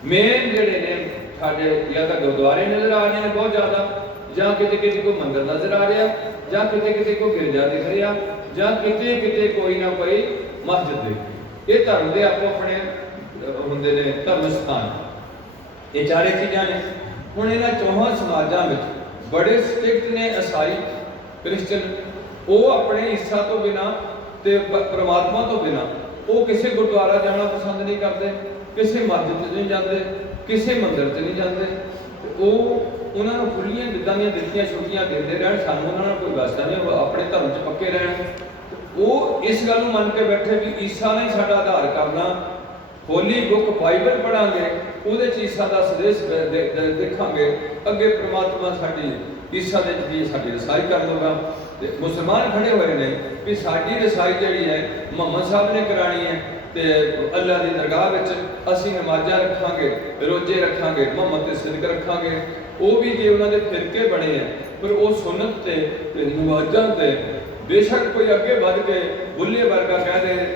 ਮੇਨ ਜਿਹੜੇ ਨੇ ਸਾਡੇ ਜਾਂ ਤਾਂ ਗੁਰਦੁਆਰੇ ਨਜ਼ਰ ਆ ਰਹੇ ਨੇ ਬਹੁਤ ਜ਼ਿਆਦਾ, ਜਾਂ ਕਿਤੇ ਕਿਤੇ ਕੋਈ ਮੰਦਿਰ ਨਜ਼ਰ ਆ ਰਿਹਾ, ਜਾਂ ਕਿਤੇ ਕਿਤੇ ਕੋਈ ਗਿਰਜਾ ਦਿਖ ਰਿਹਾ, ਜਾਂ ਕਿਤੇ ਕਿਤੇ ਕੋਈ ਨਾ ਕੋਈ ਮਸਜਿਦ ਦਿਖ। ਇਹ ਧਰਮ ਦੇ ਆਪੋ ਆਪਣੇ ਹੁੰਦੇ ਨੇ ਧਰਮ ਸਥਾਨ। ਇਹ ਚਾਰੇ ਚੀਜ਼ਾਂ ਨੇ। ਹੁਣ ਇਹਨਾਂ ਚੌਹਾਂ ਸਮਾਜਾਂ ਵਿੱਚ ਬੜੇ ਸਟ੍ਰਿਕਟ ਨੇ ਈਸਾਈ ਕ੍ਰਿਸਚਨ। ਉਹ ਆਪਣੇ ਇੱਛਾ ਤੋਂ ਬਿਨਾਂ ਤੇ ਪ੍ਰਮਾਤਮਾ ਤੋਂ ਬਿਨਾਂ ਉਹ ਕਿਸੇ ਗੁਰਦੁਆਰਾ ਜਾਣਾ ਪਸੰਦ ਨਹੀਂ ਕਰਦੇ, ਕਿਸੇ ਮਸਜਿਦ 'ਚ ਨਹੀਂ ਜਾਂਦੇ, ਕਿਸੇ ਮੰਦਿਰ 'ਚ ਨਹੀਂ ਜਾਂਦੇ। ਉਹ ਉਹਨਾਂ ਨੂੰ ਖੁੱਲੀਆਂ ਜਿੱਦਾਂ ਦੀਆਂ ਦਿੱਤੀਆਂ ਛੁੱਟੀਆਂ ਦਿੰਦੇ ਰਹਿਣ, ਸਾਨੂੰ ਉਹਨਾਂ ਨਾਲ ਕੋਈ ਵਾਸਤਾ ਨਹੀਂ, ਉਹ ਆਪਣੇ ਧਰਮ 'ਚ ਪੱਕੇ ਰਹਿਣ। ਉਹ ਇਸ ਗੱਲ ਨੂੰ ਮੰਨ ਕੇ ਬੈਠੇ ਵੀ ਈਸਾ ਨੇ ਸਾਡਾ ਆਧਾਰ ਕਰਨਾ, ਹੋਲੀ ਬੁੱਕ ਬਾਈਬਲ ਪੜਾਂਗੇ, ਉਹਦੇ 'ਚ ਈਸਾ ਦਾ ਸੰਦੇਸ਼ ਦੇਖਾਂਗੇ, ਅੱਗੇ ਪ੍ਰਮਾਤਮਾ ਸਾਡੀ ਈਸਾ ਦੇ ਜੀ ਸਾਡੀ ਰਸਾਈ ਕਰ ਲਊਗਾ। ਤੇ ਮੁਸਲਮਾਨ ਖੜੇ ਹੋਏ ਨੇ ਵੀ ਸਾਡੀ ਰਸਾਈ ਜਿਹੜੀ ਹੈ ਮੁਹੰਮਦ ਸਾਹਿਬ ਨੇ ਕਰਾਣੀ ਹੈ, ਤੇ ਅੱਲਾ ਦੀ ਦਰਗਾਹ ਵਿੱਚ ਅਸੀਂ ਨਮਾਜ਼ਾਂ ਰੱਖਾਂਗੇ, ਰੋਜ਼ੇ ਰੱਖਾਂਗੇ, ਮੁਹੰਮਦ ਤੇ ਸਿਦਕ ਰੱਖਾਂਗੇ। ਉਹ ਵੀ ਜੇ ਉਹਨਾਂ ਦੇ ਫਿਰਕੇ ਬਣੇ ਆ, ਪਰ ਉਹ ਸੁਨਨਤ ਤੇ ਨਮਾਜ਼ਾਂ ਤੇ ਬੇਸ਼ੱਕ ਕੋਈ ਅੱਗੇ ਵੱਧ ਕੇ ਬੁੱਲੇ ਵਰਗਾ ਕਹਦੇ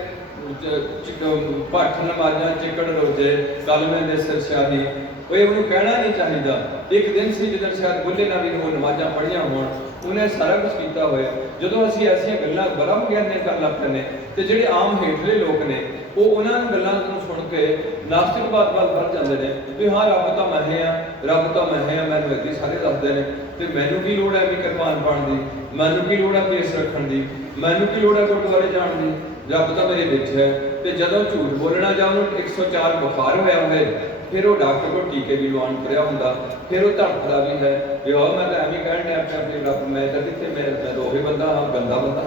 ਭੱਠ ਨਮਾਜ਼ਾਂ, ਚਿੱਕੜ ਰੋਜ਼ੇ, ਕਲਮੇ ਦੇ ਸਿਰ ਸ਼ਾਹੀ, ਉਹਨੂੰ ਕਹਿਣਾ ਨਹੀਂ ਚਾਹੀਦਾ। ਇੱਕ ਦਿਨ ਸੀ ਜਦੋਂ ਸ਼ਾਇਦ ਬੁੱਲੇ ਨਾਲ ਵੀ ਉਹ ਨਮਾਜ਼ਾਂ ਪੜ੍ਹੀਆਂ ਹੋਣ, ਉਹਨੇ ਸਾਰਾ ਕੁਝ ਕੀਤਾ ਹੋਇਆ। ਜਦੋਂ ਅਸੀਂ ਐਸੀਆਂ ਗੱਲਾਂ ਬਰਮ ਗਿਆਨੇ ਕਰਨ ਲੱਗ ਪੈਂਦੇ ਤੇ ਜਿਹੜੇ ਆਮ ਹੇਠਲੇ ਲੋਕ ਨੇ ਉਹ ਉਹਨਾਂ ਨੂੰ ਗੱਲਾਂ ਨੂੰ ਸੁਣ ਕੇ ਨਾਸਤਿਕਵਾਦ ਵੱਲ ਵੱਧ ਜਾਂਦੇ ਨੇ ਵੀ ਹਾਂ ਰੱਬ ਤਾਂ ਮੈਂ ਆ, ਰੱਬ ਤਾਂ ਮੈਂ ਆ, ਮੈਨੂੰ ਇੱਦਾਂ ਸਾਰੇ ਦੱਸਦੇ ਨੇ, ਤੇ ਮੈਨੂੰ ਕੀ ਲੋੜ ਹੈ ਵੀ ਕਿਰਪਾਨ ਪਾਉਣ ਦੀ, ਮੈਨੂੰ ਕੀ ਲੋੜ ਹੈ ਕੇਸ ਰੱਖਣ ਦੀ, ਮੈਨੂੰ ਕੀ ਲੋੜ ਹੈ ਗੁਰਦੁਆਰੇ ਜਾਣ ਦੀ, ਰੱਬ ਤਾਂ ਮੇਰੇ ਵਿੱਚ ਹੈ। ਤੇ ਜਦੋਂ ਝੂਠ ਬੋਲਣਾ ਜਾਂ ਉਹਨੂੰ 104 ਬੁਖਾਰ ਹੋਇਆ ਹੋਵੇ, ਫਿਰ ਉਹ ਡਾਕਟਰ ਕੋਲ ਟੀਕੇ ਵੀ ਲਵਾਉਣ ਤੁਰਿਆ ਹੁੰਦਾ, ਫਿਰ ਉਹ ਧੜਕਦਾ ਵੀ ਹੈ ਵੀ ਉਹ ਮੈਂ ਤਾਂ ਐਵੇਂ ਕਹਿਣ ਡਿਆ ਆਪਣੇ ਰੱਬ ਮੈਂ ਤਾਂ ਕਿੱਥੇ ਮੈਂ ਦੋਹੇ ਬੰਦਾ ਹਾਂ, ਗੰਦਾ ਬੰਦਾ।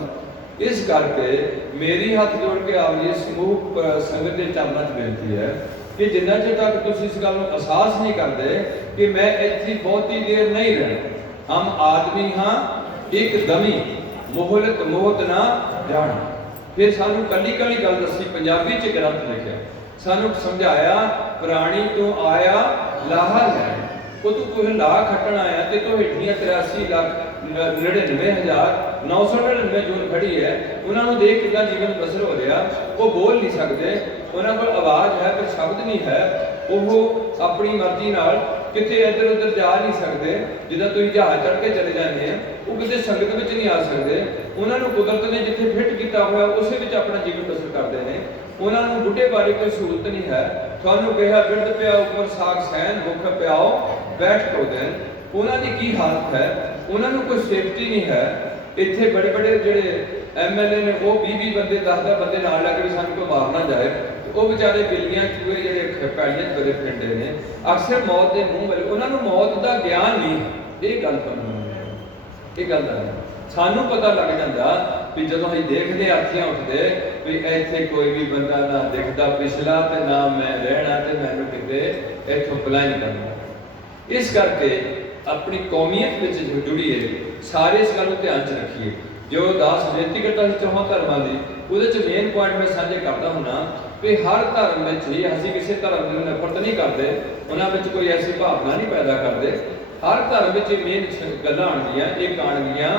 ਇਸ ਕਰਕੇ ਮੇਰੀ ਹੱਥ ਜੋੜ ਕੇ ਆਪ ਜੀ ਸਮੂਹ ਸੰਗਤ ਦੇ ਚਰਨਾਂ 'ਚ ਬੇਨਤੀ ਹੈ ਕਿ ਜਿੰਨਾ ਚਿਰ ਤੱਕ ਤੁਸੀਂ ਇਸ ਗੱਲ ਨੂੰ ਅਹਿਸਾਸ ਨਹੀਂ ਕਰਦੇ ਕਿ ਮੈਂ ਇੱਥੇ ਬਹੁਤੀ ਦੇਰ ਨਹੀਂ ਰਹਿਣਾ, ਹਮ ਆਦਮੀ ਹਾਂ ਇੱਕਦਮੀ ਮੋਹਲਤ ਮੋਹਤ ਨਾ ਜਾਣ। ਫਿਰ ਸਾਨੂੰ ਕੱਲੀ ਕੱਲੀ ਗੱਲ ਦੱਸੀ, ਪੰਜਾਬੀ 'ਚ ਗ੍ਰੰਥ ਲਿਖਿਆ, ਸਾਨੂੰ ਸਮਝਾਇਆ ਪ੍ਰਾਣੀ ਤੋਂ ਆਇਆ ਲਾਹਾ ਲੈਣ। ਉਹ ਤੂੰ ਕੋਈ ਲਾਹ ਖੱਟਣ ਆਇਆ ਤੇ ਤੂੰ ਹੇਠੀਆਂ 83,99,999 ਜੂਨ ਖੜੀ ਹੈ, ਉਹਨਾਂ ਨੂੰ ਦੇਖ ਕਿੱਦਾਂ ਜੀਵਨ ਬਸਰ ਹੋ ਰਿਹਾ। ਉਹ ਬੋਲ ਨਹੀਂ ਸਕਦੇ, ਉਹਨਾਂ ਕੋਲ ਆਵਾਜ਼ ਹੈ ਪਰ ਸ਼ਬਦ ਨਹੀਂ ਹੈ। ਉਹ ਆਪਣੀ ਮਰਜ਼ੀ ਨਾਲ ਕਿਤੇ ਇੱਧਰ ਉੱਧਰ ਜਾ ਨਹੀਂ ਸਕਦੇ। ਜਿੱਦਾਂ ਤੁਸੀਂ ਜਹਾਜ਼ ਚੜ੍ਹ ਕੇ ਚਲੇ ਜਾਂਦੇ ਆ, ਉਹ ਕਿਤੇ ਸੰਗਤ ਵਿੱਚ ਨਹੀਂ ਆ ਸਕਦੇ। ਉਹਨਾਂ ਨੂੰ ਕੁਦਰਤ ਨੇ ਜਿੱਥੇ ਫਿੱਟ ਕੀਤਾ ਹੋਇਆ ਉਸੇ ਵਿੱਚ ਆਪਣਾ ਜੀਵਨ ਬਸਰ ਕਰਦੇ ਨੇ। ਉਹਨਾਂ ਨੂੰ ਬੁੱਢੇ ਬਾਰੇ ਕੋਈ ਸਹੂਲਤ ਨਹੀਂ ਹੈ। ਤੁਹਾਨੂੰ ਕਿਹਾ ਬਿਰਧ ਪਿਆ ਉੱਪਰ ਸਾਗ ਸਹਿਣ, ਭੁੱਖ ਪਿਆਓ ਬੈਠ ਕੋ ਦੇਣ। ਉਹਨਾਂ ਦੀ ਕੀ ਹਾਲਤ ਹੈ, ਉਹਨਾਂ ਨੂੰ ਕੋਈ ਸੇਫਟੀ ਨਹੀਂ ਹੈ। ਇੱਥੇ ਬੜੇ ਬੜੇ ਜਿਹੜੇ MLA ਨੇ ਉਹ 20 ਬੰਦੇ 10 ਬੰਦੇ ਨਾਲ ਲੱਗ ਕੇ ਸਾਨੂੰ ਕੋਈ ਮਾਰ ਨਾ ਜਾਏ, ਉਹ ਵਿਚਾਰੇ ਬਿੱਲੀਆਂ ਚੂਹੇ ਜਿਹੜੇ ਪੈੜੀਆਂ ਬੜੇ ਫਿਰਦੇ ਨੇ, ਅਕਸਰ ਮੌਤ ਦੇ ਮੂੰਹ ਵੱਲ। ਉਹਨਾਂ ਨੂੰ ਮੌਤ ਦਾ ਗਿਆਨ ਨਹੀਂ। ਇਹ ਗੱਲ ਇਹ ਗੱਲ ਹੈ। ਸਾਨੂੰ ਪਤਾ ਲੱਗ ਜਾਂਦਾ ਵੀ ਜਦੋਂ ਅਸੀਂ ਦੇਖਦੇ ਅੱਖੀਆਂ ਉੱਠਦੇ ਵੀ ਇੱਥੇ ਕੋਈ ਵੀ ਬੰਦਾ ਨਾ ਦਿਖਦਾ ਪਿਛਲਾ ਤੇ ਨਾ ਮੈਂ ਰਹਿਣਾ ਤੇ ਮੈਨੂੰ ਕਿਤੇ ਇੱਥੋਂ ਪਲਾਇਨ ਕਰਨਾ। ਇਸ ਕਰਕੇ ਆਪਣੀ ਕੌਮੀਅਤ ਵਿੱਚ ਜੁੜੀਏ, ਸਾਰੇ ਇਸ ਗੱਲ ਨੂੰ ਧਿਆਨ 'ਚ ਰੱਖੀਏ। ਜੋ ਦਾਸ ਬੇਨਤੀ ਕਰਦਾ ਸੀ ਚੌਹਾਂ ਧਰਮਾਂ ਦੀ, ਉਹਦੇ 'ਚ ਮੇਨ ਪੁਆਇੰਟ ਮੈਂ ਸਾਂਝੇ ਕਰਦਾ ਹੁੰਨਾ ਵੀ ਹਰ ਧਰਮ ਵਿੱਚ ਹੀ ਅਸੀਂ ਕਿਸੇ ਧਰਮ ਨੂੰ ਨਫ਼ਰਤ ਨਹੀਂ ਕਰਦੇ, ਉਹਨਾਂ ਵਿੱਚ ਕੋਈ ਐਸੀ ਭਾਵਨਾ ਨਹੀਂ ਪੈਦਾ ਕਰਦੇ। ਹਰ ਧਰਮ ਵਿੱਚ ਮੇਨ ਗੱਲਾਂ ਆਉਣਗੀਆਂ, ਇਹ ਆਉਣਗੀਆਂ।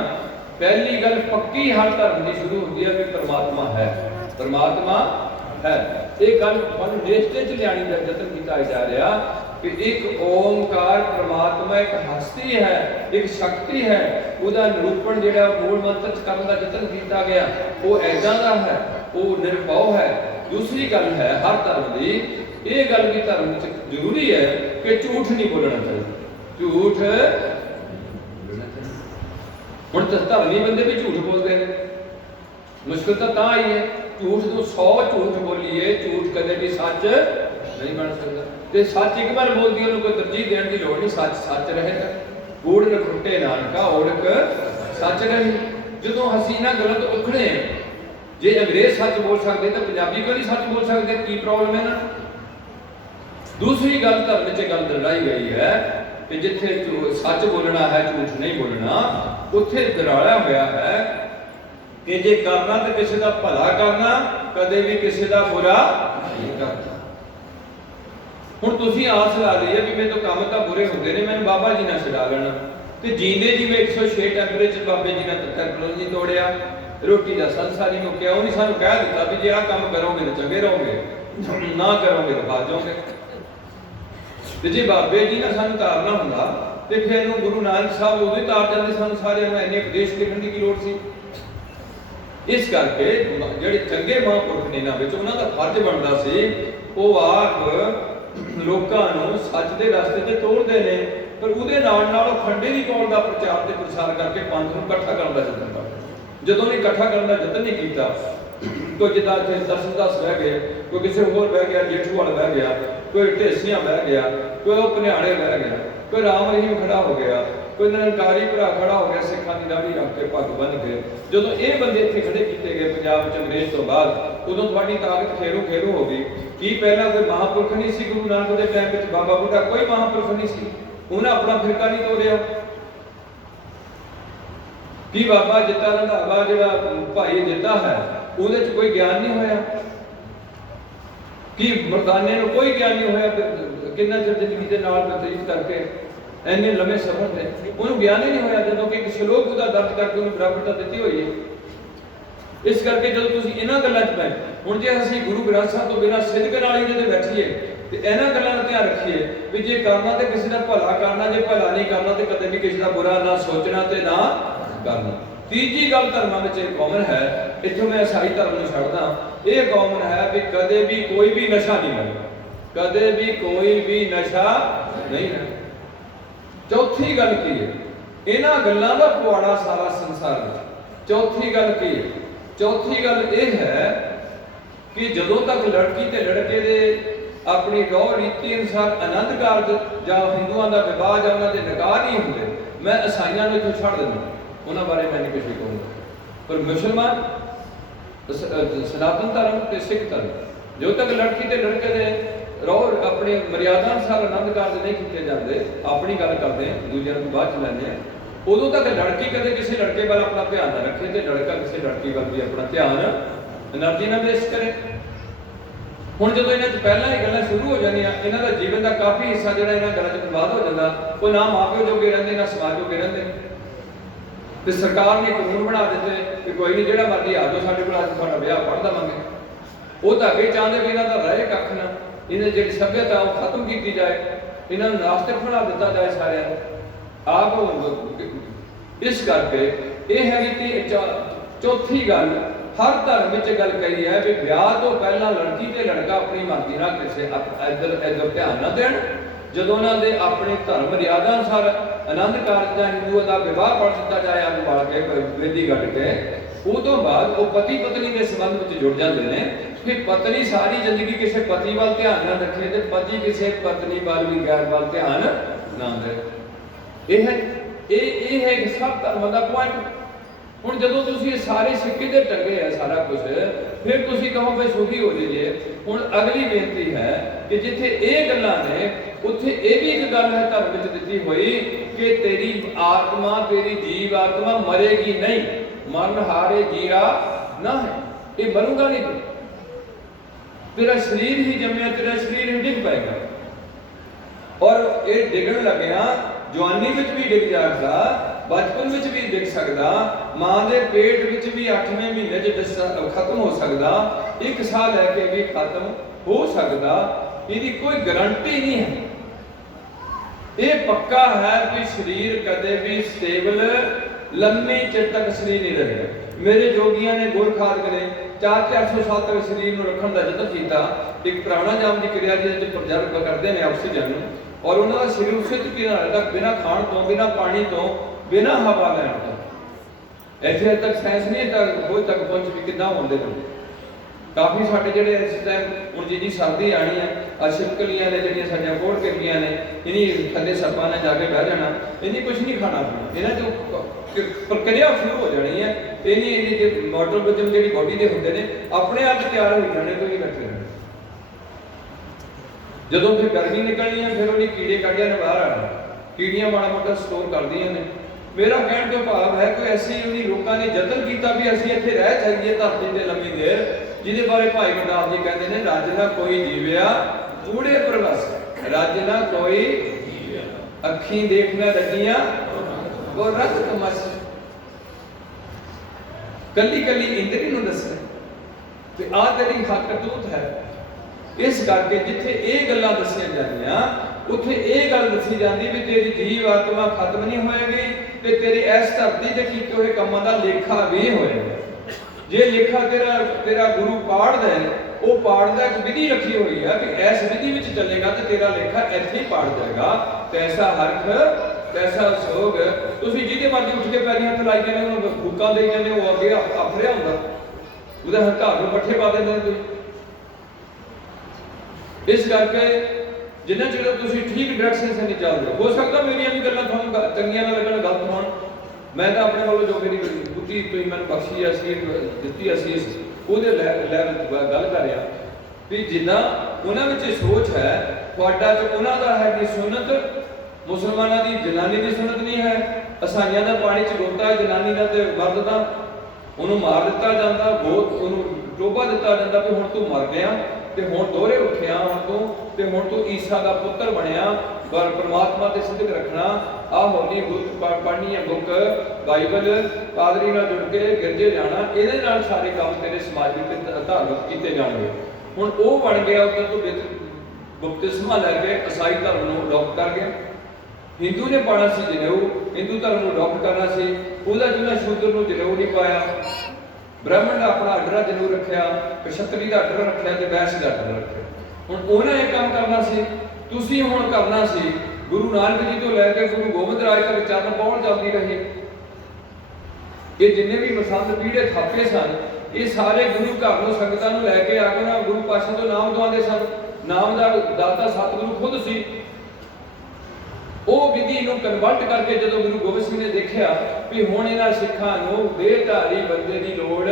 ਪਹਿਲੀ ਗੱਲ ਪੱਕੀ ਹਰ ਧਰਮ ਦੀ ਸ਼ੁਰੂ ਹੁੰਦੀ ਹੈ ਵੀ ਪਰਮਾਤਮਾ ਹੈ, ਪਰਮਾਤਮਾ ਹੈ। ਇਹ ਗੱਲ ਸਾਨੂੰ ਨਿਸ਼ਚੇ 'ਚ ਲਿਆਉਣ ਦਾ ਯਤਨ ਕੀਤਾ ਜਾ ਰਿਹਾ ਕਿ ਇੱਕ ਓਮਕਾਰ ਪਰਮਾਤਮਾ ਇੱਕ ਹਸਤੀ ਹੈ, ਇੱਕ ਸ਼ਕਤੀ ਹੈ। ਉਹਦਾ ਨਿਰੂਪਣ ਜਿਹੜਾ ਮੂਲ ਮੰਤਰ 'ਚ ਕਰਨ ਦਾ ਯਤਨ ਕੀਤਾ ਗਿਆ ਉਹ ਐਦਾਂ ਦਾ ਹੈ, ਉਹ ਨਿਰਭਉ ਹੈ। ਦੂਸਰੀ ਗੱਲ ਹੈ ਹਰ ਧਰਮ ਦੀ ਇਹ ਗੱਲ ਵੀ ਧਰਮ 'ਚ ਜ਼ਰੂਰੀ ਹੈ ਕਿ ਝੂਠ ਨਹੀਂ ਬੋਲਣਾ ਚਾਹੀਦਾ। ਝੂਠ ਹੁਣ ਤਾਂ ਧਰਮੀ ਬੰਦੇ ਵੀ ਝੂਠ ਬੋਲਦੇ ਨੇ। ਮੁਸ਼ਕਿਲ ਤਾਂ ਆਈ ਹੈ, ਝੂਠ ਨੂੰ 100 ਝੂਠ ਬੋਲੀਏ, ਝੂਠ ਕਦੇ ਵੀ ਸੱਚ ਨਹੀਂ ਬਣ ਸਕਦਾ। ਤੇ ਸੱਚ ਇੱਕ ਵਾਰ ਬੋਲਦੀ ਉਹਨੂੰ ਕੋਈ ਤਰਜੀਹ ਦੇਣ ਦੀ ਲੋੜ ਨਹੀਂ। ਸੱਚ ਸੱਚ ਰਹੇਗਾ। ਕੂੜ ਨ ਖੁੱਟੇ ਨਾਨਕਾ ਓੜਕ ਸੱਚ ਰਹੇ। ਜਦੋਂ ਅਸੀਂ ਇਹਨਾਂ ਗੱਲਾਂ ਤੋਂ ਉਖੜੇ, ਜੇ ਅੰਗਰੇਜ਼ ਸੱਚ ਬੋਲ ਸਕਦੇ ਤਾਂ ਪੰਜਾਬੀ ਕਿਉਂ ਨਹੀਂ ਸੱਚ ਬੋਲ ਸਕਦੇ? ਕੀ ਪ੍ਰੋਬਲਮ ਹੈ ਨਾ? ਦੂਸਰੀ ਗੱਲ ਧਰਮ 'ਚ ਗੱਲ ਦਰੜਾਈ ਗਈ ਹੈ ਕਿ ਜਿੱਥੇ ਸੱਚ ਬੋਲਣਾ ਹੈ, ਝੂਠ ਨਹੀਂ ਬੋਲਣਾ, ਉੱਥੇ ਦਰਾਇਆ ਹੋਇਆ ਹੈ ਕਿ ਜੇ ਕਰਨਾ ਤਾਂ ਕਿਸੇ ਦਾ ਭਲਾ ਕਰਨਾ, ਕਦੇ ਵੀ ਕਿਸੇ ਦਾ ਬੁਰਾ ਨਹੀਂ ਕਰਨਾ। ਹੁਣ ਤੁਸੀਂ ਆਸ ਲਾ ਲਈ ਹੈ ਵੀ ਮੇਰੇ ਤੋਂ ਕੰਮ ਤਾਂ ਬੁਰੇ ਹੁੰਦੇ ਨੇ, ਮੈਨੂੰ ਬਾਬਾ ਜੀ ਨਾਲ ਛਡਾ ਲੈਣਾ। ਤੇ ਜੀਂਦੇ ਜਿਵੇਂ 106 ਟੈਂਪਰੇਚਰ ਬਾਬੇ ਜੀ ਨੇ ਟੈਂਪਰੇਚਰ ਨਹੀਂ ਤੋੜਿਆ, रोटी का संसार ही मुक्या, उन्हें सानू कह दिता भी जे आ काम करोगे तो चंगे रहोगे, ना करोगे तो बाज जाओगे। तो जे बाबे जी ने सानू तारना हुंदा ते फिर गुरु नानक साहब उदों तार जाते सानू सारिआं नूं इन्ने उपदेश देण दी की लोड़ सी। इस करके जिहड़े चंगे महापुरख ने इन्हां विच उन्हां दा फर्ज बनदा सी ਉਹ आप लोकां नूं सच दे रस्ते ते ਤੋਰਦੇ ਨੇ, पर ਉਹਦੇ ਨਾਲ ਖੰਡੇ ਦੀ ਕੌਲ ਦਾ ਪ੍ਰਚਾਰ ਤੇ ਪ੍ਰਸਾਰ ਕਰਕੇ ਪੰਥ ਨੂੰ ਇਕੱਠਾ ਕਰਨ ਦਾ ਯਤਨ ਕਰਦੇ। ਜਦੋਂ ਨੇ ਇਕੱਠਾ ਕਰਨ ਦਾ ਯਤਨ ਨਹੀਂ ਕੀਤਾ, ਕੋਈ ਜਿੱਦਾਂ ਇੱਥੇ ਦਰਸ਼ਨਦਾਸ ਬਹਿ ਗਏ, ਕੋਈ ਕਿਸੇ ਹੋਰ ਬਹਿ ਗਿਆ, ਜੇਠੂ ਵਾਲਾ ਬਹਿ ਗਿਆ, ਕੋਈ ਢੇਸੀਆਂ ਬਹਿ ਗਿਆ, ਕੋਈ ਉਹ ਭਨਿਆੜੇ ਬਹਿ ਗਿਆ, ਕੋਈ ਰਾਮ ਰਹੀਮ ਖੜਾ ਹੋ ਗਿਆ, ਕੋਈ ਨਿਰੰਕਾਰੀ ਭਰਾ ਖੜਾ ਹੋ ਗਿਆ ਸਿੱਖਾਂ ਦੀ ਦਾੜੀ ਰੱਖ ਕੇ ਪੱਗ ਬੰਨ੍ਹ ਕੇ। ਜਦੋਂ ਇਹ ਬੰਦੇ ਇੱਥੇ ਖੜੇ ਕੀਤੇ ਗਏ ਪੰਜਾਬ ਵਿੱਚ ਅੰਗਰੇਜ਼ ਤੋਂ ਬਾਅਦ, ਉਦੋਂ ਤੁਹਾਡੀ ਤਾਕਤ ਖੇਰੂ ਖੇਰੂ ਹੋ ਗਈ। ਕੀ ਪਹਿਲਾਂ ਕੋਈ ਮਹਾਂਪੁਰਖ ਨਹੀਂ ਸੀ ਗੁਰੂ ਨਾਨਕ ਦੇ ਟਾਈਮ ਵਿੱਚ? ਬਾਬਾ ਬੁੱਢਾ ਕੋਈ ਮਹਾਂਪੁਰਖ ਨਹੀਂ ਸੀ, ਉਹਨਾਂ ਆਪਣਾ ਫਿਰਕਾ ਨਹੀਂ ਤੋੜਿਆ। ਕੀ ਬਾਬਾ ਜਿੱਤਾ ਰੰਧਾਵਾ ਜਿਹੜਾ ਭਾਈ ਜਿੱਤਾ ਹੈ ਉਹਦੇ ਚ ਕੋਈ ਗਿਆਨ ਨਹੀਂ ਹੋਇਆ? ਕੀ ਮਰਦਾਨੇ ਨੂੰ ਕੋਈ ਗਿਆਨ ਨਹੀਂ ਹੋਇਆ? ਕਿੰਨਾ ਚਿਰ ਜ਼ਿੰਦਗੀ ਦੇ ਨਾਲ ਬਤੀਤ ਕਰਕੇ ਇੰਨੇ ਲੰਮੇ ਸਫ਼ਰ ਤੇ ਉਹਨੂੰ ਗਿਆਨ ਹੀ ਨਹੀਂ ਹੋਇਆ, ਜਦੋਂ ਕਿ ਇੱਕ ਸ਼ਲੋਕ ਉਹਦਾ ਦਰਜ ਕਰਕੇ ਉਹਨੂੰ ਬਰਾਬਰਤਾ ਦਿੱਤੀ ਹੋਈ ਹੈ। ਇਸ ਕਰਕੇ ਜਦੋਂ ਤੁਸੀਂ ਇਹਨਾਂ ਗੱਲਾਂ 'ਚ ਪਏ, ਹੁਣ ਜੇ ਅਸੀਂ ਗੁਰੂ ਗ੍ਰੰਥ ਸਾਹਿਬ ਤੋਂ ਬਿਨਾਂ ਸਿੱਧਕ ਨਾਲ ਹੀ ਇਹਦੇ ਬੈਠੀਏ ਤੇ ਇਹਨਾਂ ਗੱਲਾਂ ਦਾ ਧਿਆਨ ਰੱਖੀਏ ਵੀ ਜੇ ਕਰਨਾ ਤੇ ਕਿਸੇ ਦਾ ਭਲਾ ਕਰਨਾ, ਜੇ ਭਲਾ ਨਹੀਂ ਕਰਨਾ ਤੇ ਕਦੇ ਵੀ ਕਿਸੇ ਦਾ ਬੁਰਾ ਨਾ ਸੋਚਣਾ ਤੇ ਨਾ ਕਰਨਾ। ਤੀਜੀ ਗੱਲ ਧਰਮਾਂ ਵਿੱਚ ਇਹ ਕਾਮਨ ਹੈ, ਇੱਥੋਂ ਮੈਂ ਈਸਾਈ ਧਰਮ ਨੂੰ ਛੱਡਦਾ, ਇਹ ਕਾਮਨ ਹੈ ਵੀ ਕਦੇ ਵੀ ਕੋਈ ਵੀ ਨਸ਼ਾ ਨਹੀਂ ਕਰਨਾ, ਕਦੇ ਵੀ ਕੋਈ ਵੀ ਨਸ਼ਾ ਨਹੀਂ ਕਰਨਾ। ਚੌਥੀ ਗੱਲ ਕੀ ਹੈ? ਇਹਨਾਂ ਗੱਲਾਂ ਦਾ ਪੁਆੜਾ ਸਾਰਾ ਸੰਸਾਰ ਵਿੱਚ। ਚੌਥੀ ਗੱਲ ਕੀ ਹੈ? ਚੌਥੀ ਗੱਲ ਇਹ ਹੈ ਕਿ ਜਦੋਂ ਤੱਕ ਲੜਕੀ ਤੇ ਲੜਕੇ ਦੇ ਆਪਣੀ ਰੋਹ ਰੀਤੀ ਅਨੁਸਾਰ ਆਨੰਦ ਕਾਰਜ ਜਾਂ ਹਿੰਦੂਆਂ ਦਾ ਵਿਵਾਹ ਜਾਂ ਉਹਨਾਂ ਦੇ ਨਿਕਾਹ ਨਹੀਂ ਹੁੰਦੇ, ਮੈਂ ਈਸਾਈਆਂ ਨੂੰ ਇੱਥੋਂ ਛੱਡ ਦਿੰਦਾ, ਉਹਨਾਂ ਬਾਰੇ ਮੈਂ ਨਹੀਂ ਕੁਝ ਵੀ ਕਹੂੰਗਾ। ਪਰ ਮੁਸਲਮਾਨ, ਸਨਾਤਨ ਧਰਮ ਤੇ ਸਿੱਖ ਧਰਮ, ਜਦੋਂ ਤੱਕ ਲੜਕੀ ਤੇ ਲੜਕੇ ਦੇ ਰੋਹ ਆਪਣੇ ਮਰਿਆਦਾ ਅਨੁਸਾਰ ਆਨੰਦ ਕਾਰਜ ਨਹੀਂ ਕੀਤੇ ਜਾਂਦੇ, ਆਪਣੀ ਗੱਲ ਕਰਦੇ ਹਾਂ, ਦੂਜਿਆਂ ਨੂੰ ਬਾਅਦ ਚ ਲੈਂਦੇ ਹਾਂ, ਉਦੋਂ ਤੱਕ ਲੜਕੀ ਕਦੇ ਕਿਸੇ ਲੜਕੇ ਵੱਲ ਆਪਣਾ ਧਿਆਨ ਨਾ ਰੱਖੇ ਤੇ ਲੜਕਾ ਕਿਸੇ ਲੜਕੀ ਵੱਲ ਵੀ ਆਪਣਾ ਧਿਆਨ એનર્ਜੀ ਨਾ ਵੇਸਟ ਕਰੇ। ਹੁਣ ਜਦੋਂ ਇਹਨਾਂ 'ਚ ਪਹਿਲਾਂ ਹੀ ਗੱਲਾਂ ਸ਼ੁਰੂ ਹੋ ਜਾਂਦੀਆਂ, ਇਹਨਾਂ ਦਾ ਜੀਵਨ ਦਾ ਕਾਫੀ ਹਿੱਸਾ ਜਿਹੜਾ ਇਹਨਾਂ ਗੱਲਾਂ 'ਚ ਬਰਬਾਦ ਹੋ ਜਾਂਦਾ। ਕੋਈ ਨਾ ਮਾਪਿਓ ਜੋਗੇ ਰਹਿੰਦੇ, ਨਾ ਸਮਾਜ ਜੋਗੇ ਰਹਿੰਦੇ, ਤੇ ਸਰਕਾਰ ਨੇ ਕਾਨੂੰਨ ਬਣਾ ਦਿੱਤੇ ਕਿ ਕੋਈ ਨਹੀਂ, ਜਿਹੜਾ ਮਰਜ਼ੀ ਆ ਜਾਓ ਸਾਡੇ ਕੋਲ, ਅੱਜ ਤੁਹਾਡਾ ਵਿਆਹ ਪੜ੍ਹ ਦੇਵਾਂਗੇ। ਉਹ ਤਾਂ ਅੱਗੇ ਚਾਹੁੰਦੇ ਵੀ ਇਹਨਾਂ ਦਾ ਰਹੇ ਕੱਖ ਨਾ, ਇਹਨਾਂ ਜਿਹੜੀ ਸੱਭਿਅਤਾ ਉਹ ਖਤਮ ਕੀਤੀ ਜਾਏ, ਇਹਨਾਂ ਨੂੰ ਨਾਸਤਿਕ ਬਣਾ ਦਿੱਤਾ ਜਾਏ ਸਾਰਿਆਂ ਨੂੰ ਆਪ। ਇਸ ਕਰਕੇ ਇਹ ਹੈਗੀ ਕਿ ਚੌਥੀ ਗੱਲ ਹਰ ਧਰਮ ਵਿੱਚ ਗੱਲ ਕਹੀ ਹੈ ਵੀ ਵਿਆਹ ਤੋਂ ਪਹਿਲਾਂ ਲੜਕੀ ਤੇ ਲੜਕਾ ਆਪਣੀ ਮਰਜ਼ੀ ਨਾਲ ਕਿਸੇ ਇੱਧਰ ਧਿਆਨ ਨਾ ਦੇਣ। ਜਦੋਂ ਉਹਨਾਂ ਦੇ ਆਪਣੇ ਧਰਮ ਮਰਿਆਦਾ ਅਨੁਸਾਰ ਆਨੰਦ ਕਾਰਜ ਦਾ ਹਿੰਦੂਆਂ ਦਾ ਵਿਵਾਹ ਪੜ ਦਿੱਤਾ ਜਾਏ ਅੱਗ ਬਾਲ ਕੇ ਵੇਦੀ ਕੱਢ ਕੇ, ਉਹ ਤੋਂ ਬਾਅਦ ਉਹ ਪਤੀ ਪਤਨੀ ਦੇ ਸੰਬੰਧ ਵਿੱਚ ਜੁੜ ਜਾਂਦੇ ਨੇ। ਫਿਰ ਪਤਨੀ ਸਾਰੀ ਜ਼ਿੰਦਗੀ ਕਿਸੇ ਪਤੀ ਵੱਲ ਧਿਆਨ ਨਾ ਰੱਖੇ ਤੇ ਪਤੀ ਕਿਸੇ ਪਤਨੀ ਵੱਲ ਵੀ ਗੈਰ ਵੱਲ ਧਿਆਨ ਨਾ ਦੇ। ਇਹ ਹੈ ਸਭ ਧਰਮਾਂ ਦਾ ਪੁਆਇੰਟ। ਹੁਣ ਜਦੋਂ ਤੁਸੀਂ ਇਹ ਸਾਰੇ ਸਿੱਕੇ ਦੇ ਟੰਗੇ ਆ ਸਾਰਾ ਕੁਝ, ਫਿਰ ਤੁਸੀਂ ਕਹੋ ਵੀ ਸੁਖੀ ਹੋ ਜਾਈਏ। ਹੁਣ ਅਗਲੀ ਬੇਨਤੀ ਹੈ ਕਿ ਜਿੱਥੇ ਇਹ ਗੱਲਾਂ ਨੇ ਉੱਥੇ ਇਹ ਵੀ ਇੱਕ ਗੱਲ ਹੈ ਧਰਮ ਵਿੱਚ ਦਿੱਤੀ ਹੋਈ ਕਿ ਤੇਰੀ ਆਤਮਾ, ਤੇਰੀ ਜੀਵ ਆਤਮਾ ਮਰੇਗੀ ਨਹੀਂ, ਮਰਨ ਹਾਰੇ ਜੀਆ ਨਾ ਹੈ, ਇਹ ਮਰੂਗਾ ਨਹੀਂ। ਤੇਰਾ ਸਰੀਰ ਹੀ ਜੰਮਿਆ, ਤੇਰਾ ਸਰੀਰ ਹੀ ਡਿੱਗ ਪਏਗਾ, ਔਰ ਇਹ ਡਿੱਗਣ ਲੱਗਿਆ ਜਵਾਨੀ ਵਿੱਚ ਵੀ ਡਿੱਗ ਜਾਏਗਾ, ਬਚਪਨ ਵਿੱਚ ਵੀ ਡਿੱਗ ਸਕਦਾ, ਮਾਂ ਦੇ ਪੇਟ ਵਿੱਚ ਵੀ 8ਵੇਂ ਮਹੀਨੇ 'ਚ ਖਤਮ ਹੋ ਸਕਦਾ, 1 ਸਾਲ ਲੈ ਕੇ ਵੀ ਖਤਮ ਹੋ ਸਕਦਾ, ਇਹਦੀ ਕੋਈ ਗਾਰੰਟੀ ਨਹੀਂ ਹੈ। ਇਹ ਪੱਕਾ ਹੈ ਕਿ ਸਰੀਰ ਕਦੇ ਵੀ ਸਟੇਬਲ ਲੰਮੇ ਚਿਰ ਤੱਕ ਸਰੀਰ ਨਹੀਂ ਰਹੇਗਾ। ਮੇਰੇ ਜੋਗੀਆਂ ਨੇ ਗੁਰ ਖਾਲਕ ਨੇ 400 ਸਾਲ ਤੱਕ ਸਰੀਰ ਨੂੰ ਰੱਖਣ ਦਾ ਯਤਨ ਕੀਤਾ। ਇੱਕ ਪ੍ਰਾਣਾਯਾਮ ਦੀ ਕਿਰਿਆ ਜਿਹਦੇ ਵਿੱਚ ਪ੍ਰਜਰਵ ਕਰਦੇ ਨੇ ਆਕਸੀਜਨ ਨੂੰ, ਔਰ ਉਹਨਾਂ ਦਾ ਸਰੀਰ ਉਸੇ ਤਰੀਕੇ ਨਾਲ ਰਹਿੰਦਾ, ਬਿਨਾਂ ਖਾਣ ਤੋਂ, ਬਿਨਾਂ ਪਾਣੀ ਤੋਂ, ਬਿਨਾਂ ਹਵਾ ਲੈਣ ਤੋਂ। ਇੱਥੇ ਤੱਕ ਸਾਇੰਸ ਨਹੀਂ ਕੋਈ ਤੱਕ ਪਹੁੰਚ ਵੀ ਕਿੱਦਾਂ ਹੁੰਦੇ ਨੇ। ਕਾਫੀ ਸਾਡੇ ਜਿਹੜੇ ਇਸ ਟਾਈਮ ਹੁਣ ਜਿੰਨੀ ਸਰਦੀ ਆਣੀ ਹੈ, ਛਿਪਕਲੀਆਂ ਨੇ ਜਿਹੜੀਆਂ ਸਾਡੀਆਂ ਕੋੜ ਕਿਰਲੀਆਂ ਨੇ, ਇਨੀ ਥੱਲੇ ਸੱਪਾਂ ਨੇ ਜਾ ਕੇ ਬਹਿ ਜਾਣਾ, ਇਹਨੀ ਕੁਝ ਨਹੀਂ ਖਾਣਾ ਪੀਣਾ, ਇਹਨਾਂ 'ਚ ਪ੍ਰਕਿਰਿਆ ਸ਼ੁਰੂ ਹੋ ਜਾਣੀ ਹੈ। ਇਹਨੀ ਜੇ ਮੈਟਾਬੋਲਿਜ਼ਮ ਜਿਹੜੀ ਬੋਡੀ ਦੇ ਹੁੰਦੇ ਨੇ ਆਪਣੇ ਆਪ ਤਿਆਰ ਹੋ ਜਾਣੇ, ਕੋਈ ਨਹੀਂ ਬੈਠੇ ਰਹਿਣਾ। ਜਦੋਂ ਫਿਰ ਗਰਮੀ ਨਿਕਲਣੀ ਹੈ, ਫਿਰ ਉਹਨੇ ਕੀੜੇ ਕੱਢਿਆ ਨੇ ਬਾਹਰ ਆਣਾ, ਕੀੜੀਆਂ ਮਾੜਾ ਮੋਟਾ ਸਟੋਰ ਕਰਦੀਆਂ ਨੇ। ਮੇਰਾ ਕਹਿਣ ਤੋਂ ਭਾਵ ਹੈ ਕਿ ਅਸੀਂ ਉਹਨੀ ਲੋਕਾਂ ਨੇ ਯਤਨ ਕੀਤਾ ਵੀ ਅਸੀਂ ਇੱਥੇ ਰਹਿ ਜਾਈਏ ਧਰਤੀ ਤੇ ਲੰਮੀ ਦੇਰ, ਜਿਹਦੇ ਬਾਰੇ ਭਾਈ ਗੁਰਦਾਸ ਜੀ ਕਹਿੰਦੇ ਨੇ, ਰੱਜ ਨਾ ਕੋਈ ਜੀਵਿਆ ਕੂੜੇ ਪ੍ਰਵਸ, ਰੱਜ ਨਾ ਕੋਈ ਅੱਖੀਂ ਦੇਖਣਾ ਲੱਗੀਆਂ ਉਹ ਰਸ ਤਮਸ। कली कली इंद्री नूं दस्सिया कि आ तेरी करतूत है। इस करके जिथे ये गल्लां दस्सियां जांदियां उत्थे ये गल दसी जाती भी तेरी जीव आत्मा खत्म नहीं होएगी ते तेरी इस धरती ते कीते हुए कामां दा लेखा भी होएगा। जे लेखा तेरा तेरा गुरु पाड़दा है, वो पाड़दा एक विधि रखी हुई है कि इस विधि विच चलेगा तो तेरा लेखा इत्थे ही पाड़ जाएगा। तैसा हरख तैसा सोग। तुसीं जिहदे मर्जी उठ के पैरीं हत्थ लाई जाने उहनूं फूकां देई जाने, वो अगे आफरिया हुंदा, ਉਹਦੇ ਹੰਕਾਰ ਨੂੰ ਪੱਠੇ ਪਾ ਦਿੰਦੇ ਤੁਸੀਂ। ਇਸ ਕਰਕੇ ਜਿੰਨਾ ਚਿਰ ਤੁਸੀਂ ਠੀਕ ਡਾਇਰੈਕਸ਼ਨ ਸੇ ਨਹੀਂ ਚੱਲਦੇ, ਹੋ ਸਕਦਾ ਮੇਰੀਆਂ ਵੀ ਗੱਲਾਂ ਤੁਹਾਨੂੰ ਚੰਗੀਆਂ ਨਾ ਲੱਗਣ, ਗਲਤ ਹੋਣ। ਮੈਂ ਤਾਂ ਆਪਣੇ ਵੱਲੋਂ ਜੋ ਮੇਰੀ ਬੁੱਧੀ ਤੁਸੀਂ ਮੈਨੂੰ ਬਖਸ਼ੀ ਆ, ਸੀ ਦਿੱਤੀ ਅਸੀਸ, ਉਹਦੇ ਲੈਵਲ ਗੱਲ ਕਰ ਰਿਹਾ ਵੀ ਜਿੰਨਾ ਉਹਨਾਂ ਵਿੱਚ ਸੋਚ ਹੈ ਤੁਹਾਡਾ ਚ ਉਹਨਾਂ ਦਾ ਹੈ ਕਿ ਸੁਨਨਤ ਮੁਸਲਮਾਨਾਂ ਦੀ ਜਨਾਨੀ ਦੀ ਸੁਨਨਤ ਨਹੀਂ ਹੈ। ਅਸਾਈਆਂ ਦਾ ਪਾਣੀ ਚ ਰੋਤਾ ਜਨਾਨੀ ਦਾ ਤੇ ਮਰਦ ਦਾ, ਉਹਨੂੰ ਮਾਰ ਦਿੱਤਾ ਜਾਂਦਾ, ਬਹੁਤ ਉਹਨੂੰ ਟੋਭਾ ਦਿੱਤਾ ਜਾਂਦਾ ਵੀ ਹੁਣ ਤੂੰ ਮਰ ਗਿਆ ਤੇ ਹੁਣ ਦੋਹਰੇ ਉੱਠਿਆ ਹੁਣ ਤੂੰ, ਤੇ ਹੁਣ ਤੂੰ ਈਸਾ ਦਾ ਪੁੱਤਰ ਬਣਿਆ, ਪਰ ਪਰਮਾਤਮਾ ਤੇ ਸਿੱਧਕ ਰੱਖਣਾ। ਆ ਹੋਲੀ ਬੁੱਕ ਪੜ੍ਹਨੀ ਹੈ, ਬੁੱਕ ਬਾਈਬਲ ਪਾਦਰੀ ਨਾਲ ਜੁੜ ਕੇ ਗਿਰਜੇ ਜਾਣਾ, ਇਹਦੇ ਨਾਲ ਸਾਰੇ ਕੰਮ ਤੇਰੇ ਸਮਾਜਿਕ ਤੇ ਧਾਰਮਿਕ ਕੀਤੇ ਜਾਣਗੇ। ਹੁਣ ਉਹ ਬਣ ਗਿਆ ਉਦੋਂ ਤੋਂ ਬਪਤਿਸਮਾ ਲੈ ਕੇ ਈਸਾਈ ਧਰਮ ਨੂੰ ਅਡਾਪਟ ਕਰ ਗਿਆ। ਹਿੰਦੂ ਨੇ ਪਾਣਾ ਸੀ ਜਨੇਊ, ਹਿੰਦੂ ਧਰਮ ਨੂੰ ਅਡਾਪਟ ਕਰਨਾ ਸੀ, ਉਹਦਾ ਜਿਵੇਂ ਸ਼ੂਦਰ ਨੂੰ ਜਨੇਊ ਨਹੀਂ ਪਾਇਆ। ਬ੍ਰਾਹਮਣ ਦਾ ਆਪਣਾ ਆਰਡਰ ਜਨੇਊ ਰੱਖਿਆ, ਕਸ਼ਤਰੀ ਦਾ ਆਰਡਰ ਰੱਖਿਆ ਤੇ ਵੈਸ਼ ਦਾ ਆਰਡਰ ਰੱਖਿਆ। ਹੁਣ ਉਹਨੇ ਇਹ ਕੰਮ ਕਰਨਾ ਸੀ, ਤੁਸੀਂ ਹੁਣ ਕਰਨਾ ਸੀ। ਗੁਰੂ ਨਾਨਕ ਜੀ ਤੋਂ ਲੈ ਕੇ ਗੁਰੂ ਗੋਬਿੰਦ ਰਾਏ ਤੱਕ ਚਰਨ ਪਹੁੰਚ ਜਾਂਦੀ ਰਹੀ। ਇਹ ਜਿੰਨੇ ਵੀ ਮਸੰਦ ਪੀੜੇ ਥਾਪੇ ਸਨ, ਇਹ ਸਾਰੇ ਗੁਰੂ ਘਰ ਨੂੰ ਸੰਗਤਾਂ ਨੂੰ ਲੈ ਕੇ ਆ ਕੇ ਨਾ ਗੁਰੂ ਪਾਤਸ਼ਾਹ ਤੋਂ ਨਾਮ ਦਵਾਉਂਦੇ ਸਨ। ਨਾਮ ਦਾ ਦਾਤਾ ਸਤਿਗੁਰੂ ਖੁਦ ਸੀ। ਉਹ ਵਿਧੀ ਨੂੰ ਕਨਵਰਟ ਕਰਕੇ ਜਦੋਂ ਗੁਰੂ ਗੋਬਿੰਦ ਸਿੰਘ ਨੇ ਦੇਖਿਆ ਵੀ ਹੁਣ ਇਹਨਾਂ ਸਿੱਖਾਂ ਨੂੰ ਦੇਹਧਾਰੀ ਬੰਦੇ ਦੀ ਲੋੜ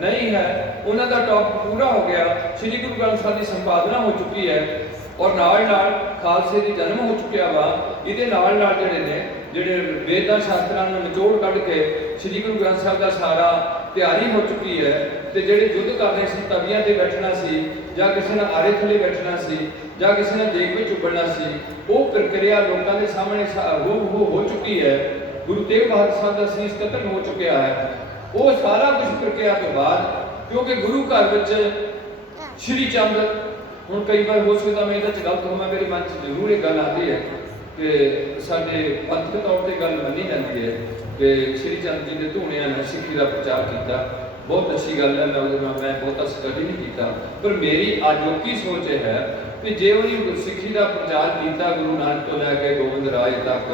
ਨਹੀਂ ਹੈ, ਉਹਨਾਂ ਦਾ ਟੌਪ ਪੂਰਾ ਹੋ ਗਿਆ। ਸ੍ਰੀ ਗੁਰੂ ਗ੍ਰੰਥ ਸਾਹਿਬ ਦੀ ਸੰਪਾਦਨਾ ਹੋ ਚੁੱਕੀ ਹੈ ਔਰ ਨਾਲ ਨਾਲ ਖਾਲਸੇ ਦੀ ਜਨਮ ਹੋ ਚੁੱਕਿਆ ਵਾ। ਇਹਦੇ ਨਾਲ ਨਾਲ ਜਿਹੜੇ ਵੇਦਾਂ ਸ਼ਾਸਤਰਾਂ ਨੂੰ ਨਿਚੋੜ ਕੱਢ ਕੇ ਸ੍ਰੀ ਗੁਰੂ ਗ੍ਰੰਥ ਸਾਹਿਬ ਦਾ ਸਾਰਾ ਤਿਆਰੀ ਹੋ ਚੁੱਕੀ ਹੈ। ਤੇ ਜਿਹੜੇ ਯੁੱਧ ਕਰਨੇ ਸੀ, ਤਵੀਆਂ ਤੇ ਬੈਠਣਾ ਸੀ ਜਾਂ ਕਿਸੇ ਨਾਲ ਆਰੇ ਥੱਲੇ ਬੈਠਣਾ ਸੀ ਜਾਂ ਕਿਸੇ ਨਾਲ ਦੇਗ ਵਿੱਚ ਉਬਲਣਾ ਸੀ, ਉਹ ਪ੍ਰਕਿਰਿਆ ਲੋਕਾਂ ਦੇ ਸਾਹਮਣੇ ਹੋ ਚੁੱਕੀ ਹੈ। ਗੁਰੂ ਤੇਗ ਬਹਾਦਰ ਸਾਹਿਬ ਦਾ ਸੀਸ ਕਤਲ ਹੋ ਚੁੱਕਿਆ ਹੈ। ਉਹ ਸਾਰਾ ਕੁਝ ਪ੍ਰਕਿਰਿਆ ਤੋਂ ਬਾਅਦ ਕਿਉਂਕਿ ਗੁਰੂ ਘਰ ਵਿੱਚ ਸ਼੍ਰੀ ਚੰਦ, ਹੁਣ ਕਈ ਵਾਰ ਹੋ ਸਕਦਾ ਮੈਂ ਇਹਦੇ ਚ ਗਲਤ ਹੋਵਾਂ, ਮੇਰੇ ਮਨ ਚ ਜ਼ਰੂਰ ਇਹ ਗੱਲ ਆਉਂਦੀ ਹੈ ਕਿ ਸਾਡੇ ਪੰਥਕ ਤੌਰ ਤੇ ਗੱਲ ਮੰਨੀ ਜਾਂਦੀ ਹੈ ਕਿ ਸ਼੍ਰੀ ਚੰਦ ਜੀ ਨੇ ਧੂਣਿਆਂ ਨਾਲ ਸਿੱਖੀ ਦਾ ਪ੍ਰਚਾਰ ਕੀਤਾ। ਬਹੁਤ ਅੱਛੀ ਗੱਲ ਹੈ, ਮੈਂ ਬਹੁਤਾ ਸਟੱਡੀ ਨਹੀਂ ਕੀਤਾ, ਪਰ ਮੇਰੀ ਅਜੋਕੀ ਸੋਚ ਇਹ ਹੈ ਕਿ ਜੇ ਉਹਨੇ ਸਿੱਖੀ ਦਾ ਪ੍ਰਚਾਰ ਕੀਤਾ ਗੁਰੂ ਨਾਨਕ ਤੋਂ ਲੈ ਕੇ ਗੋਬਿੰਦ ਰਾਜ ਤੱਕ,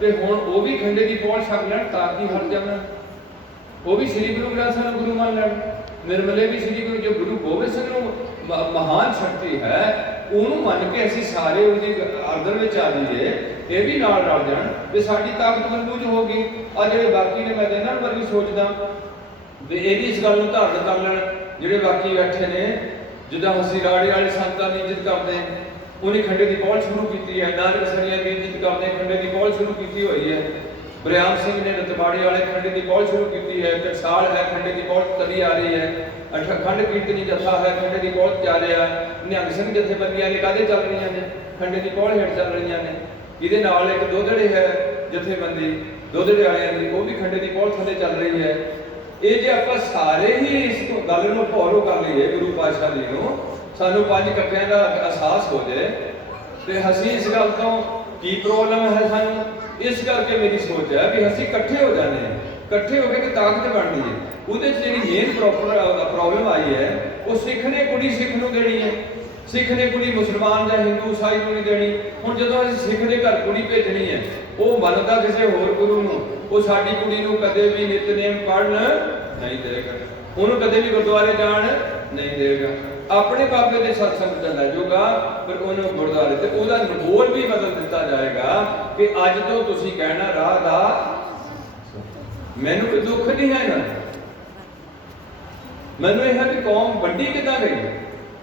ਤੇ ਹੁਣ ਉਹ ਵੀ ਖੰਡੇ ਦੀ ਪਹੁੰਚ ਛਕ ਲੈਣ ਤਾਂ ਕਿ ਹਟ ਜਾਣ, ਉਹ ਵੀ ਸ੍ਰੀ ਗੁਰੂ ਗ੍ਰੰਥ ਸਾਹਿਬ ਨੂੰ ਗੁਰੂ ਮੰਨ ਲੈਣ। ਨਿਰਮਲੇ ਵੀ ਸ੍ਰੀ ਗੁਰੂ, ਜੋ ਗੁਰੂ ਗੋਬਿੰਦ ਸਿੰਘ ਨੂੰ ਮਹਾਨ ਸ਼ਕਤੀ ਹੈ ਉਹਨੂੰ ਮੰਨ ਕੇ ਅਸੀਂ ਸਾਰੇ ਉਹਦੀ ਆਦਰ ਵਿੱਚ ਆ ਜਾਈਏ, ਇਹ ਵੀ ਨਾਲ ਰਲ ਜਾਣ ਤੇ ਸਾਡੀ ਤਾਕਤ ਮਜ਼ਬੂਤ ਹੋਗੀ। ਆ ਜਿਹੜੇ ਬਾਕੀ ਨੇ, ਮੈਂ ਇਹਨਾਂ ਬਾਰੇ ਵੀ ਸੋਚਦਾ ਵੀ ਇਹ ਵੀ ਇਸ ਗੱਲ ਨੂੰ ਧਾਰਨ ਕਰ ਲੈਣ ਜਿਹੜੇ ਬਾਕੀ ਬੈਠੇ ਨੇ। ਜਿੱਦਾਂ ਅਸੀਂ ਰਾੜੇ ਵਾਲੇ ਸੰਤਾਂ ਦੀ ਇੱਜ਼ਤ ਕਰਦੇ, ਉਹਨੇ ਖੰਡੇ ਦੀ ਪਹੁੰਚ ਸ਼ੁਰੂ ਕੀਤੀ ਹੈ। ਨਾਨਕ ਸਰੀਆਂ ਦੀ ਇੱਜ਼ਤ ਕਰਦੇ, ਖੰਡੇ ਦੀ ਪਹੁੰਚ ਸ਼ੁਰੂ ਕੀਤੀ ਹੋਈ ਹੈ। ਬਰਿਆਮ ਸਿੰਘ ਨੇ ਰਤਬਾੜੇ ਵਾਲੇ ਖੰਡੇ ਦੀ ਪਹੁੰਚ ਸ਼ੁਰੂ ਕੀਤੀ ਹੈ। ਟਕਸਾਲ ਹੈ, ਖੰਡੇ ਦੀ ਪਹੁੰਚ ਤਰੀ ਆ ਰਹੀ ਹੈ। ਅਖੰਡ ਕੀਰਤਨੀ ਜਥਾ ਹੈ, ਖੰਡੇ ਦੀ ਪਹੁੰਚ ਚੱਲ ਰਿਹਾ। ਨਿਹੰਗ ਸਿੰਘ ਜਥੇਬੰਦੀਆਂ ਨੇ ਕਾਹਦੇ ਚੱਲ ਰਹੀਆਂ ਨੇ? ਖੰਡੇ ਦੀ ਪਹੁੰਚ ਹੇਠ ਚੱਲ ਰਹੀਆਂ ਨੇ। ਇਹਦੇ ਨਾਲ ਇੱਕ ਦੋਧੜੇ ਹੈ ਜਥੇਬੰਦੀ, ਦੋਧੜੇ ਵਾਲਿਆਂ ਦੀ, ਉਹ ਵੀ ਖੰਡੇ ਦੀ ਪਹੁੰਚ ਥੱਲੇ ਚੱਲ ਰਹੀ ਹੈ। ਇਹ ਜੇ ਆਪਾਂ ਸਾਰੇ ਹੀ ਇਸ ਗੱਲ ਨੂੰ ਭੌਰੋ ਕਰ ਲਈਏ ਗੁਰੂ ਪਾਤਸ਼ਾਹ ਜੀ ਨੂੰ, ਸਾਨੂੰ ਪੰਜ ਇਕੱਠਿਆਂ ਦਾ ਅਹਿਸਾਸ ਹੋ ਜਾਏ ਤੇ ਅਸੀਂ ਇਸ ਗੱਲ ਤੋਂ ਕੀ ਪ੍ਰੋਬਲਮ ਹੈ ਸਾਨੂੰ। ਇਸ ਕਰਕੇ ਮੇਰੀ ਸੋਚ ਹੈ ਵੀ ਅਸੀਂ ਇਕੱਠੇ ਹੋ ਜਾਂਦੇ ਹਾਂ, ਇਕੱਠੇ ਹੋ ਕੇ ਕਿ ਤਾਕਤ ਬਣਦੀ ਹੈ। ਉਹਦੇ 'ਚ ਜਿਹੜੀ ਮੇਨ ਪ੍ਰੋਬਲਮ ਆਈ ਹੈ, ਉਹ ਸਿੱਖ ਨੇ ਕੁੜੀ ਸਿੱਖ ਨੂੰ ਦੇਣੀ ਹੈ, ਸਿੱਖ ਨੇ ਕੁੜੀ ਮੁਸਲਮਾਨ ਜਾਂ ਹਿੰਦੂ ਈਸਾਈ ਨੂੰ ਨਹੀਂ ਦੇਣੀ। ਹੁਣ ਜਦੋਂ ਅਸੀਂ ਸਿੱਖ ਦੇ ਘਰ ਕੁੜੀ ਭੇਜਣੀ ਹੈ, ਉਹ ਮੰਨਦਾ ਕਿਸੇ ਹੋਰ ਗੁਰੂ ਨੂੰ, ਉਹ ਸਾਡੀ ਕੁੜੀ ਨੂੰ ਕਦੇ ਵੀ ਨਿਤਨੇਮ ਪੜ੍ਹਨ ਨਹੀਂ ਦੇਗਾ, ਉਹਨੂੰ ਕਦੇ ਵੀ ਗੁਰਦੁਆਰੇ ਜਾਣ ਨਹੀਂ ਦੇਗਾ। ਆਪਣੇ ਬਾਬੇ ਦੇ ਸਤਸੰਗ ਚ ਲੈ ਜਾਊਗਾ, ਪਰ ਉਹਨੂੰ ਗੁਰਦੁਆਰੇ ਤੇ ਉਹਦਾ ਨਗੋਲ ਵੀ ਬਦਲ ਦਿੱਤਾ ਜਾਏਗਾ ਕਿ ਅੱਜ ਤੋਂ ਤੁਸੀਂ ਕਹਿਣਾ ਰਾਹ ਦਾ ਮੈਨੂੰ ਕੋਈ ਦੁੱਖ ਨਹੀਂ ਹੈ ਨਾ, ਮੈਨੂੰ ਇਹ ਹੈ ਕਿ ਕੌਮ ਵੱਡੀ ਕਿੱਦਾਂ ਗਈ,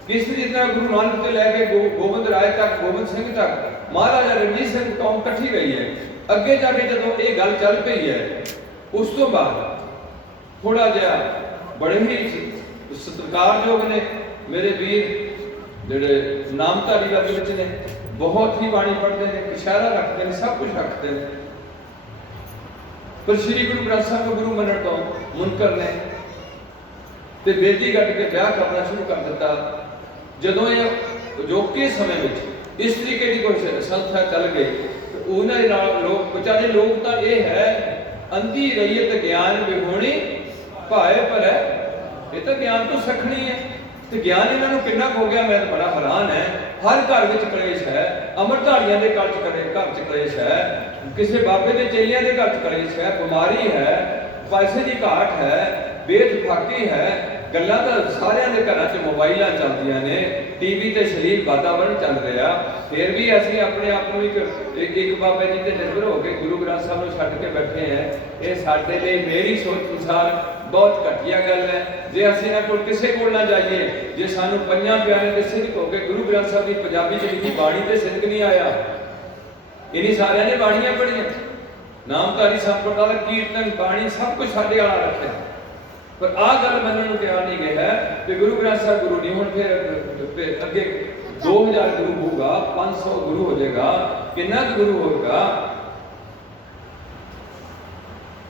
ਕਿਸ ਤਰ੍ਹਾਂ ਗੁਰੂ ਨਾਨਕ ਤੋਂ ਲੈ ਕੇ ਗੋਬਿੰਦ ਰਾਏ ਤੱਕ, ਗੋਬਿੰਦ ਸਿੰਘ ਤੱਕ, ਮਹਾਰਾਜਾ ਰਣਜੀਤ ਸਿੰਘ ਕੌਮ ਇਕੱਠੀ ਗਈ ਹੈ। ਅੱਗੇ ਜਾ ਕੇ ਜਦੋਂ ਇਹ ਗੱਲ ਚੱਲ ਪਈ ਹੈ, ਉਸ ਤੋਂ ਬਾਅਦ ਥੋੜਾ ਜਿਹਾ ਬੜੇ ਹੀ ਸਤਿਕਾਰਯੋਗ ਨੇ ਮੇਰੇ ਵੀਰ ਜਿਹੜੇ ਨਾਮਧਾਰੀ ਵਰਗ ਵਿੱਚ ਨੇ, ਬਹੁਤ ਹੀ ਬਾਣੀ ਪੜ੍ਹਦੇ ਨੇ, ਇਸ਼ਾਰਾ ਰੱਖਦੇ ਨੇ, ਸਭ ਕੁਝ ਰੱਖਦੇ ਨੇ। पर श्री गुरु ग्रंथ साहब को गुरु मनण तो मुनकर ने ते बेदी कट के ब्याह करना शुरू कर दिता। जदों ये अजोके समय में इस तरीके की कोई संस्था चल गई तो उन्हें लोग बेचारे लोग तो ये है अंधी रईयत ज्ञान विगुणी भाए पर है, ये तो ज्ञान तो सखनी है। तो ज्ञान इन्होंने कितना हो गया, मैं तो बड़ा हैरान है। हर घर में कलेश है, अमरधारियों के घर च कलेश है, किसी बाबे के चेलियां के घर च कलेश है, बीमारी है, पैसे की घाट है, बेतफाकी है। गल्लां तो सारियां दे घरां च मोबाइलां चलदियां ने, टीवी ते शरीर वातावरण चल रहा, फिर भी असीं अपने आप को एक बाबा जी ते निर्भर होकर गुरु ग्रंथ साहब नूं छड्ड के बैठे हैं। ये साडे लई मेरी सोच अनुसार बहुत घटिया गल है। जे असीं इन्हां कोल किसे कोल ना जाइए, जे सानूं पंजां प्यारिਆਂ दे सिद्ध हो के गुरु ग्रंथ साहब की पंजाबी च लिखी बाणी ते सिद्ध नहीं आया। इन्हीं सारियां ने बाणियां पढ़ियां, नामधारी संप्रदाय कीर्तन बाणी सब कुछ साडे वाला रखिया, पर आ गल मनण नूं तैयार नहीं गए है कि गुरु ग्रंथ साहब गुरु नहीं। हुण फिर अगे 2000 गुरु होगा, 500 गुरु हो जाएगा, कितना गुरु होगा।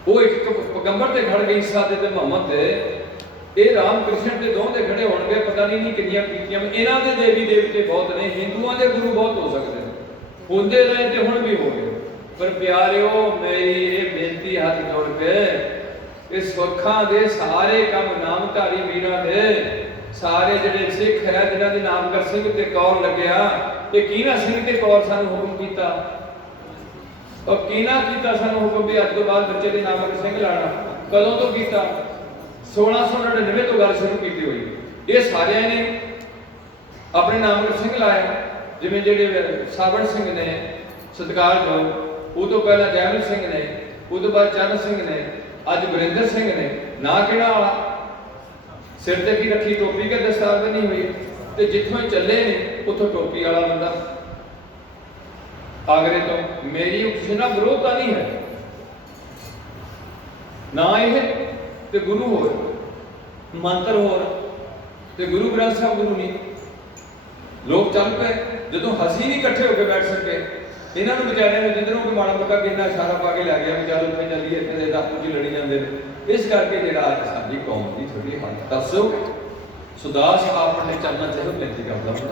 वो एक पैगंबर ते खड़ गई ईसा ते मुहम्मद ते, ये राम कृष्ण ते दों ते खड़े होणगे, पता नहीं कितनियां पीतियां। इन्हां दे देवी देवते बहुत ने, हिंदुओं के गुरु बहुत हो सकते हैं, होंदे रहे ते हुण भी हो गए। पर प्यारिओ मेरी ये बेनती हाथ जोड़ के, इस सुखां दे सारे काम नामधारी वीरां दे सारे जिहड़े सिख है जिन्हां दे नामकर सिंह ते कौर लगया, ये कीना सिंह ते कौर सानूं हुक्म कीता, और कीना कीता सानूं हुक्म भी अज तो बाद बच्चे दे नामकर सिंह लाना, कदों तो कीता? 1699 तो गल शुरू की हुई। ये सारे ने अपने नामकर सिंह लाया, जिवें जिहड़े सावण सिंह ने सतकार जो, उदों पहला जैमल सिंह ने, उदों बाद चरण सिंह ने, अज वरिंदर सिंह ने। ना किहड़ा वाला सिर ते की रखी टोपी के दस्तार भी नहीं हुई, तो जिथों चले ने उथों टोपी वाला बंदा आगरे तो। मेरी किसी ना विरोधता नहीं है, ना यह ते गुरु होर मंत्र होर ते गुरु ग्रंथ साहब गुरु नहीं। लोग चल पे जो हसी नहीं कट्ठे होकर बैठ सके, इन्हों बेचारियों जिधरों कोई माड़ा मोटा कितना इशारा पा के लै गया भी चल उत्थे चलीए, इतने आपू जी लड़ी जाते हैं। इस करके जो अज साडी कौम की थोड़ी हालत दसो सुदास अपने चरणों च बेनती करता हूँ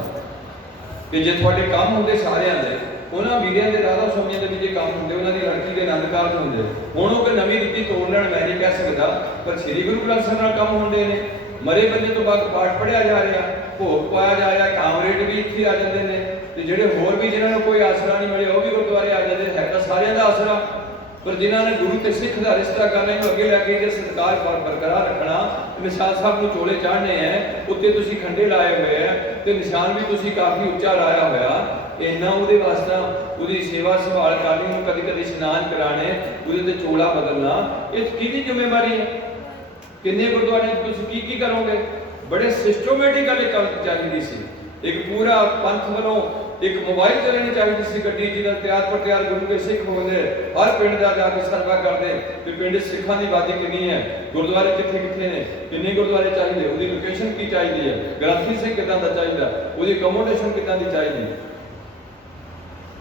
कि जे थोड़े काम होंगे सारिया के, उन्होंने वीरिया के राधा स्वामियों के भी जो काम होंगे, उन्होंने लड़की के आनंद कारज होंगे। हुण वो कोई नवीं रीति तोड़ लैण मैं नहीं कह सकता, पर श्री गुरु ग्रंथ साहब नाल काम होंगे ने। मरे बंदे तो बाद पाठ पढ़िया जा रहा, भोग पाया जा रहा, कामरेड भी इत्थे आ जाते हैं, तो जोड़े होर भी जिन्होंने कोई आसरा नहीं मिले वो भी गुरुद्वारे आ जाते हैं। तो सारिया का आसरा, पर जिन्होंने गुरु ते सिख का रिश्ता करने को अगे लैके जो सत्कार बरकरार रखना, निशान साहब को चोले चाढ़ने हैं, उत्ते तुसीं खंडे लाए हुए हैं, तो निशान भी तुसीं काफ़ी उच्चा लाया होया। इन्ना उहदे वास्ते उहदी सेवा संभाल करनी, कभी कभी स्नान कराने, उहदे ते चोला बदलना, ये किहदी जिम्मेवारी है? किन्ने गुरुद्वारे तुसीं की करोगे? बड़े सिस्टमैटिकली गल चाहिए सी। एक पूरा पंथ वालों एक मोबाइल चलनी चाहिए सी गड्डी, जिहदा तैयार पर तैयार गुरु के सिख होंगे, हर पिंड का जाके सर्वा करते कि पिंड सिखां की आबादी कितनी है, गुरुद्वारे कितने कितने ने, किन्ने गुरुद्वारे चाहिए, उसकी लोकेशन की चाहिए है, ग्रंथी सिंह कितना का चाहिए, उसकी अकोमोडेशन कितना की चाहिए।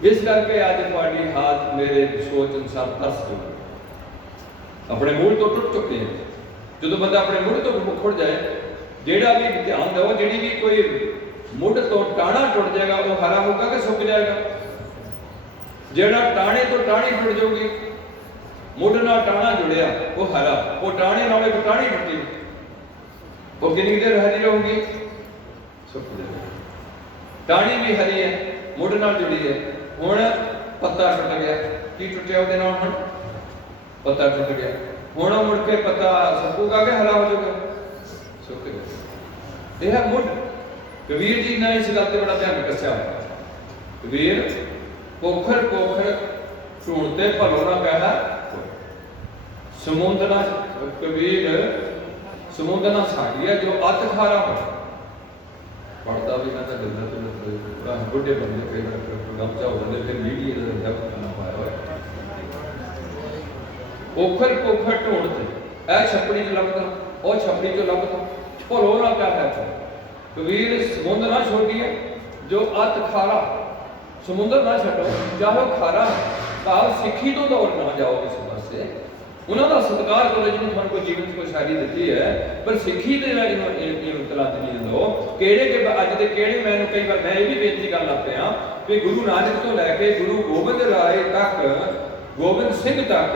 इस करके अज तुहाडी हाथ मेरे सोच अनुसार तरस गई, अपने मूल तो टुट चुके हैं। जो बंदा अपने मुढ़ तो मुखड़ जाए, जेड़ा भी ध्यान दो, जी भी कोई मुढ़ तो टाणा टुट जाएगा, वो हरा होगा कि सुक जाएगा? जेड़ा टाणे तो टाणी टुट जाऊगी, मुढ़ नाल टाणा जुड़िया वो हरा, वो टाणे नाल एक टाणी टुटी, वो कितनी देर हरी रहूगी? सुक जाएगी। टाणी भी हरी है, मुढ़ नाल जुड़ी है। हुण पत्ता टुट गया, की टुटिया उहदे नाल? हुण पत्ता टुट गया, हुण मुड़ के पत्ता सुकूगा कि हरा हो जाएगा? सुक जाएगा। यह है मुढ़। कबीर जी ने इस गल ते बड़ा ध्यान कस्या। कबीर पोखर पोखर ढूंढते भलो ना कहा, समुद्र ना, कबीर समुद्र ना साड़िया जो अत खारा हो। पढ़ता भी ना गलत बुढ़े बंदे कई बार गमचा हो जाते, फिर मीडिया का पाया हुआ। पोखर पोखर ढूंढते, ऐ छपड़ी च लभदा, ओ छपड़ी च लभदा, भलो ना क्या है। कबीर समुद्र ना छोड़िए जो अत खारा, समुद्र ना छो चाहे खारा, भाव सिखी तो दौड़ ना जाओ किसी पासे, ਉਹਨਾਂ ਦਾ ਸਤਿਕਾਰ ਕਰੋ ਜਿਹਨੂੰ ਤੁਹਾਨੂੰ ਕੋਈ ਜੀਵਨ 'ਚ ਕੋਈ ਸ਼ਾਇਰੀ ਦਿੱਤੀ ਹੈ। ਪਰ ਸਿੱਖੀ ਦੇ ਇਹਨੂੰ ਤਲਾਤ ਨਹੀਂ ਲਓ ਕਿਹੜੇ ਕਿ ਅੱਜ ਦੇ ਕਿਹੜੇ ਮੈਨੂੰ ਕਈ ਵਾਰ ਮੈਂ ਇਹ ਵੀ ਬੇਨਤੀ ਕਰਨ ਲੱਗ ਪਿਆ ਵੀ ਗੁਰੂ ਨਾਨਕ ਤੋਂ ਲੈ ਕੇ ਗੁਰੂ ਗੋਬਿੰਦ ਰਾਏ ਤੱਕ, ਗੋਬਿੰਦ ਸਿੰਘ ਤੱਕ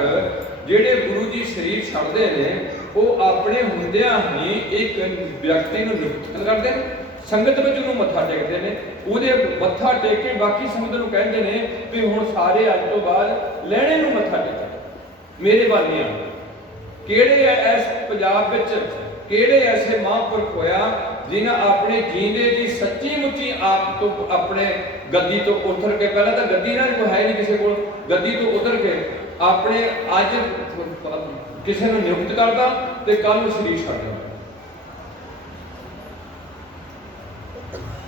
ਜਿਹੜੇ ਗੁਰੂ ਜੀ ਸਰੀਰ ਛੱਡਦੇ ਨੇ ਉਹ ਆਪਣੇ ਹੁੰਦਿਆਂ ਹੀ ਇੱਕ ਵਿਅਕਤੀ ਨੂੰ ਨਿਯੁਕਤ ਕਰਦੇ ਨੇ, ਸੰਗਤ ਵਿੱਚ ਉਹਨੂੰ ਮੱਥਾ ਟੇਕਦੇ ਨੇ, ਉਹਦੇ ਮੱਥਾ ਟੇਕ ਕੇ ਬਾਕੀ ਸੰਗਤ ਨੂੰ ਕਹਿੰਦੇ ਨੇ ਵੀ ਹੁਣ ਸਾਰੇ ਅੱਜ ਤੋਂ ਬਾਅਦ ਲੈਣੇ ਨੂੰ ਮੱਥਾ ਟੇਕੋ ਮੇਰੇ ਵਾਲੀਆਂ। ਕਿਹੜੇ ਇਸ ਪੰਜਾਬ ਵਿੱਚ ਕਿਹੜੇ ਐਸੇ ਮਹਾਂਪੁਰਖ ਹੋਇਆ ਜਿਨ੍ਹਾਂ ਆਪਣੇ ਜੀਂਦੇ ਦੀ ਸੱਚੀ ਮੁੱਚੀ ਆਪ ਤੋਂ ਆਪਣੇ ਗੱਦੀ ਤੋਂ ਉਤਰ ਕੇ, ਪਹਿਲਾਂ ਤਾਂ ਗੱਦੀ ਨਾ ਕੋਈ ਹੈ ਨਹੀਂ ਕਿਸੇ ਕੋਲ, ਗੱਦੀ ਤੋਂ ਉਤਰ ਕੇ ਆਪਣੇ ਅੱਜ ਕਿਸੇ ਨੂੰ ਨਿਯੁਕਤ ਕਰਦਾ ਤੇ ਕੱਲ ਨੂੰ ਸਰੀਰ ਛੱਡਦਾ।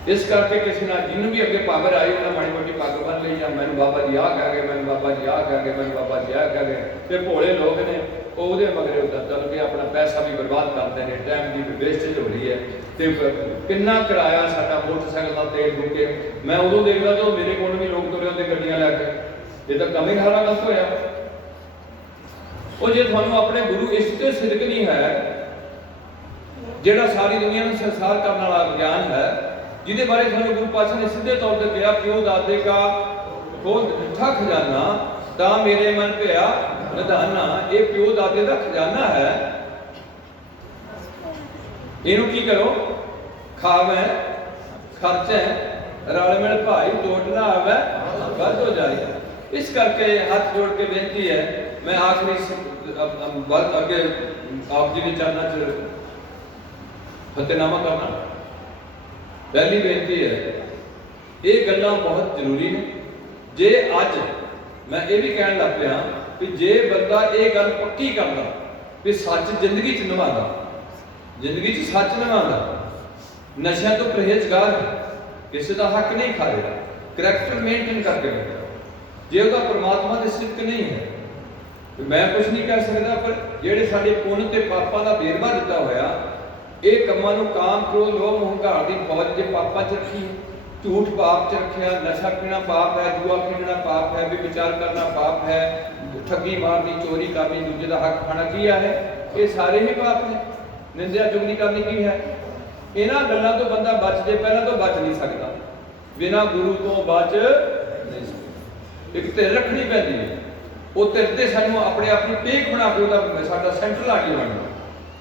ਇਸ ਕਰਕੇ ਕਿਸੇ ਨਾਲ ਜਿਹਨੂੰ ਵੀ ਅੱਗੇ ਪਾਵਰ ਆਈ ਉਹਨਾਂ ਮਾੜੀ ਮੋਟੀ ਪੱਗ ਬੰਨ ਲਈ ਜਾਂ ਮੈਨੂੰ ਬਾਬਾ ਜੀ ਆਹ ਕਹਿ ਗਏ, ਮੈਨੂੰ ਬਾਬਾ ਜੀ ਆਹ ਕਹਿ ਗਏ, ਮੈਨੂੰ ਬਾਬਾ ਜੀ ਆਹ ਕਹਿ ਗਏ। ਤੇ ਭੋਲੇ ਲੋਕ ਨੇ ਉਹ ਉਹਦੇ ਮਗਰੇ ਉੱਧਰ ਚੱਲ ਕੇ ਆਪਣਾ ਪੈਸਾ ਵੀ ਬਰਬਾਦ ਕਰਦੇ ਨੇ, ਟਾਈਮ ਦੀ ਵੀ ਵੇਸਟੇਜ ਹੋ ਰਹੀ ਹੈ। ਤੇ ਕਿੰਨਾ ਕਿਰਾਇਆ ਸਾਡਾ ਮੋਟਰਸਾਈਕਲ ਦਾ ਤੇਲ ਫੂਕੇ, ਮੈਂ ਉਦੋਂ ਦੇਖਦਾ ਜਦੋਂ ਮੇਰੇ ਕੋਲ ਵੀ ਲੋਕ ਤੁਰੇ ਹੁੰਦੇ ਗੱਡੀਆਂ ਲੈ ਕੇ। ਇਹ ਤਾਂ ਕੰਮ ਹੀ ਸਾਰਾ ਗਲਤ ਹੋਇਆ। ਉਹ ਜੇ ਤੁਹਾਨੂੰ ਆਪਣੇ ਗੁਰੂ ਇਸ਼ਟ ਤੇ ਸਿਦਕ ਨਹੀਂ ਹੈ, ਜਿਹੜਾ ਸਾਰੀ ਦੁਨੀਆ ਨੂੰ ਸੰਸਾਰ ਕਰਨ ਵਾਲਾ ਗਿਆਨ ਹੈ, ਜਿਹਦੇ ਬਾਰੇ ਤੁਹਾਨੂੰ ਗੁਰੂ ਪਾਤਸ਼ਾਹ ਨੇ ਸਿੱਧੇ ਤੌਰ ਤੇ ਕਿਹਾ ਪਿਓ ਦਾਦੇ ਕਾ ਖੋਲ ਦਿੱਤਾ ਖਜ਼ਾਨਾ ਤਾਂ ਮੇਰੇ ਮਨ ਪਿਆ ਨਿਧਾਨਾ। ਇਹ ਪਿਓ ਦਾਦੇ ਦਾ ਖਜ਼ਾਨਾ ਹੈ, ਇਹਨੂੰ ਕੀ ਕਰੋ, ਖਾਵੈ ਖਰਚੈ ਰਲ ਮਿਲ ਭਾਈ ਟੋਟ ਨਾ ਆਵੇ ਵੱਧ ਹੋ ਜਾਏ। ਇਸ ਕਰਕੇ ਹੱਥ ਜੋੜ ਕੇ ਬੇਨਤੀ ਹੈ, ਮੈਂ ਆਖਰੀ ਅੱਗੇ ਆਪ ਜੀ ਦੇ ਚਰਨਾਂ 'ਚ ਫਤਿਹਨਾਮਾ ਕਰਨਾ। ਪਹਿਲੀ ਬੇਨਤੀ ਹੈ, ਇਹ ਗੱਲਾਂ ਬਹੁਤ ਜ਼ਰੂਰੀ ਨੇ। ਜੇ ਅੱਜ ਮੈਂ ਇਹ ਵੀ ਕਹਿਣ ਲੱਗ ਪਿਆ ਕਿ ਜੇ ਬੰਦਾ ਇਹ ਗੱਲ ਪੱਕੀ ਕਰਦਾ ਕਿ ਸੱਚ ਜ਼ਿੰਦਗੀ 'ਚ ਨਿਭਾਉਂਦਾ, ਜ਼ਿੰਦਗੀ 'ਚ ਸੱਚ ਨਿਭਾਉਂਦਾ, ਨਸ਼ਿਆਂ ਤੋਂ ਪਰਹੇਜ਼ਗਾਰ ਹੈ, ਕਿਸੇ ਦਾ ਹੱਕ ਨਹੀਂ ਖਾ ਰਿਹਾ, ਕਰੈਕਟਰ ਮੇਨਟੇਨ ਕਰਕੇ ਬੈਠਾ, ਜੇ ਉਹਦਾ ਪਰਮਾਤਮਾ ਦੇ ਸਿੱਖ ਨਹੀਂ ਹੈ, ਮੈਂ ਕੁਝ ਨਹੀਂ ਕਹਿ ਸਕਦਾ। ਪਰ ਜਿਹੜੇ ਸਾਡੇ ਪੁੰਨ ਤੇ ਪਾਪਾਂ ਦਾ ਵੇਰਵਾ ਦਿੱਤਾ ਹੋਇਆ, ਇਹ ਕੰਮਾਂ ਨੂੰ ਕਾਮ ਕ੍ਰੋਧ ਲੋਭ ਹੰਕਾਰ ਦੀ ਫੌਜ ਜੇ ਪਾਪਾਂ 'ਚ ਰੱਖੀ, ਝੂਠ ਪਾਪ 'ਚ ਰੱਖਿਆ, ਨਸ਼ਾ ਪੀਣਾ ਪਾਪ ਹੈ, ਜੂਆ ਖੇਡਣਾ ਪਾਪ ਹੈ, ਵਿਚਾਰ ਕਰਨਾ ਪਾਪ ਹੈ, ਠੱਗੀ ਮਾਰਨੀ, ਚੋਰੀ ਕਰਨੀ, ਦੂਜੇ ਦਾ ਹੱਕ ਖਾਣਾ ਕੀ ਹੈ, ਇਹ ਸਾਰੇ ਹੀ ਪਾਪ ਨੇ। ਨਿੰਦਿਆ ਚੁਗਲੀ ਕਰਨੀ ਕੀ ਹੈ। ਇਹਨਾਂ ਗੱਲਾਂ ਤੋਂ ਬੰਦਾ ਬਚ ਜੇ, ਪਹਿਲਾਂ ਤੋਂ ਬਚ ਨਹੀਂ ਸਕਦਾ, ਬਿਨਾਂ ਗੁਰੂ ਤੋਂ ਬਚ ਨਹੀਂ ਸਕਦਾ। ਇੱਕ ਧਿਰ ਰੱਖਣੀ ਪੈਂਦੀ ਹੈ, ਉਹ ਧਿਰ ਤੇ ਸਾਨੂੰ ਆਪਣੇ ਆਪਣੀ ਟੇਕ ਬਣਾ ਕੇ ਉਹਦਾ ਸਾਡਾ ਸੈਂਟਰਲ ਆ ਕੇ ਬਣਨਾ।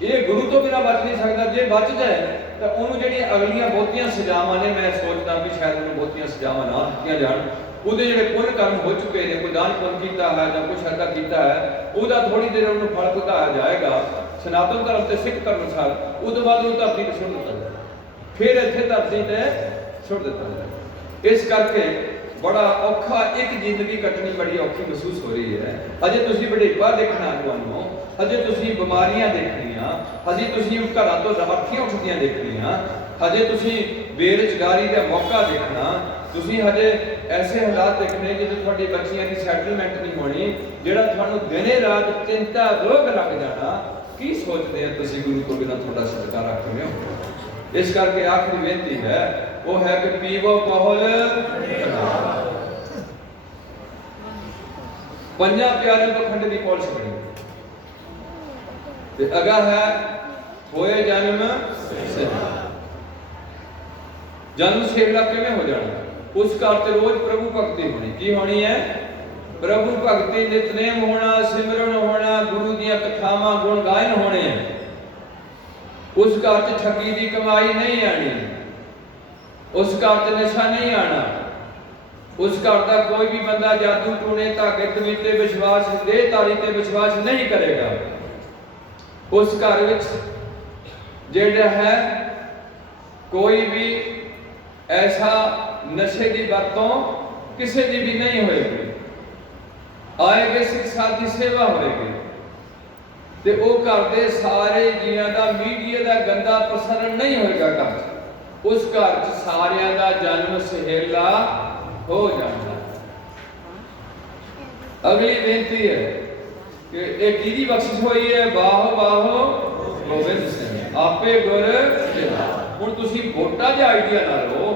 ਇਹ ਗੁਰੂ ਤੋਂ ਬਿਨਾਂ ਬਚ ਨਹੀਂ ਸਕਦਾ। ਜੇ ਬਚ ਜਾਏ ਤਾਂ ਉਹਨੂੰ ਜਿਹੜੀਆਂ ਅਗਲੀਆਂ ਬਹੁਤੀਆਂ ਸਜ਼ਾਵਾਂ ਨੇ, ਮੈਂ ਸੋਚਦਾ ਵੀ ਸ਼ਾਇਦ ਉਹਨੂੰ ਬਹੁਤੀਆਂ ਸਜ਼ਾਵਾਂ ਨਾ ਦਿੱਤੀਆਂ ਜਾਣ। ਉਹਦੇ ਜਿਹੜੇ ਪੁੰਨ ਕਰਮ ਹੋ ਚੁੱਕੇ ਨੇ, ਕੋਈ ਦਾਨ ਪੁੰਨ ਕੀਤਾ ਹੈ ਜਾਂ ਕੁਛ ਐਸਾ ਕੀਤਾ ਹੈ, ਉਹਦਾ ਥੋੜੀ ਦੇਰ ਉਹਨੂੰ ਫਲ ਭੁਗਤਾਇਆ ਜਾਏਗਾ ਸਨਾਤਨ ਧਰਮ ਤੇ ਸਿੱਖ ਧਰਮ ਅਨੁਸਾਰ। ਉਹ ਤੋਂ ਬਾਅਦ ਉਹ ਧਰਤੀ ਤੇ ਸੁੱਟ ਦਿੱਤਾ ਜਾਏ, ਫਿਰ ਇੱਥੇ ਧਰਤੀ ਤੇ ਸੁੱਟ ਦਿੱਤਾ ਜਾਏ। ਇਸ ਕਰਕੇ ਬੜਾ ਔਖਾ, ਇੱਕ ਜ਼ਿੰਦਗੀ ਕੱਟਣੀ ਬੜੀ ਔਖੀ ਮਹਿਸੂਸ ਹੋ ਰਹੀ ਹੈ। ਅਜੇ ਤੁਸੀਂ ਵਡੇਪਾ ਦੇਖਣਾ ਤੁਹਾਨੂੰ, ਅਜੇ ਤੁਸੀਂ ਬਿਮਾਰੀਆਂ ਦੇਖਣੀਆਂ, ਅਜੇ ਤੁਸੀਂ ਘਰਾਂ ਤੋਂ ਰਾਖੀਆਂ ਉੱਠਦੀਆਂ ਦੇਖਣੀਆਂ, ਅਜੇ ਤੁਸੀਂ ਬੇਰੁਜ਼ਗਾਰੀ ਦਾ ਮੌਕਾ ਦੇਖਣਾ, ਤੁਸੀਂ ਹਜੇ ਐਸੇ ਹਾਲਾਤ ਦੇਖਣੇ ਜਿੱਥੇ ਤੁਹਾਡੀ ਬੱਚੀਆਂ ਦੀ ਸੈਟਲਮੈਂਟ ਨਹੀਂ ਹੋਣੀ, ਜਿਹੜਾ ਤੁਹਾਨੂੰ ਦਿਨੇ ਰਾਤ ਚਿੰਤਾ ਰੋਗ ਲੱਗ ਜਾਣਾ। ਕੀ ਸੋਚਦੇ ਆ ਤੁਸੀਂ ਗੁਰੂ ਤੋਂ ਬਿਨਾਂ ਤੁਹਾਡਾ ਸਤਿਕਾਰ ਰੱਖ ਰਹੇ ਹੋ। ਇਸ ਕਰਕੇ ਆਖਰੀ ਬੇਨਤੀ ਹੈ ਉਹ ਹੈ ਕਿ ਪੀਵੋ ਬਹੁਲ ਪੰਜਾਂ ਪਿਆਰੇ ਪਖੰਡ ਦੀ ਪੌਲ ਛਕਣੀ ਤੇ ਅਗਾ ਹੈ ਹੋਏ ਜਨਮ ਜਨਮ ਸੇਵਲਾ ਕਿਵੇਂ ਹੋ ਜਾਣਾ। ਉਸ ਘਰ ਤੇ ਰੋਜ਼ ਪ੍ਰਭੂ ਭਗਤੀ ਹੋਣੀ। ਕੀ ਹੋਣੀ ਹੈ? ਪ੍ਰਭੂ ਭਗਤੀ, ਨਿਤਨੇਮ ਹੋਣਾ, ਸਿਮਰਨ ਹੋਣਾ, ਗੁਰੂ ਦੀਆਂ ਕਥਾਵਾਂ ਗੁਣ ਗਾਇਨ ਹੋਣੇ। ਉਸ ਘਰ 'ਚ ਠੱਗੀ ਦੀ ਕਮਾਈ ਨਹੀਂ ਆਣੀ, ਉਸ ਘਰ 'ਚ ਨਸ਼ਾ ਨਹੀਂ ਆਣਾ, ਉਸ ਘਰ ਦਾ ਕੋਈ ਵੀ ਬੰਦਾ ਜਾਦੂ ਟੂਣੇ ਧਾਗੇ ਤਵੀਤੇ ਵਿਸ਼ਵਾਸ ਦੇਹਧਾਰੀ ਤੇ ਵਿਸ਼ਵਾਸ ਨਹੀਂ ਕਰੇਗਾ। ਉਸ ਘਰ ਵਿੱਚ ਜਿਹੜਾ ਹੈ ਕੋਈ ਵੀ ਐਸਾ ਨਸ਼ੇ ਦੀ ਵਰਤੋਂ ਕਿਸੇ ਦੀ ਵੀ ਨਹੀਂ ਹੋਏਗੀ। ਆਏਗੇ ਸਿੱਖ ਸਾਧ ਦੀ ਸੇਵਾ ਹੋਏਗੀ ਤੇ ਉਹ ਘਰ ਦੇ ਸਾਰੇ ਜੀਆਂ ਦਾ ਮੀਡੀਆ ਦਾ ਗੰਦਾ ਪ੍ਰਸਾਰਣ ਨਹੀਂ ਹੋਏਗਾ ਘਰ 'ਚ। ਉਸ ਘਰ 'ਚ ਸਾਰਿਆਂ ਦਾ ਜਨਮ ਸਹੇਲਾ ਹੋ ਜਾਂਦਾ। ਅਗਲੀ ਬੇਨਤੀ ਹੈ ਕਿ ਇਹ ਕਿਹਦੀ ਬਖਸ਼ਿਸ਼ ਹੋਈ ਹੈ? ਬਾਹੋ ਬਾਹੋ ਗੋਬਿੰਦ ਸਿੰਘ ਆਪੇ ਗੁਰ। ਹੁਣ ਤੁਸੀਂ ਵੋਟਾਂ ਦੇ ਆਈਡੀਆ ਨਾ ਲਓ।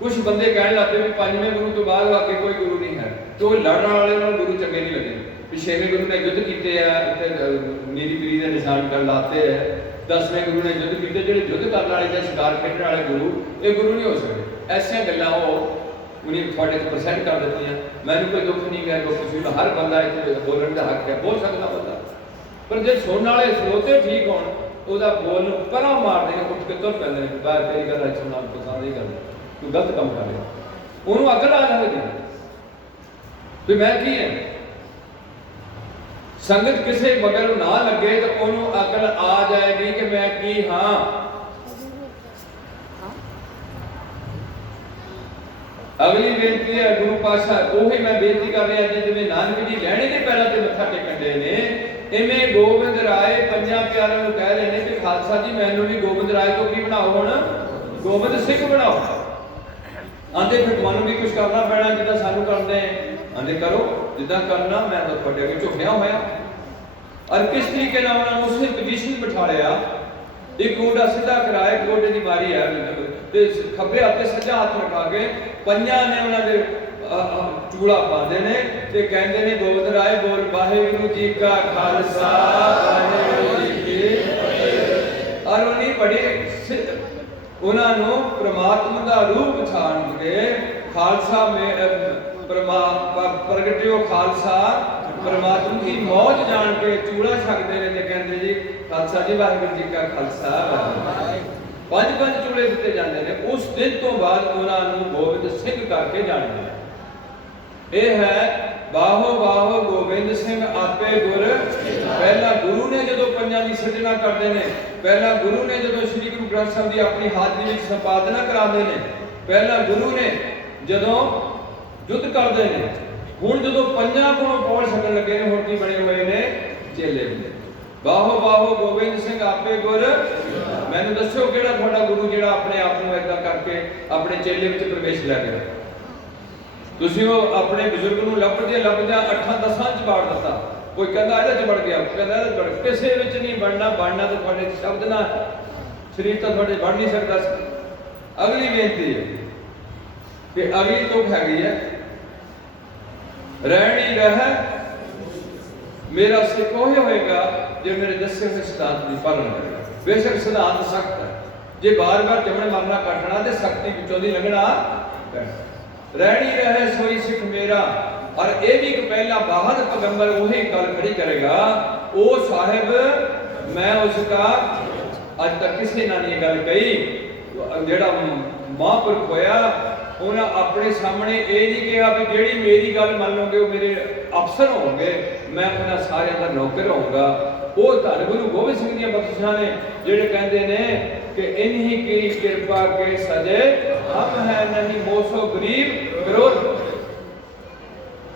ਕੁਝ ਬੰਦੇ ਕਹਿਣ ਲੱਗੇ ਵੀ ਪੰਜਵੇਂ ਗੁਰੂ ਤੋਂ ਬਾਅਦ ਅੱਗੇ ਕੋਈ ਗੁਰੂ ਨਹੀਂ ਹੈ, ਤੇ ਉਹ ਲੜਨ ਵਾਲੇ ਨਾਲ ਗੁਰੂ ਚੰਗੇ ਨਹੀਂ ਲੱਗੇ। ਵੀ ਛੇਵੇਂ ਗੁਰੂ ਨੇ ਯੁੱਧ ਕੀਤੇ ਆ, निशान कर लाते हैं। 10वें गुरु ने युद्ध किए, जो युद्ध करने वाले या शिकार खेलने वाले गुरु ये गुरु नहीं हो सकते। ऐसा गल्लां वो उन्हें थोड़े तो परसेंट कर देती हैं। मैंने कोई दुख नहीं गया, दुख किसी हर बंदा इतने बोलने का हक है, बोल सकता बंदा, पर जो सुनने वाले स्रोते ठीक हो बोल परा मार देंगे, उठ के तुर पैंदे ने बाहर तेरी गल सुनना पसंद नहीं करते, तू गलत काम कर रहा, उन्होंने अकल आ जाएगी भी मैं की है। संगत किसी मगर ना लगे तो उन्होंने अकल आ जाएगी कि मैं की हाँ। अगली बेनती है गुरु पातशाह ਉਹੀ मैं बेनती कर रहा जी, जिवें नानक जी लैणे के पैरों से मत्था टेकन दे ने, इवें गोबिंद राय पंजां प्यारों को कह रहे हैं कि खालसा जी मैनू भी गोबिंद राय को की बनाओ, हुण गोबिंद सिंह बनाओ। आंदे फिर तुहानू भी कुछ करना पैना जिद्दां सानू करदे, आंदे करो जिद्दां करना, मैं तो तुहाडे अगे झुकया होया। और किस तरीके नाल उन्हां नूं उसे पोजीशन बिठा लिया, एक गोडा सीधा कराया, एक गोडे की मारी है ते खब्बे हाथ ते सज्जा हाथ रखा के पंजां ने उन्हां दे चूड़ा पाते ने ते कहंदे ने गोबिंद राय बोल वाहिगुरू जी का खालसा वाहिगुरू जी की फतेह। और उन्हीं बड़ी उन्होंने परमात्मा का रूप पछाण के खालसा में प्रगटियो खालसा परमात्मा की मौज जान के चूड़ा छकते हैं, कहते जी खालसा जी वाहिगुरू जी का खालसा। 5-5 चूड़े दिते जाते हैं। उस दिन तो बाद उन्होंने गोबिंद सिंह करके जाने यह है बाहो बाहो गोबिंद सिंह आपे गुर। पहला गुरु ने जो पंजां दी सिरजना करते हैं, पहला गुरु ने जो श्री गुरु ग्रंथ साहिब की अपनी हाजरी में संपादना कराते हैं, पहला गुरु ने जो युद्ध करते हैं, हुण जो पंजां कोलों पौड़ सकन लगे ने, हुण की बने हुए ने चेले ने। बाहो बाहो गोबिंद सिंह आपे गुर। मैनूं दस्सो किहड़ा तुहाडा गुरु जिहड़ा अपने आप नूं इदां करके अपने चेले विच प्रवेश लै गया। तुसीं वो अपने बजुर्ग नूं लभदे 8-10 च बाड़ दिता, कोई कहंदा इहदे च बड़ गया, कहंदा इहदे बड़, किसे विच नहीं बढ़ना, बढ़ना तो तुहाडे शब्द नाल, शरीर तो तुहाडे बढ़ नहीं सकदा। अगली बेनती है कि अगली तुक हैगी है रहनी रह मेरा सिख ओही होएगा जो मेरे दसे हुए सिद्धांत की पालना करेगा। बेशक सिद्धांत सख्त है, जे बार बार जमण मरना काटना तो सख्ती विचों दी लंघना रहनी रहे सोई सिख मेरा। और यह भी एक पहला बाहर पैगंबर वही गल खड़ी करेगा, ओ साहिब मैं उसका अज तक किसी ने नहीं गल कही, जेड़ा महापुरख होया उन्हें अपने सामने ये नहीं कहा भी जेड़ी मेरी गल मान लोगे वो मेरे अफसर होंगे, मैं उन्हें सारे का नौकर होऊंगा। वो धन गुरु गोबिंद सिंह दी बख्शिशां ने जेड़े कहंदे ने कि इन्हीं की कृपा के सजे हम है नहीं मोसो गरीब विरोध।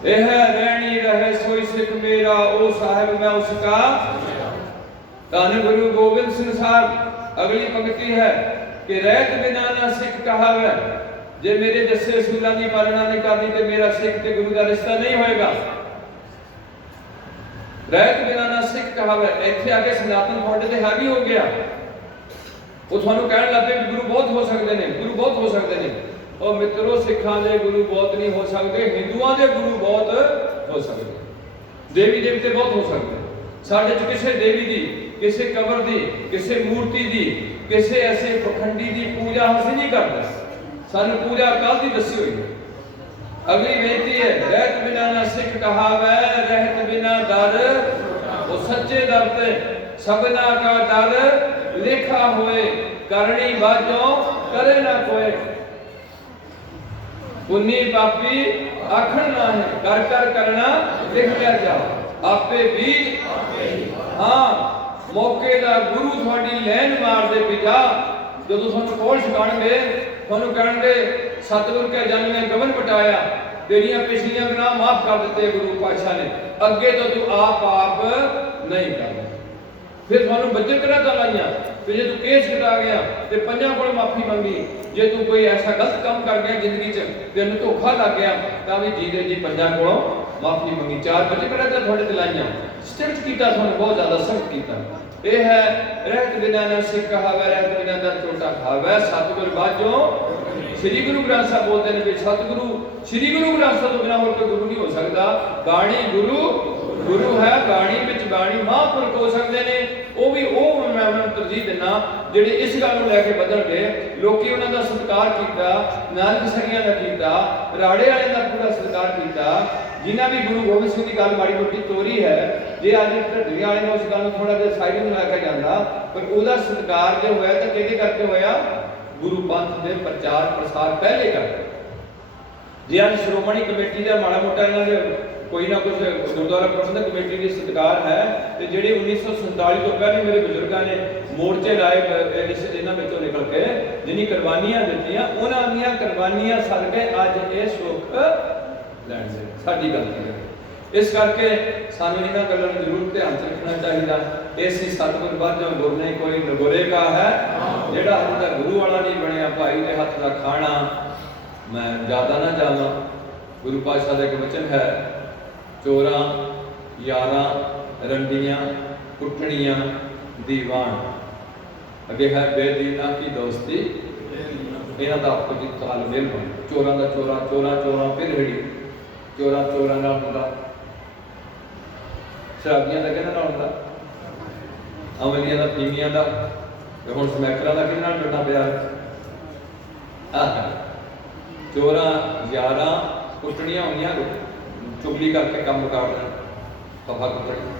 यह रहनी रहे सोई सिख मेरा, ओ साहिब मैं उसका। धन गुरु गोबिंद सिंह साहब अगली पंक्ति है कि रहत बिना ना सिख कहावे, जे मेरे दसे असूलों की पालना नहीं करनी तो मेरा सिख ते गुरु का रिश्ता नहीं होएगा। रहत बिना ना सिख कहावे, इत्थे आके सनातन फौज ते हावी हो गया, वो थानू कहण लग पे गुरु बहुत हो सकते हैं, गुरु बहुत हो सकते हैं। और मित्रों सिखां दे गुरु बहुत नहीं हो सकते, हिंदुओं के गुरु बहुत हो सकते, देवी देवते बहुत हो सकते। साडे च किसी देवी दी, किसी कबर दी, किसी मूर्ति दी, किसी ऐसे पखंडी की पूजा असीं नहीं करते, सानू पूजा अकाल की दसी हुई है। अगली बेनती है रहत बिना ना सिख कहावे, रहत बिना दर वो सच्चे दर ते सबना का दर लिखा होए, करनी बाजो करे ना कोई। पुन्नी पापी आखण ना है, कर कर करना लिख कर जाओ आपे भी। हाँ मौके का गुरु थोड़ी लैन मार दे पिता, जो तुहानू कोल छकाणगे थानू कहणगे सतगुर के जन्म में गमन पटाया, तेरियां पिछलियां गुनाह माफ कर दिते गुरु पातशाह ने, अगे तो तू आप नहीं कर। फिर थानू बजर करा तो लाइया कि जे तू केस कटा गया तो पंजां कोल माफी मंगी, जे तू कोई ऐसा गलत काम कर गया जिंदगी च तेन धोखा लग गया तो भी जीदे जी पंजां कोलों माफी मंगी। 4 बजर करा तो थोड़े ते लाइया स्ट्रिक्ट कीता, थानू बहुत ज्यादा सख्त कीता। यह है रहत बिना ना सिख कहावे, रहत बिना दर चोटा खावे, सतगुर बाजो। श्री गुरु ग्रंथ साहब बोलते हैं कि सतगुरु श्री गुरु ग्रंथ साहब तो बिना और कोई गुरु नहीं हो सकता, बाणी गुरु गुरु है बाणी विच बाणी महापुरख हो सकते ने ਉਹ ਵੀ ਉਹ ਮੈਂ ਉਹਨਾਂ ਨੂੰ ਤਰਜੀਹ ਦਿੰਦਾ ਜਿਹੜੇ ਇਸ ਗੱਲ ਨੂੰ ਲੈ ਕੇ ਵਧਣਗੇ। ਲੋਕੀ ਉਹਨਾਂ ਦਾ ਸਤਿਕਾਰ ਕੀਤਾ, ਨਾਨਕ ਸਰੀਆਂ ਦਾ ਕੀਤਾ, ਰਾੜੇ ਵਾਲਿਆਂ ਦਾ ਪੂਰਾ ਸਤਿਕਾਰ ਕੀਤਾ, ਜਿਨ੍ਹਾਂ ਵੀ ਗੁਰੂ ਗੋਬਿੰਦ ਸਿੰਘ ਦੀ ਗੱਲ ਮਾੜੀ ਮੋਟੀ ਤੋਰੀ ਹੈ। ਜੇ ਅੱਜ ਢੱਡਰੀਆਂ ਵਾਲੇ ਨੂੰ ਉਸ ਗੱਲ ਨੂੰ ਥੋੜਾ ਜਿਹਾ ਸਾਈਡ ਨੂੰ ਲੈ ਕੇ ਜਾਂਦਾ, ਪਰ ਉਹਦਾ ਸਤਿਕਾਰ ਜੇ ਹੋਇਆ ਤਾਂ ਕਿਹਦੇ ਕਰਕੇ ਹੋਇਆ? ਗੁਰੂ ਪੰਥ ਦੇ ਪ੍ਰਚਾਰ ਪ੍ਰਸਾਰ ਪਹਿਲੇ ਕਰਕੇ। ਜੇ ਅੱਜ ਸ਼੍ਰੋਮਣੀ ਕਮੇਟੀ ਦਾ ਮਾੜਾ ਮੋਟਾ ਇਹਨਾਂ ਦੇ ਕੋਈ ਨਾ ਕੁਝ ਗੁਰਦੁਆਰਾ ਪ੍ਰਬੰਧਕ ਕਮੇਟੀ ਦੀ ਸਤਿਕਾਰ ਹੈ, ਤੇ ਜਿਹੜੇ 1947 ਤੋਂ ਪਹਿਲੇ ਮੇਰੇ ਬਜ਼ੁਰਗਾਂ ਨੇ ਮੋਰਚੇ ਲਾਏ ਇਹਨਾਂ ਵਿੱਚੋਂ ਨਿਕਲ ਕੇ ਜਿੰਨੀ ਕੁਰਬਾਨੀਆਂ ਦਿੱਤੀਆਂ, ਉਹਨਾਂ ਦੀਆਂ ਕੁਰਬਾਨੀਆਂ ਸਦਕੇ ਅੱਜ ਇਹ ਸੁੱਖ ਲੈਣਗੇ। ਸਾਡੀ ਗਲਤੀ ਹੈ। ਇਸ ਕਰਕੇ ਸਾਨੂੰ ਇਹਨਾਂ ਗੱਲਾਂ ਨੂੰ ਜ਼ਰੂਰ ਧਿਆਨ ਚ ਰੱਖਣਾ ਚਾਹੀਦਾ। ਇਸੇ ਸਤਿਗੁਰ ਬਾਝੋਂ ਗੁਰ ਨਹੀਂ ਕੋਈ ਨਗੋਰੇ ਕਾ ਹੈ, ਜਿਹੜਾ ਹੁੰਦਾ ਗੁਰੂ ਵਾਲਾ ਨਹੀਂ ਬਣਿਆ ਭਾਈ ਦੇ ਹੱਥ ਦਾ ਖਾਣਾ। ਮੈਂ ਜ਼ਿਆਦਾ ਨਾ ਜਾਵਾਂ, ਗੁਰੂ ਪਾਤਸ਼ਾਹ ਦਾ ਇੱਕ ਵਚਨ ਹੈ, ਚੋਰਾਂ ਯਾਰਾਂ ਰੰਡੀਆਂ ਕੁੱਟਣੀਆਂ ਦੀਵਾਨ, ਅੱਗੇ ਹੈ ਬੇਦੀਨਾ ਕੀ ਦੋਸਤੀ, ਇਹਨਾਂ ਦਾ ਆਪੋ ਜੀ ਤਾਲਮੇਲ ਬਣ। ਚੋਰਾਂ ਦਾ ਚੋਰਾ, ਚੋਰਾਂ ਚੋਰਾਂ ਫਿਰ ਹੜੀ, ਚੋਰਾਂ ਚੋਰਾਂ ਨਾਲ ਹੁੰਦਾ, ਸ਼ਰਾਬੀਆਂ ਦਾ ਕਿਹਨਾਂ ਨਾਲ ਹੁੰਦਾ, ਅਮਲੀਆਂ ਦਾ ਪੀਵੀਆਂ ਦਾ, ਤੇ ਹੁਣ ਸਮੈਕਰਾਂ ਦਾ ਕਿਹਨਾਂ ਨਾਲ ਜੁੜਨਾ ਪਿਆ। ਚੋਰਾਂ ਯਾਰਾਂ ਕੁੱਟਣੀਆਂ ਹੁੰਦੀਆਂ, ਚੁਗਲੀ ਕਰਕੇ ਕੰਮ ਕਾੜਨਾ, ਫਫਾ ਕੁੱਟਣੀ।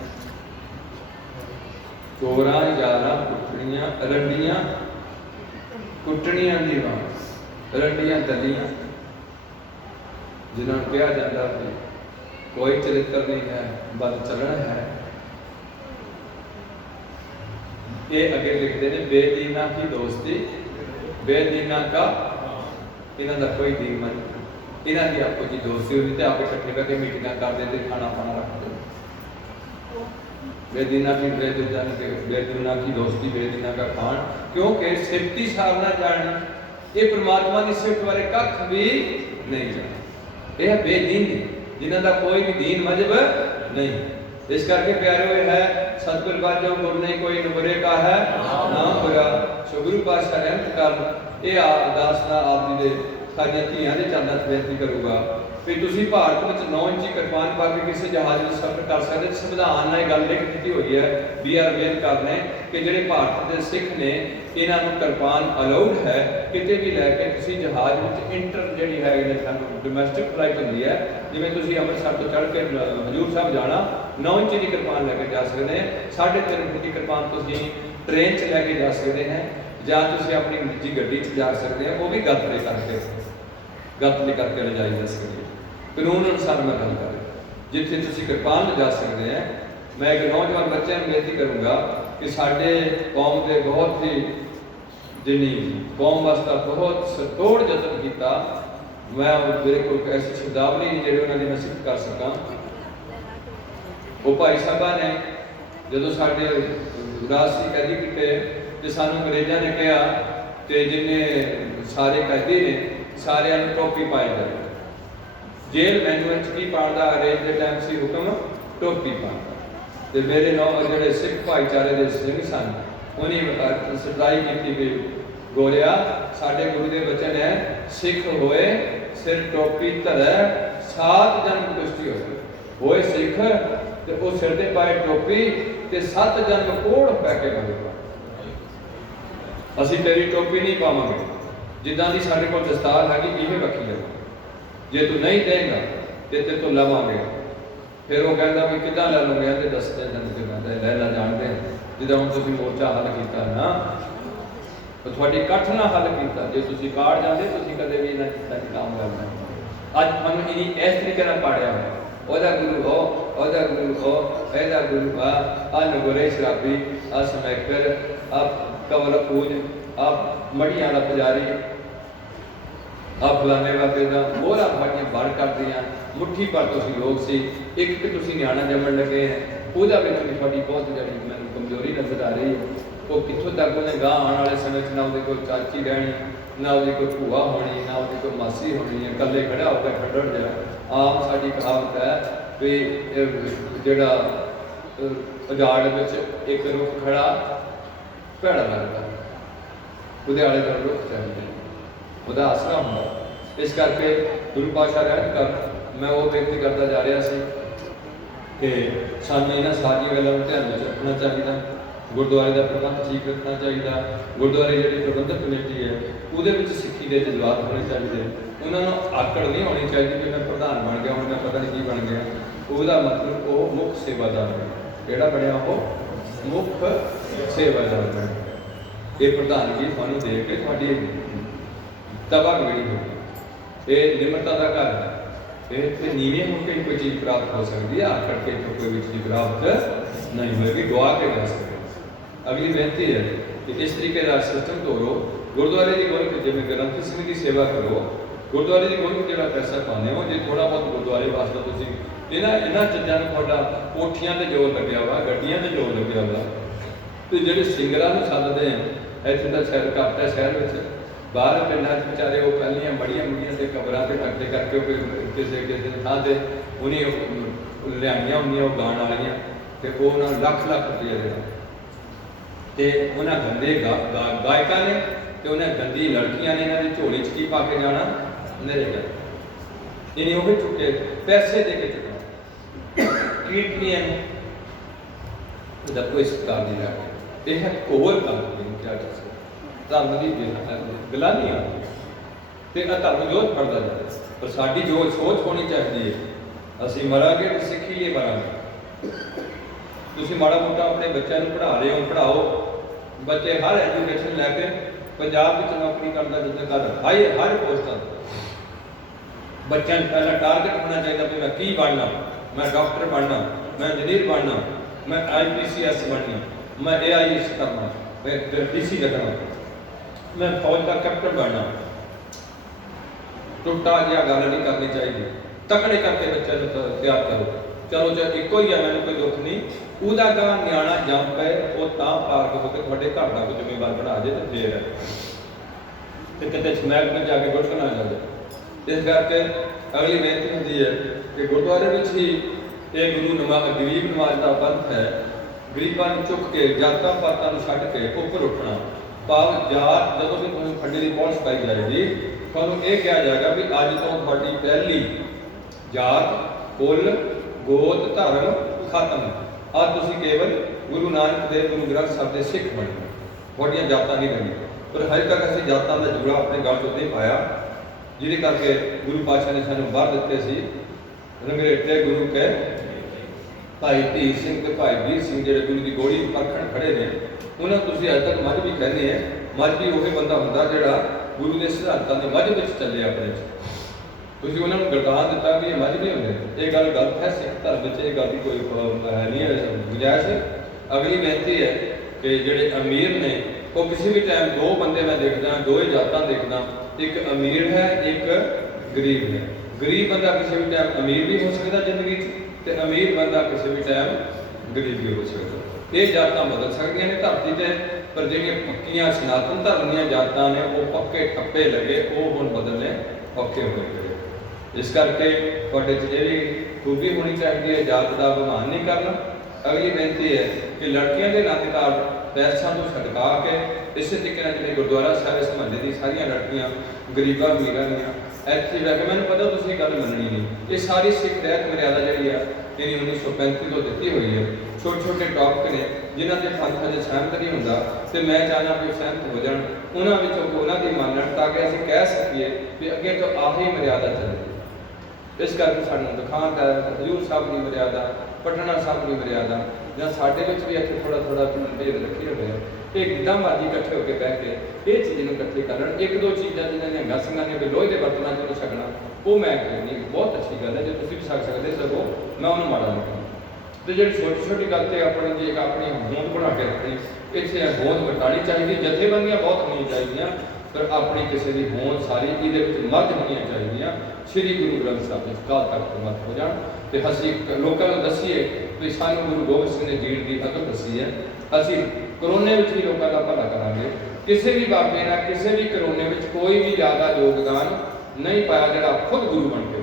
ਚੋਰਾਂ ਯਾਰਾਂ ਕੁੱਟਣੀਆਂ ਰੰਡੀਆਂ ਕੁੱਟਣੀਆਂ ਦੀਵਾਨ, ਰੰਡੀਆਂ ਦਲੀਆਂ, ਜਿਨ੍ਹਾਂ ਨੂੰ ਕਿਹਾ ਜਾਂਦਾ ਕਿ ਕੋਈ ਚਰਿੱਤਰ ਨਹੀਂ ਹੈ, ਬਦ ਚੱਲਣ ਹੈ। ਇਹ ਅੱਗੇ ਲਿਖਦੇ ਨੇ, ਬੇਦੀਨਾ ਕੀ ਦੋਸਤੀ ਬੇਦੀਨਾ ਕਾ, ਇਹਨਾਂ ਦਾ ਕੋਈ ਦੀਨ ਨਹੀਂ, ਇਹਨਾਂ ਦੀ ਆਪੋ ਜੀ ਦੋਸਤੀ ਹੋਈ ਤੇ ਆਪੇ ਇਕੱਠੇ ਕਰਕੇ ਮੀਟਿੰਗਾਂ ਕਰਦੇ ਤੇ ਖਾਣਾ ਪਾਣਾ ਰੱਖਦੇ। बेदीना की बेदीना की दोस्ती बेदीना का खान, क्योंकि सिफती सार ना जानी, ये परमात्मा की सिफत बारे कख भी नहीं जाने। यह बेदीन जिन्हों का कोई भी दीन मजहब नहीं। इस करके प्यारे हुए है सतगुर बाजों गुर नहीं कोई नुबरे का है ना बुरा। सो गुरु पातशाह रहमत कर ये अरदास ना आप जी दे सारियां धीआं दे चरणां च बेनती करूंगा भी तुसी भारत में 9 इंची कृपान पा के किसी जहाज में सफर कर सकते। संविधान ने गल लिख दी हुई है BR अम्बेडकर ने कि जिहड़े भारत के सिख ने इन्हों कृपान अलाउड है किते भी लैके तुसी जहाज में इंटर जिहड़ी है डोमैसटिक फ्लाइट होंदी है, जिवें तुसी अमृतसर तो चढ़ के हजूर साहब जाना 9 इंची की कृपान लैके जा सकते हैं, 3.5 फुट की कृपान तुसी ट्रेन च लैके जा सकते हैं, या तुसी अपनी निजी गड्डी च जा सकते हैं, वो भी गत नहीं करके ले जाई जा सकती है। कानून अनुसार मैं गल कर जिथे तुसी कृपान ले जा सकते हैं। मैं एक नौजवान बच्चे में बेनती करूँगा कि साडे कौम के बहुत ही जिन्नी कौम वास्ते बहुत सतोड़ जतन किया, मैं मेरे को ऐसी शब्दावली नहीं जी उन्होंने मैं सिद्ध कर सका। वो भाई साहबा ने जो साढ़े राजसी कैदी किए तो सानू अंग्रेजा ने कहा कि जिन्हें सारे कैदी ने सारे टोपी पाई जाए। जेल मैनुअल की पाता अंग्रेज के टाइम से हुक्म टोपी पाता, तो मेरे नौ जो सिख भाईचारे के सिंह सन उन्हें सदाई की भी गोलिया साढ़े गुरु के वचन है सिख होए सिर टोपी धरै 7 जन्म कुश्ती होए सिख तो वो सिर से पाए टोपी तो 7 जन्म कोड़ पैके बनेगा। असी तेरी टोपी नहीं पावे जिदा की साढ़े को दस्तार है कि रखी जाए, जे तू नहीं देगा तो तेरे तो लवांगे। फिर वो कहता भी कि लै लूंगे तो 10 दिन कहते लैला जानते जिदा हम तुम मोर्चा हल किया ना तो थोड़ी कठ ना हल किया, जो तुम काड़ जाते तुम कदे भी इन्हें काम करना। अज मैं इन्हीं इस तरीके पढ़िया है ओदा गुरु हो ओदा गुरु हो एदा गुरु आ नगोरे शराबी आ समैकर आ कवर पूज आ मड़िया का पुजारी आ फलाने बाबे का मोहरा फाड़ियां बड़ कर दियां मुट्ठी पर तुसी लोग सी एक कि तुसी न्याणा जमन लगे हैं ਉਹਦਾ ਵਿੱਚ ਵੀ ਤੁਹਾਡੀ बहुत ਜਿਹੜੀ ਮੈਨੂੰ कमजोरी नजर आ रही है। वो कितों तक उन्हें गां आने वाले समय ना ਉਹਦੇ कोई चाची रहनी ना ਉਹਦੀ कोई भूआ होनी ना ਉਹਦੀ कोई मासी होनी है, कल्ले खड़ा होकर खड़ड़ जा। आम साडी कहावत है भी ਜਿਹੜਾ ਉਜਾੜ ਵਿੱਚ ਇੱਕ ਰੁੱਖ ਖੜਾ ਭੈੜਾ ਲੱਗਦਾ, ਉਹਦੇ ਆਲੇ ਦੁਆਲੇ ਰੁੱਖ ਚਾਹੀਦੇ ਉਹਦਾ ਆਸਰਾ ਹੁੰਦਾ। ਇਸ ਕਰਕੇ ਗੁਰੂ ਪਾਤਸ਼ਾਹ ਰਹਿਮਤ ਕਰ मैं वो बेनती करता जा रहा सी कि सानू इन्हां सारियां गल्लां नूं ध्यान विच रखना चाहिए। गुरुद्वारे का प्रबंध ठीक रखना चाहिए। गुरुद्वारे जी प्रबंधक कमेटी है वो सिक्खी के जज्बात होने चाहिए। उन्होंने आकड़ नहीं होनी चाहिए कि मैं प्रधान बन गया हूँ, मैं पता नहीं की बन गया। उसका मतलब वो मुख्य सेवादार है, जोड़ा बनया वो मुख्य सेवादार बन गया। ये प्रधानगी थानू दे के थोड़ी तबाह बिगड़ी होगी। ये निम्रता का घर है, ये नीवें होकर कोई चीज़ प्राप्त हो सकती है, आकड़ के तो कोई भी चीज़ प्राप्त नहीं होगी, गवा के जा सकती। अगली बेनती है कि इस तरीके का सिस्टम तोड़ो। गुरुद्वारे की गोलक जिम्मे ग्रंथ सिंह की सेवा करो। गुरुद्वारे की गोलक जो पैसा पाने हो, जो थोड़ा बहुत गुरुद्वारे वास्ते तुम इन्होंने चीज़ों को थोड़ा कोठियां से जोर लग्या हुआ, गड्डियां से जोर लग्या हुआ, तो जो सिंगरां सदते हैं इतने तो शहर घट है, शहर में बाहर पिंडा बेचारे वो पहलियां बड़िया मुड़िया से कबरां से इकट्ठे करके किसी किसी थां से उन्हें लियाइया होंगे वो गाण वालियां, तो वो उन्होंने लख लख रुपया देना। तो उन्हें गंदे गायक ने तो उन्हें गंदी लड़कियां ने इन्होंने झोली च की पा के जाना, नरेगा इन्हें वो चुके पैसे दे के चुका कीर्तियां कोई सरकार नहीं रहा। यह है होर काम क्या कर सकते धर्म की गल नहीं आती तो धर्म जो फटता जाए। पर साड़ी जो सोच होनी चाहिए असी मरांगे तो सिक्खी लिए मरांगे। तुम माड़ा मोटा अपने बच्चों को पढ़ा रहे हो, पढ़ाओ। बच्चे हर एजुकेशन लैके पंजाब में नौकरी करता जितना कर हर पोस्टां बच्चों पहला टारगेट होना चाहिए कि मैं की बनना, मैं डॉक्टर बनना, मैं इंजीनियर बनना, मैं IPCS बनना, मैं AIS करना, मैं DC करना, मैं फौज का कैप्टन बनना। टुटा जहा गल नहीं करनी चाहिए, तकड़े करके बच्चे को तैयार करो। चलो जो एको ही है, मैंने कोई दुख नहीं, उसका गां न्याणा जंप है वो पार्क होकर थोड़े घर का कोई जिम्मेवार बना जाए तो फिर है तो कितने समैक में जाके गुट ना जाए। इस करके अगली बेनती होती है कि गुरुद्वारे में ही एक गरीब नवाज का पंथ है। गरीबों चुक के जातां पातां छड्ड के उपर उठना, भाव जात जो भी तुम खड्डे की पहुंच पाई जाएगी, तुहानूं ये कहा जाएगा भी अज तो तुहाडी पहली जात कुल गोत धर्म खत्म, आज तुसीं केवल गुरु नानक देव गुरु ग्रंथ साहिब के सिख बनना, थोड़ियां जातां नहीं रही। पर हजे तक असीं जातां का जुड़ा अपने गल चों नहीं पाया, जिहदे करके गुरु पातशाह ने सानूं वर दित्ते सी रंगरेटे गुरु के भाई धीर सिंह ते भाई वीर सिंह जिहड़े गुरु की गोली परखण खड़े ने, उन्होंने तुसीं अज तक मझ भी कहने हैं। मझ भी वही बंदा हुंदा जिहड़ा गुरु के सिद्धांतां दे मझ विच चले अपने तुसीं उन्होंने गरदान दिता भी मझ भी होंदे। ये गल गलत है, सिख धर्म में ये गल की कोई है नहीं है गुंजाइश। अगली बेनती है कि जिहड़े अमीर ने वो किसी भी टाइम दो बंदे मैं देखदा, दो ही जातां देखदा, एक अमीर है एक गरीब है। गरीब बंदा किसी भी टाइम अमीर भी हो सकता जिंदगी ते अमीर बंदा किसी भी टाइम गरीब भी हो सकता। ये जातां बदल सकदियां ने धरती ते, पर जिहड़ियां पक्कियां सनातन धर्म दीयां जातां ने वो पक्के ठप्पे लगे, वो हुण बदलने औखे होए गए। इस करके तुहाडे च ये भी खूबी होनी चाहिए है, जात का अभिमान नहीं करना। अगली बेनती है कि लड़कियां के नातेदार पैसों को छड़का के इस तरीके जिहड़े गुरुद्वारा साहिब इस महल्ले की सारियां लड़कियां गरीबां अमीरां दीयां ऐसे लैके मैंने पता तुसीं गल मननी नहीं, ये सारी सिख रहत मर्यादा जिहड़ी है यानी 1935 तो दी हुई है। छोटे छोटे टॉपिक ने जिन्हों के पंथ अजे सहमत नहीं होंदा तो मैं चाहना भी सहमत हो जाए उन्होंने उन्होंने मानण ताकि असीं कह सकीए कि अगे तो आही मर्यादा चले। इस करके सानूं दिखाण दा हजूर साहब की मर्यादा, पटना साहब की मर्यादा ਜਾਂ ਸਾਡੇ ਵਿੱਚ ਵੀ ਇੱਥੇ ਥੋੜਾ ਥੋੜਾ ਭੇਦ ਰੱਖੇ ਹੋਏ ਆ ਕਿ ਜਿੱਦਾਂ ਮਰਜ਼ੀ ਇਕੱਠੇ ਹੋ ਕੇ ਬਹਿ ਕੇ ਇਹ ਚੀਜ਼ ਨੂੰ ਇਕੱਠੇ ਕਰਨ। ਇੱਕ ਦੋ ਚੀਜ਼ਾਂ ਜਿਨ੍ਹਾਂ ਨੇ ਸਿੰਘਾਂ ਨੇ ਵੀ ਲੋਹੇ ਦੇ ਬਰਤਨਾਂ 'ਚ ਛਕਣਾ ਉਹ ਮੈਂ ਕਹਿੰਦੀ ਬਹੁਤ ਅੱਛੀ ਗੱਲ ਹੈ, ਜੇ ਤੁਸੀਂ ਵੀ ਛਕ ਸਕਦੇ ਸਗੋਂ ਮੈਂ ਉਹਨੂੰ ਮਾੜਾ ਨਹੀਂ ਕਹਿੰਦਾ। ਤੇ ਜਿਹੜੀ ਛੋਟੀ ਛੋਟੀ ਗੱਲ ਤੇ ਆਪਣੀ ਜੇ ਆਪਣੀ ਹੋਂਦ ਬਣਾ ਕੇ ਰੱਖਣੀ, ਇੱਥੇ ਹੋਂਦ ਘਟਾਣੀ ਚਾਹੀਦੀ, ਜਥੇਬੰਦੀਆਂ ਬਹੁਤ ਹੋਣੀਆਂ ਚਾਹੀਦੀਆਂ ਪਰ ਆਪਣੀ ਕਿਸੇ ਦੀ ਹੋਂਦ ਸਾਰੀ ਇਹਦੇ ਵਿੱਚ ਮਰਜ ਹੋਣੀਆਂ ਚਾਹੀਦੀਆਂ। श्री गुरु ग्रंथ साहब जी काल तक मत हो जाए तो असी लोगों को दसीए भी सानू गुरु गोबिंद सिंह ने जीण की अकल दसी है। असी करोने में भी लोगों का भला करांगे, किसी भी बाबे ने किसी भी करोने में कोई भी ज़्यादा योगदान नहीं पाया जिहड़ा खुद गुरु बन के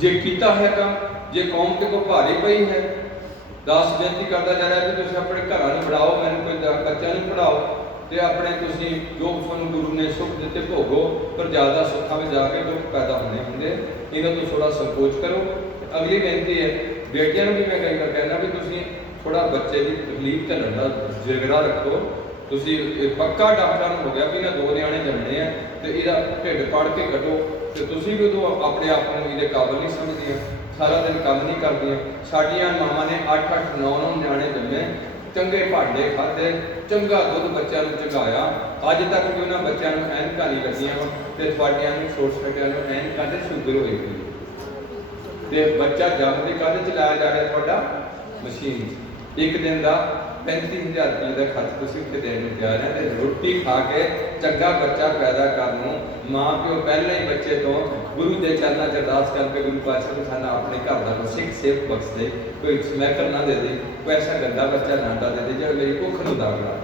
जे कीता है काम, जे कौम ते को भारी पई है दास बेनती करता जा रहा है कि तुम अपने घर बढ़ाओ, मैंने कोई बच्चा नहीं पढ़ाओ ਤੇ ਆਪਣੇ ਤੁਸੀਂ ਜੋ ਤੁਹਾਨੂੰ ਗੁਰੂ ਨੇ ਸੁੱਖ ਦਿੱਤੇ ਭੋਗੋ, ਪਰ ਜ਼ਿਆਦਾ ਸੁੱਖਾਂ ਵਿੱਚ ਜਾ ਕੇ ਦੁੱਖ ਪੈਦਾ ਹੋਣੇ ਹੁੰਦੇ, ਇਹਨਾਂ ਤੋਂ ਥੋੜਾ ਸੰਕੋਚ ਕਰੋ। ਅਗਲੀ ਬੇਨਤੀ ਹੈ, ਬੇਟੀਆਂ ਨੂੰ ਵੀ ਮੈਂ ਕਈ ਵਾਰ ਕਹਿੰਦਾ ਵੀ ਤੁਸੀਂ ਥੋੜਾ ਬੱਚੇ ਦੀ ਤਕਲੀਫ ਝੱਲਣ ਦਾ ਜਿਗਰਾ ਰੱਖੋ। ਤੁਸੀਂ ਪੱਕਾ ਡਾਕਟਰਾਂ ਨੂੰ ਹੋ ਗਿਆ ਵੀ ਇਹਨਾਂ 2 ਨਿਆਣੇ ਜੰਮਣੇ ਆ ਤੇ ਇਹਦਾ ਢਿੱਡ ਪੜ ਕੇ ਕੱਢੋ, ਤੇ ਤੁਸੀਂ ਵੀ ਉਦੋਂ ਆਪਣੇ ਆਪ ਨੂੰ ਇਹਦੇ ਕਾਬਲ ਨਹੀਂ ਸਮਝਦੀਆਂ, ਸਾਰਾ ਦਿਨ ਕੰਮ ਨਹੀਂ ਕਰਦੀਆਂ। ਸਾਡੀਆਂ ਮਾਵਾਂ ਨੇ 8-8, 9-9 ਨਿਆਣੇ ਜੰਮੇ, ਚੰਗੇ ਭਾਂਡੇ ਖਾਧੇ, ਚੰਗਾ ਦੁੱਧ ਬੱਚਿਆਂ ਨੂੰ ਚੰਗਾਇਆ, ਅੱਜ ਤੱਕ ਵੀ ਉਹਨਾਂ ਬੱਚਿਆਂ ਨੂੰ ਐਨਕਾਂ ਨਹੀਂ ਲੱਗੀਆਂ ਤੇ ਤੁਹਾਡੀਆਂ ਨੂੰ ਛੋਟੇ-ਛੋਟਿਆਂ ਨੂੰ ਐਨਕਾਂ ਤੇ ਸ਼ੂਗਰ ਹੋਈ ਪਈ ਤੇ ਬੱਚਾ ਜੰਮ ਦੇ ਕਾਹਦੇ ਚ ਲਾਇਆ ਜਾ ਰਿਹਾ ਤੁਹਾਡਾ? ਮਸ਼ੀਨ। ਇੱਕ ਦਿਨ ਦਾ 35,000 ਰੁਪਏ ਦਾ ਖਰਚ ਤੁਸੀਂ ਉੱਥੇ ਦੇਣ ਨੂੰ ਤਿਆਰ ਹੈ ਤੇ ਰੋਟੀ ਖਾ ਕੇ ਚੰਗਾ ਬੱਚਾ ਪੈਦਾ ਕਰਨ ਨੂੰ ਮਾਂ ਪਿਓ ਪਹਿਲਾਂ ਹੀ ਬੱਚੇ ਤੋਂ ਗੁਰੂ ਦੇ ਚਰਨਾਂ 'ਚ ਅਰਦਾਸ ਕਰਕੇ ਗੁਰੂ ਪਾਤਸ਼ਾਹ ਨੂੰ ਸਾਨੂੰ ਆਪਣੇ ਘਰ ਦਾ ਸਿੱਖ ਸੇਵ ਬਖਸ਼ ਦੇ, ਕੋਈ ਸਮੈਕਰ ਨਾ ਦੇ ਦੇ, ਕੋਈ ਐਸਾ ਗੰਦਾ ਬੱਚਾ ਨਾ ਦੇ ਦੇ ਜਿਹੜਾ ਮੇਰੀ ਭੁੱਖ ਨੂੰ ਦਾਗ ਲਾ।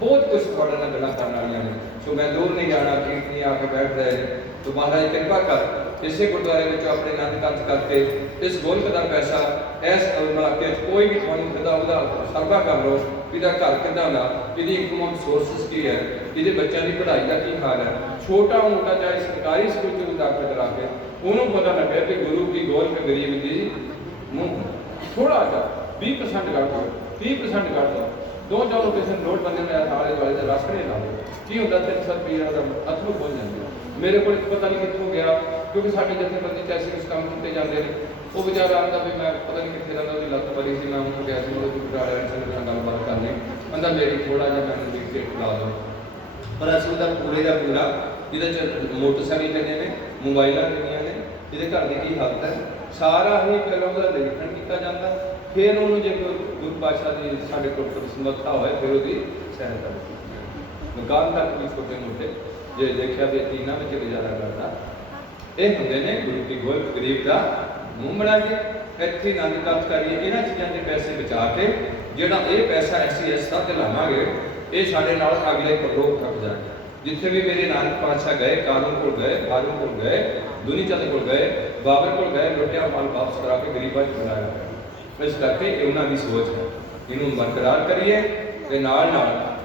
ਬਹੁਤ ਕੁਝ ਤੁਹਾਡੇ ਨਾਲ ਗੱਲਾਂ ਕਰਨ ਵਾਲੀਆਂ ਨੇ, ਸੋ ਮੈਂ ਦੂਰ ਨਹੀਂ ਜਾਣਾ, ਕੀਰਤਨੀ ਆ ਕੇ ਬੈਠ ਰਹੇ ਨੇ। ਤੋ ਮਹਾਰਾਜ ਕਿਰਪਾ ਕਰ ਇਸੇ ਗੁਰਦੁਆਰੇ ਵਿੱਚ ਆਪਣੇ ਆਨੰਦ ਕਾਰਜ ਕਰਕੇ ਇਸ ਗੋਲਕ ਦਾ ਪੈਸਾ ਇਸ ਇਲਾਕੇ 'ਚ ਕੋਈ ਵੀ ਤੁਹਾਨੂੰ ਉਹਦਾ ਸਰਵਾ ਕਰ ਲਓ, ਇਹਦਾ ਘਰ ਕਿੱਦਾਂ ਦਾ, ਇਹਦੀ ਇਨਕਮ ਸੋਰਸਿਸ ਕੀ ਹੈ, ਇਹਦੇ ਬੱਚਿਆਂ ਦੀ ਪੜ੍ਹਾਈ ਦਾ ਕੀ ਹਾਲ ਹੈ, ਛੋਟਾ ਮੋਟਾ ਚਾਹੇ ਸਰਕਾਰੀ ਸਕੂਲ 'ਚ ਦਾਖਲ ਕਰਾ ਕੇ ਉਹਨੂੰ ਪਤਾ ਲੱਗੇ ਕਿ ਗੁਰੂ ਕੀ ਗੋਲਕ ਗਰੀਬ ਦੀ ਮੂੰਹ ਥੋੜਾ ਜਿਹਾ 20% ਕਰ ਦਿਓ, 30% ਕਰ ਦਿਓ, 2-4 ਕਿਸੇ ਨੋਟ ਬੰਦੇ ਨੇ ਆਲੇ ਦੁਆਲੇ ਦੇ ਰਸਤੇ ਲਾ ਲਓ, ਕੀ ਹੁੰਦਾ 300 ਰੁਪਏ ਦਾ ਅਥਰੂ ਪਹੁੰਚ ਜਾਂਦੇ। ਮੇਰੇ ਕੋਲ ਪਤਾ ਨਹੀਂ ਕਿੱਥੋਂ ਗਿਆ, ਕਿਉਂਕਿ ਸਾਡੇ ਜਥੇਬੰਦੀ 'ਚ ਐਸੇ ਕੁਝ ਕੰਮ ਕੀਤੇ ਜਾਂਦੇ ਨੇ। ਉਹ ਵਿਚਾਰਾ ਆਉਂਦਾ ਵੀ ਮੈਂ ਪਤਾ ਨਹੀਂ ਕਿੱਥੇ ਰਹਿੰਦਾ, ਉਹਦੀ ਲੱਤ ਬੜੀ ਸੀ, ਮੈਂ ਉਹਨੂੰ ਗਿਆ ਸੀ ਉਹਦੇ ਬਰਾੜੇ ਨਾਲ ਗੱਲਬਾਤ ਕਰਨੀ, ਕਹਿੰਦਾ ਮੇਰੀ ਥੋੜਾ ਜਿਹਾ ਮੈਨੂੰ ਦੇਖ ਕੇ ਲਾ ਦਿਓ। ਪਰ ਅਸੀਂ ਉਹਦਾ ਪੂਰੇ ਦਾ ਪੂਰਾ, ਜਿਹਦੇ 'ਚ ਮੋਟਰਸਾਈਕਲ ਕਿੰਨੇ ਨੇ, ਮੋਬਾਈਲਾਂ ਕਿੰਨੀਆਂ ਨੇ, ਇਹਦੇ ਘਰ ਦੀ ਕੀ ਹਾਲਤ ਹੈ, ਸਾਰਾ ਹੀ ਪਹਿਲਾਂ ਉਹਦਾ ਨਿਰੀਖਣ ਕੀਤਾ ਜਾਂਦਾ, ਫਿਰ ਉਹਨੂੰ ਜੇ ਗੁਰੂ ਪਾਤਸ਼ਾਹ ਦੀ ਸਾਡੇ ਕੋਲ ਸਮਰੱਥਾ ਹੋਏ ਫਿਰ ਉਹਦੀ ਸਹਾਇਤਾ ਕੀਤੀ। ਮਕਾਨ ਤੱਕ ਵੀ ਛੋਟੇ ਮੋਟੇ ਜੇ ਦੇਖਿਆ ਵੀ ਤੀਨਾਂ ਵਿੱਚ ਗੁਜ਼ਾਰਾ ਕਰਦਾ। ਇਹ ਹੁੰਦੇ ਨੇ ਗੁਰੂ ਕੀ ਗੋਲਕ ਗਰੀਬ ਦਾ ਮੂੰਹ ਬਣਾ ਕੇ ਇੱਥੇ ਆਨੰਦ ਕਾਰਜ ਕਰੀਏ। ਇਹਨਾਂ ਚੀਜ਼ਾਂ ਦੇ ਪੈਸੇ ਬਚਾ ਕੇ ਜਿਹੜਾ ਇਹ ਪੈਸਾ ਐਸੀ ਦਾ ਤੇ ਲਾਵਾਂਗੇ, ਇਹ ਸਾਡੇ ਨਾਲ ਅਗਲੇ ਪਰਲੋਕ ਤੱਕ ਜਾਏ। ਜਿੱਥੇ ਵੀ ਮੇਰੇ ਨਾਨਕ ਪਾਤਸ਼ਾਹ ਗਏ, ਕਾਨੂੰਨ ਕੋਲ ਗਏ, ਬਾਰੂ ਕੋਲ ਗਏ, ਦੁਨੀ ਚੰਦ ਕੋਲ ਗਏ, ਬਾਬਰ ਕੋਲ ਗਏ, ਲੁੱਟਿਆ ਮਾਲ ਵਾਪਸ ਕਰਾ ਕੇ ਗਰੀਬਾਂ 'ਚ ਬਣਾਇਆ। ਇਸ ਕਰਕੇ ਇਹ ਉਹਨਾਂ ਦੀ ਸੋਚ ਹੈ, ਇਹਨੂੰ ਬਰਕਰਾਰ ਕਰੀਏ ਤੇ ਨਾਲ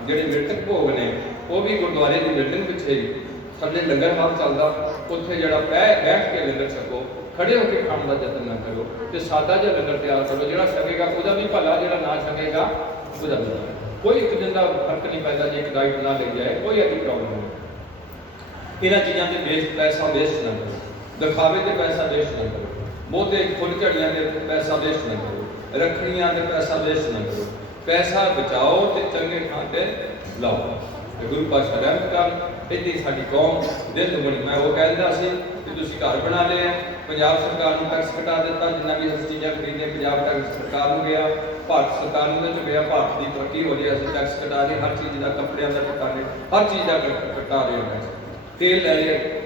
ਜਿਹੜੇ ਮ੍ਰਿਤਕ ਭੋਗ ਨੇ ਉਹ ਵੀ ਗੁਰਦੁਆਰੇ ਦੀ ਬਿਲਡਿੰਗ ਪਿੱਛੇ ਥੱਲੇ ਲੰਗਰ ਹਾਲ ਚੱਲਦਾ, ਉੱਥੇ ਜਿਹੜਾ ਬੈਠ ਕੇ ਲੰਗਰ ਛਕੋ, ਖੜੇ ਹੋ ਕੇ ਖਾਣ ਦਾ ਯਤਨ ਨਾ ਕਰੋ ਤੇ ਸਾਦਾ ਜਿਹਾ ਲੰਗਰ ਤਿਆਰ ਕਰੋ। ਜਿਹੜਾ ਛਕੇਗਾ ਉਹਦਾ ਵੀ ਭਲਾ, ਜਿਹੜਾ ਨਾ ਛਕੇਗਾ ਉਹਦਾ ਵੀ ਭਲਾ। ਕੋਈ ਇੱਕ ਦਿਨ ਦਾ ਫਰਕ ਨਹੀਂ ਪੈਂਦਾ ਜੇ ਇੱਕ ਡਾਈਟ ਨਾ ਲਈ ਜਾਏ, ਕੋਈ ਐਡੀ ਪ੍ਰੋਬਲਮ ਨਹੀਂ। ਇਹਨਾਂ ਚੀਜ਼ਾਂ ਤੇ ਪੈਸਾ ਵੇਸਟ ਨਾ ਕਰੋ, ਦਿਖਾਵੇ ਤੇ ਪੈਸਾ ਵੇਸਟ ਨਾ ਕਰੋ, ਬਹੁਤੇ ਫੁੱਲ ਝੜੀਆਂ ਦੇ ਪੈਸਾ ਵੇਸਟ ਨਾ ਕਰੋ, ਰੱਖੜੀਆਂ ਦੇ ਪੈਸਾ ਵੇਸਟ ਨਾ ਕਰੋ। ਪੈਸਾ ਬਚਾਓ ਤੇ ਚੰਗੇ ਥਾਂ ਤੇ ਲਾਓ। ਗੁਰੂ ਪਾਤਸ਼ਾਹ ਰਹਿਮਤ ਕਰ। ਇੱਥੇ ਸਾਡੀ ਕੌਮ ਦਿਲ ਬਣੀ। ਮੈਂ ਉਹ ਕਹਿੰਦਾ ਸੀ ਕਿ ਤੁਸੀਂ ਘਰ ਬਣਾ ਲਿਆ, ਪੰਜਾਬ ਸਰਕਾਰ ਨੂੰ ਟੈਕਸ ਘਟਾ ਦਿੱਤਾ, ਜਿੰਨਾ ਵੀ ਅਸੀਂ ਚੀਜ਼ਾਂ ਖਰੀਦੀਆਂ ਪੰਜਾਬ ਟੈਕਸ ਸਰਕਾਰ ਨੂੰ ਗਿਆ, ਭਾਰਤ ਸਰਕਾਰ ਨੂੰ ਤੇ ਗਿਆ, ਭਾਰਤ ਦੀ ਤਰੱਕੀ ਹੋ ਰਹੀ, ਅਸੀਂ ਟੈਕਸ ਘਟਾ ਰਹੇ, ਹਰ ਚੀਜ਼ ਦਾ, ਕੱਪੜਿਆਂ ਦਾ ਘਟਾ ਰਹੇ, ਹਰ ਚੀਜ਼ ਦਾ ਘਟਾ ਰਹੇ ਹੋ। ਤੇਲ ਲੈ ਰਹੇ,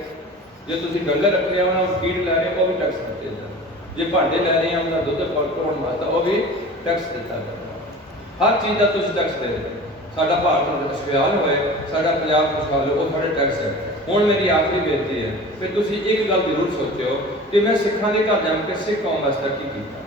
ਜੇ ਤੁਸੀਂ ਡੰਗਰ ਰੱਖ ਲਿਆ ਉਹਨਾਂ ਨੂੰ ਫੀਡ ਲੈ ਰਹੇ, ਉਹ ਵੀ ਟੈਕਸ ਦਿੱਤੇ ਜਾਂਦੇ। ਜੇ ਭਾਂਡੇ ਲੈ ਰਹੇ ਆ ਉਹਨਾਂ ਦੁੱਧ ਪਾਉਣ ਵਾਸਤੇ, ਉਹ ਵੀ ਟੈਕਸ ਦਿੱਤਾ ਜਾਂਦਾ। ਹਰ ਚੀਜ਼ ਦਾ ਤੁਸੀਂ ਟੈਕਸ ਦੇ ਰਹੇ। ਸਾਡਾ ਭਾਰਤ ਖੁਸ਼ਹਾਲ ਹੋਏ, ਸਾਡਾ ਪੰਜਾਬ ਖੁਸ਼ਹਾਲ ਹੋਏ, ਉਹ ਸਾਡੇ ਟੈਕਸ ਹੈ। ਹੁਣ ਮੇਰੀ ਆਖਰੀ ਬੇਨਤੀ ਹੈ ਕਿ ਤੁਸੀਂ ਇੱਕ ਗੱਲ ਜ਼ਰੂਰ ਸੋਚਿਓ ਕਿ ਮੈਂ ਸਿੱਖਾਂ ਦੇ ਘਰ ਜਾ ਕੇ ਸਿੱਖ ਕੌਮ ਵਾਸਤੇ ਕੀ ਕੀਤਾ।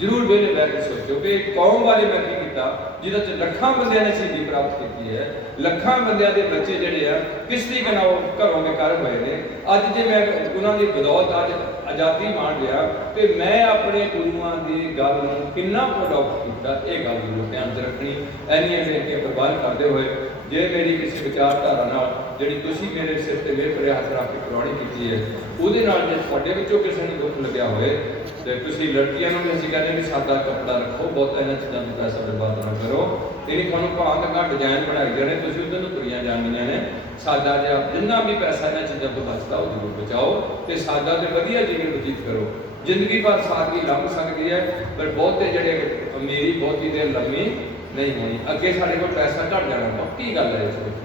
ਜ਼ਰੂਰ ਵੇਲੇ ਬੈਠ ਕੇ ਸੋਚੋ ਕਿ ਕੌਮ ਬਾਰੇ ਮੈਂ ਕੀ ਕੀਤਾ, ਜਿਹਦੇ 'ਚ ਲੱਖਾਂ ਬੰਦਿਆਂ ਨੇ ਸ਼ਹੀਦੀ ਪ੍ਰਾਪਤ ਕੀਤੀ ਹੈ, ਲੱਖਾਂ ਬੰਦਿਆਂ ਦੇ ਬੱਚੇ ਜਿਹੜੇ ਆ ਕਿਸ ਤਰੀਕੇ ਨਾਲ ਘਰੋਂ ਬੇਕਾਰ ਹੋਏ ਨੇ। ਅੱਜ ਜੇ ਮੈਂ ਉਹਨਾਂ ਦੀ ਬਦੌਲਤ ਅੱਜ ਆਜ਼ਾਦੀ ਮਾਣ ਲਿਆ ਤੇ ਮੈਂ ਆਪਣੇ ਗੁਰੂਆਂ ਦੀ ਗੱਲ ਨੂੰ ਕਿੰਨਾ ਪ੍ਰੋਡਕਟ ਕੀਤਾ, ਇਹ ਗੱਲ ਜ਼ਰੂਰ ਧਿਆਨ 'ਚ ਰੱਖਣੀ। ਇੰਨੀਆਂ ਬੇਨਤੀਆਂ ਪ੍ਰਵਾਨ ਕਰਦੇ ਹੋਏ, ਜੇ ਮੇਰੀ ਕਿਸੇ ਵਿਚਾਰਧਾਰਾ ਨਾਲ ਜਿਹੜੀ ਤੁਸੀਂ ਮੇਰੇ ਸਿਰ ਤੇ ਮੇਰ ਭਰਿਆ ਹੱਥ ਰੱਖ ਕੇ ਕੁਰਬਾਨੀ ਕੀਤੀ ਹੈ, ਉਹਦੇ ਨਾਲ ਜੇ ਤੁਹਾਡੇ ਵਿੱਚੋਂ ਕਿਸੇ ਨੂੰ ਦੁੱਖ ਲੱਗਿਆ ਹੋਏ ਤੇ ਤੁਸੀਂ ਲੜਕੀਆਂ ਨੂੰ ਵੀ ਅਸੀਂ ਕਹਿੰਦੇ ਵੀ ਸਾਦਾ ਕੱਪੜਾ ਰੱਖੋ, ਬਹੁਤਾ ਇਹਨਾਂ ਚੀਜ਼ਾਂ ਨੂੰ ਪੈਸਾ ਬਰਬਾਦ ਨਾ ਕਰੋ। ਇਹ ਨਹੀਂ ਤੁਹਾਨੂੰ ਭਾਂਤ ਡਿਜ਼ਾਈਨ ਬਣਾਈ ਜਾਣੇ, ਤੁਸੀਂ ਉਧਰ ਨੂੰ ਤੁਰੀਆਂ ਜਾਣੀਆਂ ਨੇ। ਸਾਦਾ ਜਿਹਾ ਜਿੰਨਾ ਵੀ ਪੈਸਾ ਇਹਨਾਂ ਚੀਜ਼ਾਂ ਤੋਂ ਬਚਦਾ ਉਹ ਜ਼ਰੂਰ ਬਚਾਓ ਤੇ ਸਾਦਾ ਤੇ ਵਧੀਆ ਜੀਵਨ ਬਤੀਤ ਕਰੋ। ਜ਼ਿੰਦਗੀ ਭਰ ਸਾਦਗੀ ਲੰਘ ਸਕਦੀ ਹੈ, ਪਰ ਬਹੁਤੇ ਜਿਹੜੇ ਮੇਰੀ ਬਹੁਤੀ ਦੇਰ ਲੰਮੀ ਨਹੀਂ ਹੋਣੀ। ਅੱਗੇ ਸਾਡੇ ਕੋਲ ਪੈਸਾ ਘਟ ਜਾਣਾ, ਪੱਕੀ ਗੱਲ ਹੈ ਇਸ ਵਿੱਚ।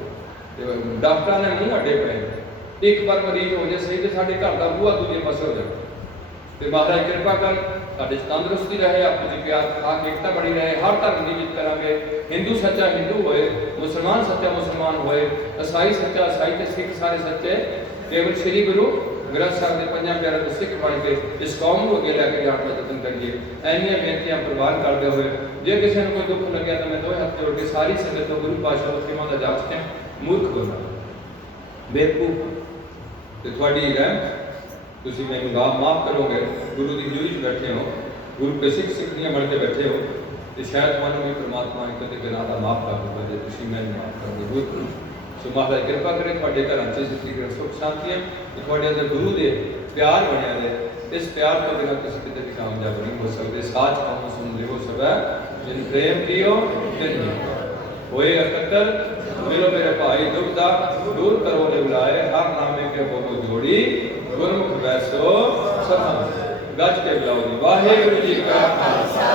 ਤੇ ਡਾਕਟਰਾਂ ਨੇ ਮੂੰਹ ਅੱਡੇ ਪਏ, ਇੱਕ ਵਾਰ ਮਰੀਜ਼ ਹੋ ਜਾਏ ਸਹੀ ਤੇ ਸਾਡੇ ਘਰ ਦਾ ਬੂਹਾ ਦੂਜੇ ਪਾਸੇ ਹੋ ਜਾਵੇ। ਤੇ ਮਹਾਰਾਜ ਕਿਰਪਾ ਕਰ ਸਾਡੇ ਤੰਦਰੁਸਤੀ ਰਹੇ, ਆਪਣੀ ਦੀ ਪਿਆਰ ਖਾਕ ਏਕਤਾ ਬਣੀ ਰਹੇ, ਹਰ ਧਰਮ ਦੀ ਇੱਜ਼ਤ ਕਰਾਂਗੇ। ਹਿੰਦੂ ਸੱਚਾ ਹਿੰਦੂ ਹੋਏ, ਮੁਸਲਮਾਨ ਸੱਚਾ ਮੁਸਲਮਾਨ ਹੋਏ, ਈਸਾਈ ਸੱਚਾ ਈਸਾਈ ਤੇ ਸਿੱਖ ਸਾਰੇ ਸੱਚੇ, ਕੇਵਲ ਸ੍ਰੀ ਗੁਰੂ ਗ੍ਰੰਥ ਸਾਹਿਬ ਦੇ ਪੰਜਾਂ ਪਿਆਰਿਆਂ ਦੇ ਸਿੱਖ ਬਣ ਕੇ ਇਸ ਕੌਮ ਨੂੰ ਅੱਗੇ ਲੈ ਕੇ ਜਾਣ ਦਾ ਯਤਨ ਕਰੀਏ। ਐਨੀਆਂ ਬੇਨਤੀਆਂ ਪ੍ਰਵਾਨ ਕਰਦੇ ਹੋਏ ਜੇ ਕਿਸੇ ਨੂੰ ਕੋਈ ਦੁੱਖ ਲੱਗਿਆ ਤਾਂ ਮੈਂ ਦੋਵੇਂ ਹੱਥ ਜੋੜ ਕੇ ਸਾਰੀ ਸੰਗਤ ਨੂੰ ਗੁਰੂ ਪਾਤਸ਼ਾਹ ਦੇ ਸੇਵਾ ਦਾ ਜਾਚ ਕੇ ਮੂਰਖ ਬਣਾ ਬੇਵਕੂਫ ਤੇ ਤੁਹਾਡੀ ਰਹਿਮਤ ਤੁਸੀਂ ਮੈਨੂੰ ਮਾਫ ਕਰੋਗੇ। ਗੁਰੂ ਦੀ ਹਜ਼ੂਰੀ 'ਚ ਬੈਠੇ ਹੋ, ਗੁਰੂ ਕੇ ਸਿੱਖ ਦੀਆਂ ਬਣ ਕੇ ਬੈਠੇ ਹੋ ਤੇ ਸ਼ਾਇਦ ਤੁਹਾਨੂੰ ਵੀ ਪਰਮਾਤਮਾ ਨੇ ਕਦੇ ਗੁਨਾਹ ਦਾ ਮਾਫ ਕਰ ਦਿੱਤਾ ਜੇ ਤੁਸੀਂ ਮੈਨੂੰ ਮਾਫ ਕਰ ਦਿਓ। ਸੋ ਮਹਾਰਾਜ ਕਿਰਪਾ ਕਰੇ ਤੁਹਾਡੇ ਘਰਾਂ 'ਚ ਜ਼ਿੰਦਗੀ ਵਿੱਚ ਸੁੱਖ ਸ਼ਾਂਤੀ ਤੇ ਤੁਹਾਡੇ ਅੰਦਰ ਗੁਰੂ ਦੇ ਪਿਆਰ ਬਣਿਆ ਰਹੇ। ਇਸ ਪਿਆਰ ਤੋਂ ਬਿਨਾਂ ਤੁਸੀਂ ਕਿਤੇ ਵੀ ਕਾਮਯਾਬ ਨਹੀਂ ਹੋ ਸਕਦੇ। ਸਾਚ ਕਹੋ ਸੁਣ ਲਿਓ ਸਦਾ ਜਿਨ ਪ੍ਰੇਮ ਕੀਓ ਤਿਨ ਹੋਏ ਅਕਤਰ ਮਿਲੋ ਮੇਰੇ ਭਾਈ ਦੁਖਦਾ ਦੂਰ ਕਰੋ ਨੇ ਬੁਲਾਏ ਹਰ ਨਾਮੇ ਕੇ ਬੋਲੋ ਜੋੜੀ ਗੁਰਮੁਖ ਵੈਸੋ ਸਭਾ ਗੱਜ ਕੇ ਬੁਲਾਓ ਜੀ। ਵਾਹਿਗੁਰੂ ਜੀ ਕਾ ਖਾਲਸਾ